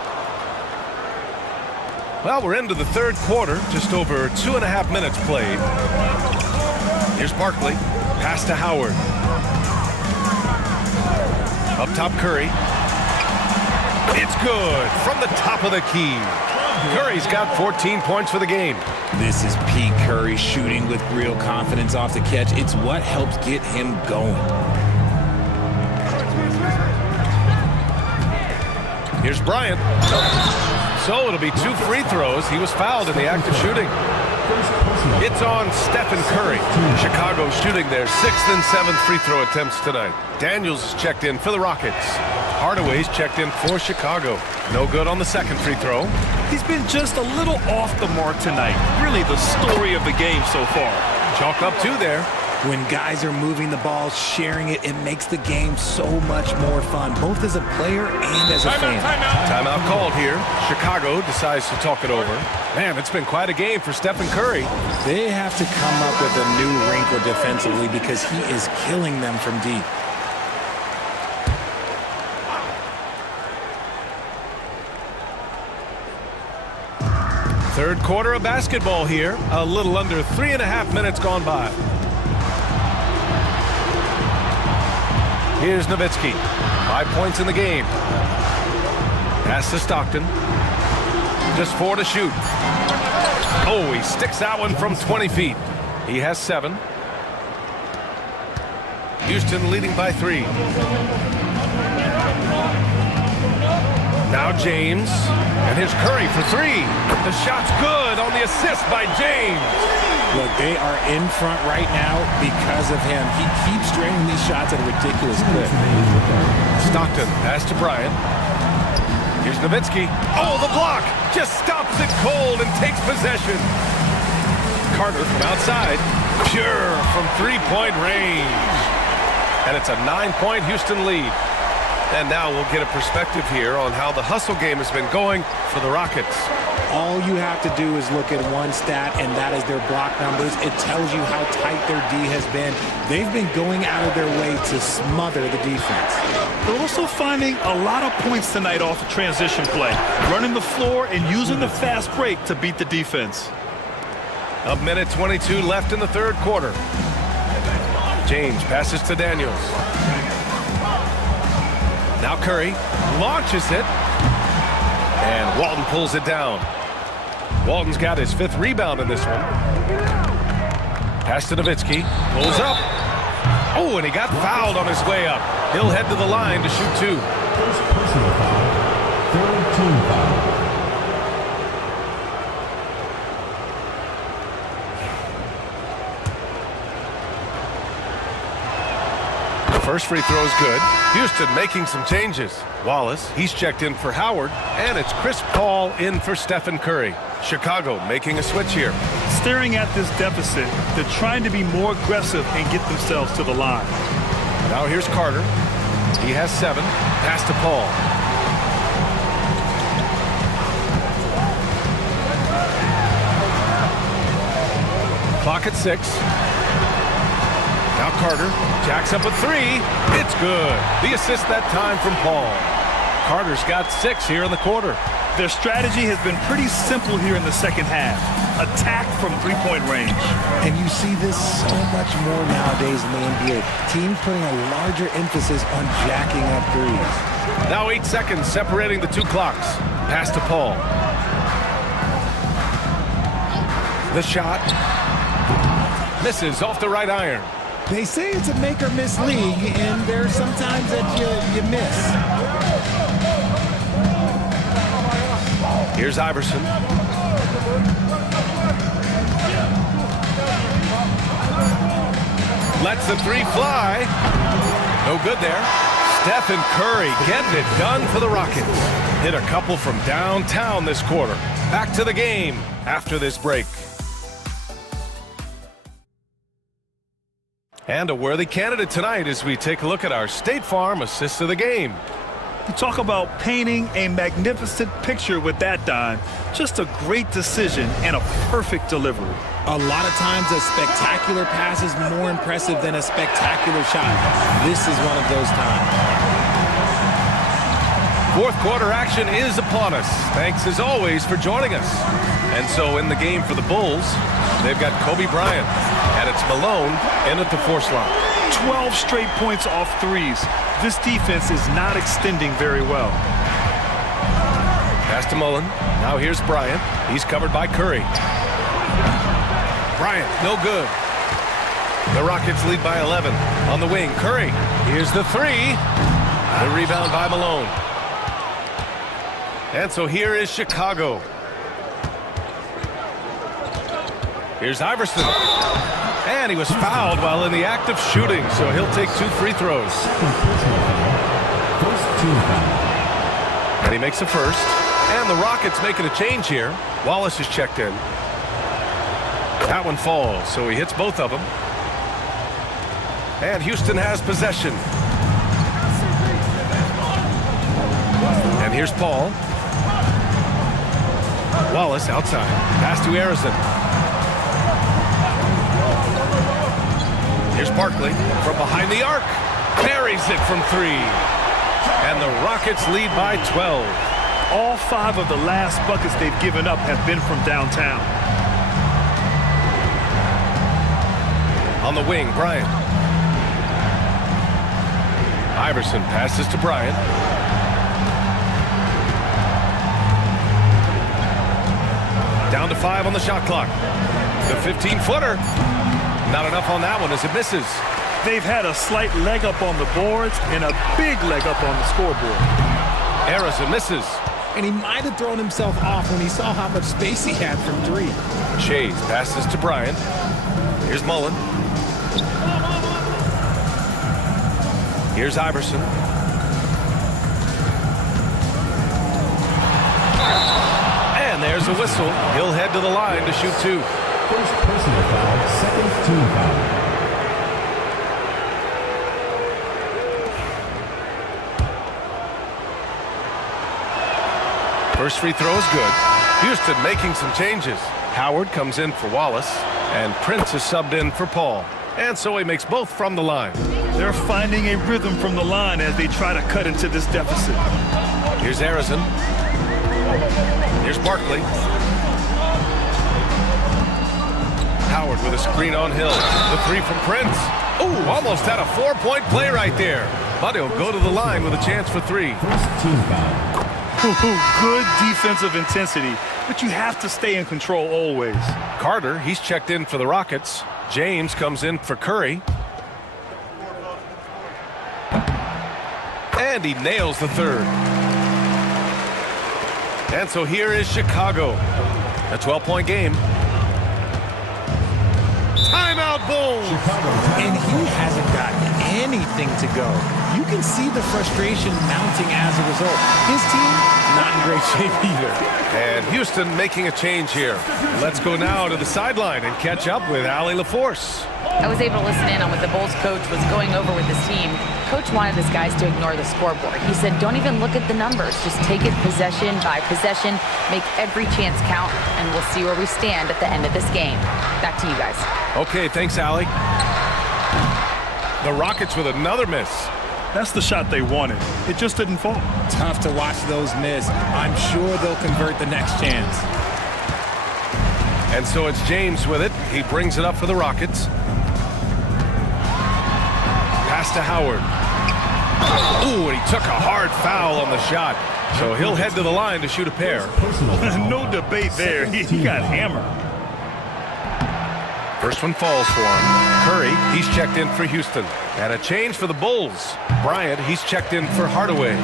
Well, we're into the 3rd quarter, just over 2.5 minutes played. Here's Barkley, pass to Howard. Up top, Curry. It's good from the top of the key. Curry's got 14 points for the game. This is Pete Curry shooting with real confidence off the catch. It's what helps get him going. Here's Bryant. So it'll be 2 free throws. He was fouled in the act of shooting. It's on Stephen Curry. Chicago shooting their 6th and 7th free throw attempts tonight. Daniels is checked in for the Rockets. Hardaway's checked in for Chicago. No good on the second free throw. He's been just a little off the mark tonight. Really the story of the game so far. Chalk up 2 there. When guys are moving the ball, sharing it, it makes the game so much more fun, both as a player and as a fan. Timeout called here. Chicago decides to talk it over. Man, it's been quite a game for Stephen Curry. They have to come up with a new wrinkle defensively because he is killing them from deep. Third quarter of basketball here. A little under 3.5 minutes gone by. Here's Nowitzki. 5 points in the game. Pass to Stockton. Just 4 to shoot. Oh, he sticks that one from 20 feet. He has 7. Houston leading by 3. Now James. And here's Curry for 3. The shot's good on the assist by James. Look, they are in front right now because of him. He keeps draining these shots at a ridiculous clip. Stockton, pass to Bryant. Here's Nowitzki. Oh, the block! Just stops it cold and takes possession. Carter from outside. Pure from 3-point range. And it's a 9-point Houston lead. And now we'll get a perspective here on how the hustle game has been going for the Rockets. All you have to do is look at one stat, and that is their block numbers. It tells you how tight their D has been. They've been going out of their way to smother the defense. They're also finding a lot of points tonight off the transition play, running the floor and using the fast break to beat the defense. A minute 22 left in the third quarter. James passes to Daniels. Now Curry launches it. And Walton pulls it down. Walton's got his 5th rebound in this one. Pass to Nowitzki. Pulls up. Oh, and he got fouled on his way up. He'll head to the line to shoot 2. First personal foul. 3rd team foul. First free throw is good. Houston making some changes. Wallace, he's checked in for Howard, and it's Chris Paul in for Stephen Curry. Chicago making a switch here. Staring at this deficit, they're trying to be more aggressive and get themselves to the line. Now here's Carter. He has 7. Pass to Paul. Clock at 6. Now Carter jacks up a 3. It's good. The assist that time from Paul. Carter's got 6 here in the quarter. Their strategy has been pretty simple here in the second half. Attack from 3-point range. And you see this so much more nowadays in the NBA. Teams putting a larger emphasis on jacking up threes. Now 8 seconds separating the 2 clocks. Pass to Paul. The shot misses off the right iron. They say it's a make-or-miss league, and there's sometimes that you miss. Here's Iverson. Lets the 3 fly. No good there. Stephen Curry getting it done for the Rockets. Hit a couple from downtown this quarter. Back to the game after this break. And a worthy candidate tonight as we take a look at our State Farm Assist of the Game. You talk about painting a magnificent picture with that dime. Just a great decision and a perfect delivery. A lot of times a spectacular pass is more impressive than a spectacular shot. This is one of those times. Fourth quarter action is upon us. Thanks as always for joining us. And so in the game for the Bulls, they've got Kobe Bryant, and it's Malone in at the force line. 12 straight points off threes. This defense is not extending very well. Pass to Mullen. Now here's Bryant. He's covered by Curry. Bryant, no good. The Rockets lead by 11. On the wing, Curry. Here's the three. The rebound by Malone. And so here is Chicago. Here's Iverson. And he was fouled while in the act of shooting, so he'll take 2 free throws. And he makes the first. And the Rockets making a change here. Wallace is checked in. That one falls, so he hits both of them. And Houston has possession. And here's Paul. Wallace outside. Pass to Arizon. Here's Barkley from behind the arc. Buries it from 3. And the Rockets lead by 12. All 5 of the last buckets they've given up have been from downtown. On the wing, Bryant. Iverson passes to Bryant. Down to 5 on the shot clock. The 15-footer. Not enough on that one as it misses. They've had a slight leg up on the boards and a big leg up on the scoreboard. Arizon misses. And he might have thrown himself off when he saw how much space he had from 3. Shays passes to Bryant. Here's Mullen. Here's Iverson. And there's a whistle. He'll head to the line to shoot 2. First personal foul, second team foul. First free throw is good. Houston making some changes. Howard comes in for Wallace, and Prince is subbed in for Paul. And so he makes both from the line. They're finding a rhythm from the line as they try to cut into this deficit. Here's Arizon. Here's Barkley. Howard with a screen on Hill. The 3 from Prince. Ooh, almost had a 4-point play right there. But he'll go to the line with a chance for 3. First team foul. Good defensive intensity, but you have to stay in control always. Carter, he's checked in for the Rockets. James comes in for Curry. And he nails the 3rd. And so here is Chicago. A 12-point game. Timeout, Bulls! And he hasn't got anything to go. You can see the frustration mounting as a result. His team, not in great shape either. And Houston making a change here. Let's go now to the sideline and catch up with Allie LaForce. I was able to listen in on what the Bulls coach was going over with his team. Coach wanted his guys to ignore the scoreboard. He said, don't even look at the numbers. Just take it possession by possession, make every chance count, and we'll see where we stand at the end of this game. Back to you guys. Okay, thanks, Allie. The Rockets with another miss. That's the shot they wanted. It just didn't fall. Tough to watch those miss. I'm sure they'll convert the next chance. And so it's James with it. He brings it up for the Rockets. Pass to Howard. Ooh, and he took a hard foul on the shot. So he'll head to the line to shoot a pair. No debate there. He got hammered. First one falls for him. Curry, he's checked in for Houston. And a change for the Bulls. Bryant, he's checked in for Hardaway.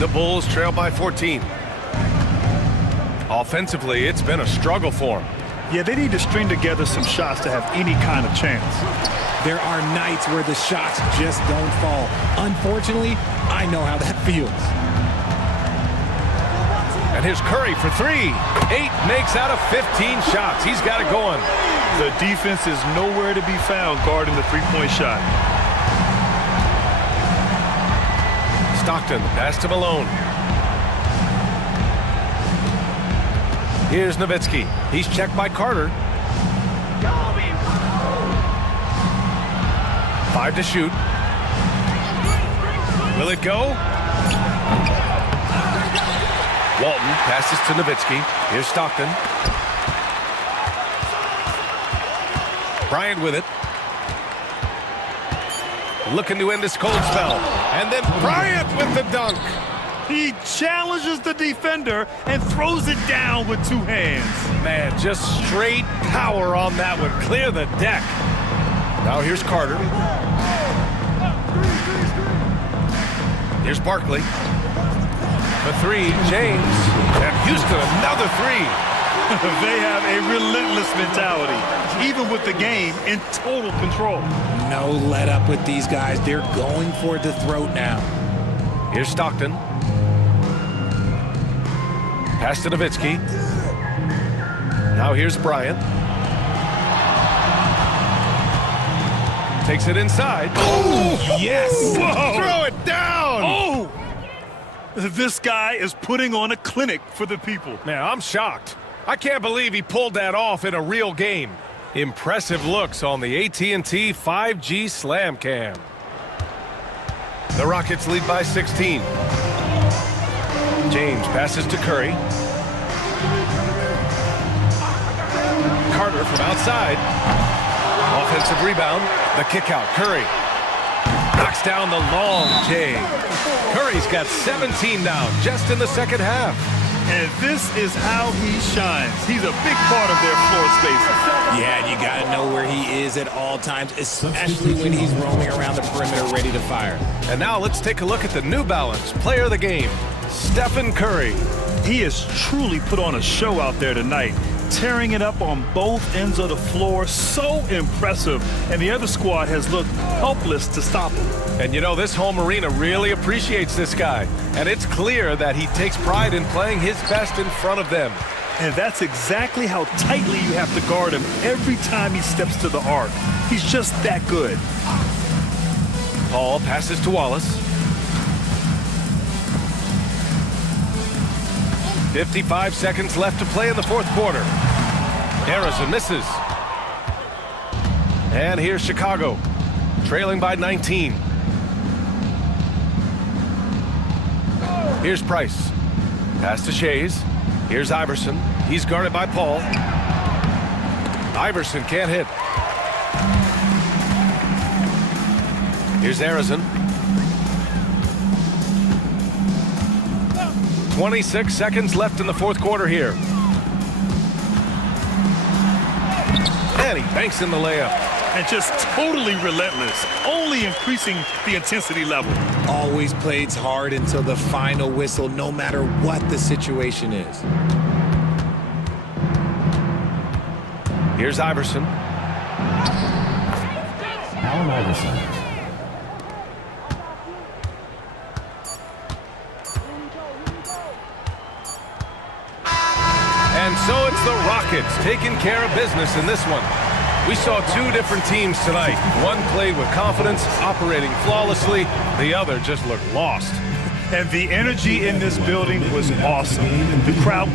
The Bulls trail by 14. Offensively, it's been a struggle for them. Yeah, they need to string together some shots to have any kind of chance. There are nights where the shots just don't fall. Unfortunately, I know how that feels. And here's Curry for 3. 8 makes out of 15 shots. He's got it going. The defense is nowhere to be found guarding the three-point shot. Stockton, pass to Malone. Here's Nowitzki. He's checked by Carter. 5 to shoot. Will it go? Walton passes to Nowitzki. Here's Stockton. Bryant with it. Looking to end this cold spell. And then Bryant with the dunk. He challenges the defender and throws it down with 2 hands. Man, just straight power on that one. Clear the deck. Now here's Carter. Here's Barkley. For 3, James. And Houston, another 3. They have a relentless mentality, even with the game in total control. No let up with these guys. They're going for the throat now. Here's Stockton. Pass to Nowitzki. Now here's Bryant. Takes it inside. Oh, yes! Whoa. Throw it down! Oh! This guy is putting on a clinic for the people. Man, I'm shocked. I can't believe he pulled that off in a real game. Impressive looks on the AT&T 5G Slam Cam. The Rockets lead by 16. James passes to Curry. Carter from outside. Offensive rebound. The kick out. Curry knocks down the long J. Curry's got 17 now just in the second half. And this is how he shines. He's a big part of their floor spaces. Yeah, and you got to know where he is at all times, especially when he's roaming around the perimeter ready to fire. And now let's take a look at the New Balance player of the game, Stephen Curry. He has truly put on a show out there tonight, tearing it up on both ends of the floor. So impressive. And the other squad has looked helpless to stop him. And you know, this home arena really appreciates this guy. And it's clear that he takes pride in playing his best in front of them. And that's exactly how tightly you have to guard him every time he steps to the arc. He's just that good. Paul passes to Wallace. 55 seconds left to play in the fourth quarter. Harrison misses. And here's Chicago, trailing by 19. Here's Price. Pass to Shays. Here's Iverson. He's guarded by Paul. Iverson can't hit. Here's Arizon. 26 seconds left in the fourth quarter here. And he banks in the layup. And just totally relentless, only increasing the intensity level. Always plays hard until the final whistle, no matter what the situation is. Here's Iverson. Allen Iverson. And so it's the Rockets taking care of business in this one. We saw 2 different teams tonight. One played with confidence, operating flawlessly. The other just looked lost. And the energy in this building was awesome. The crowd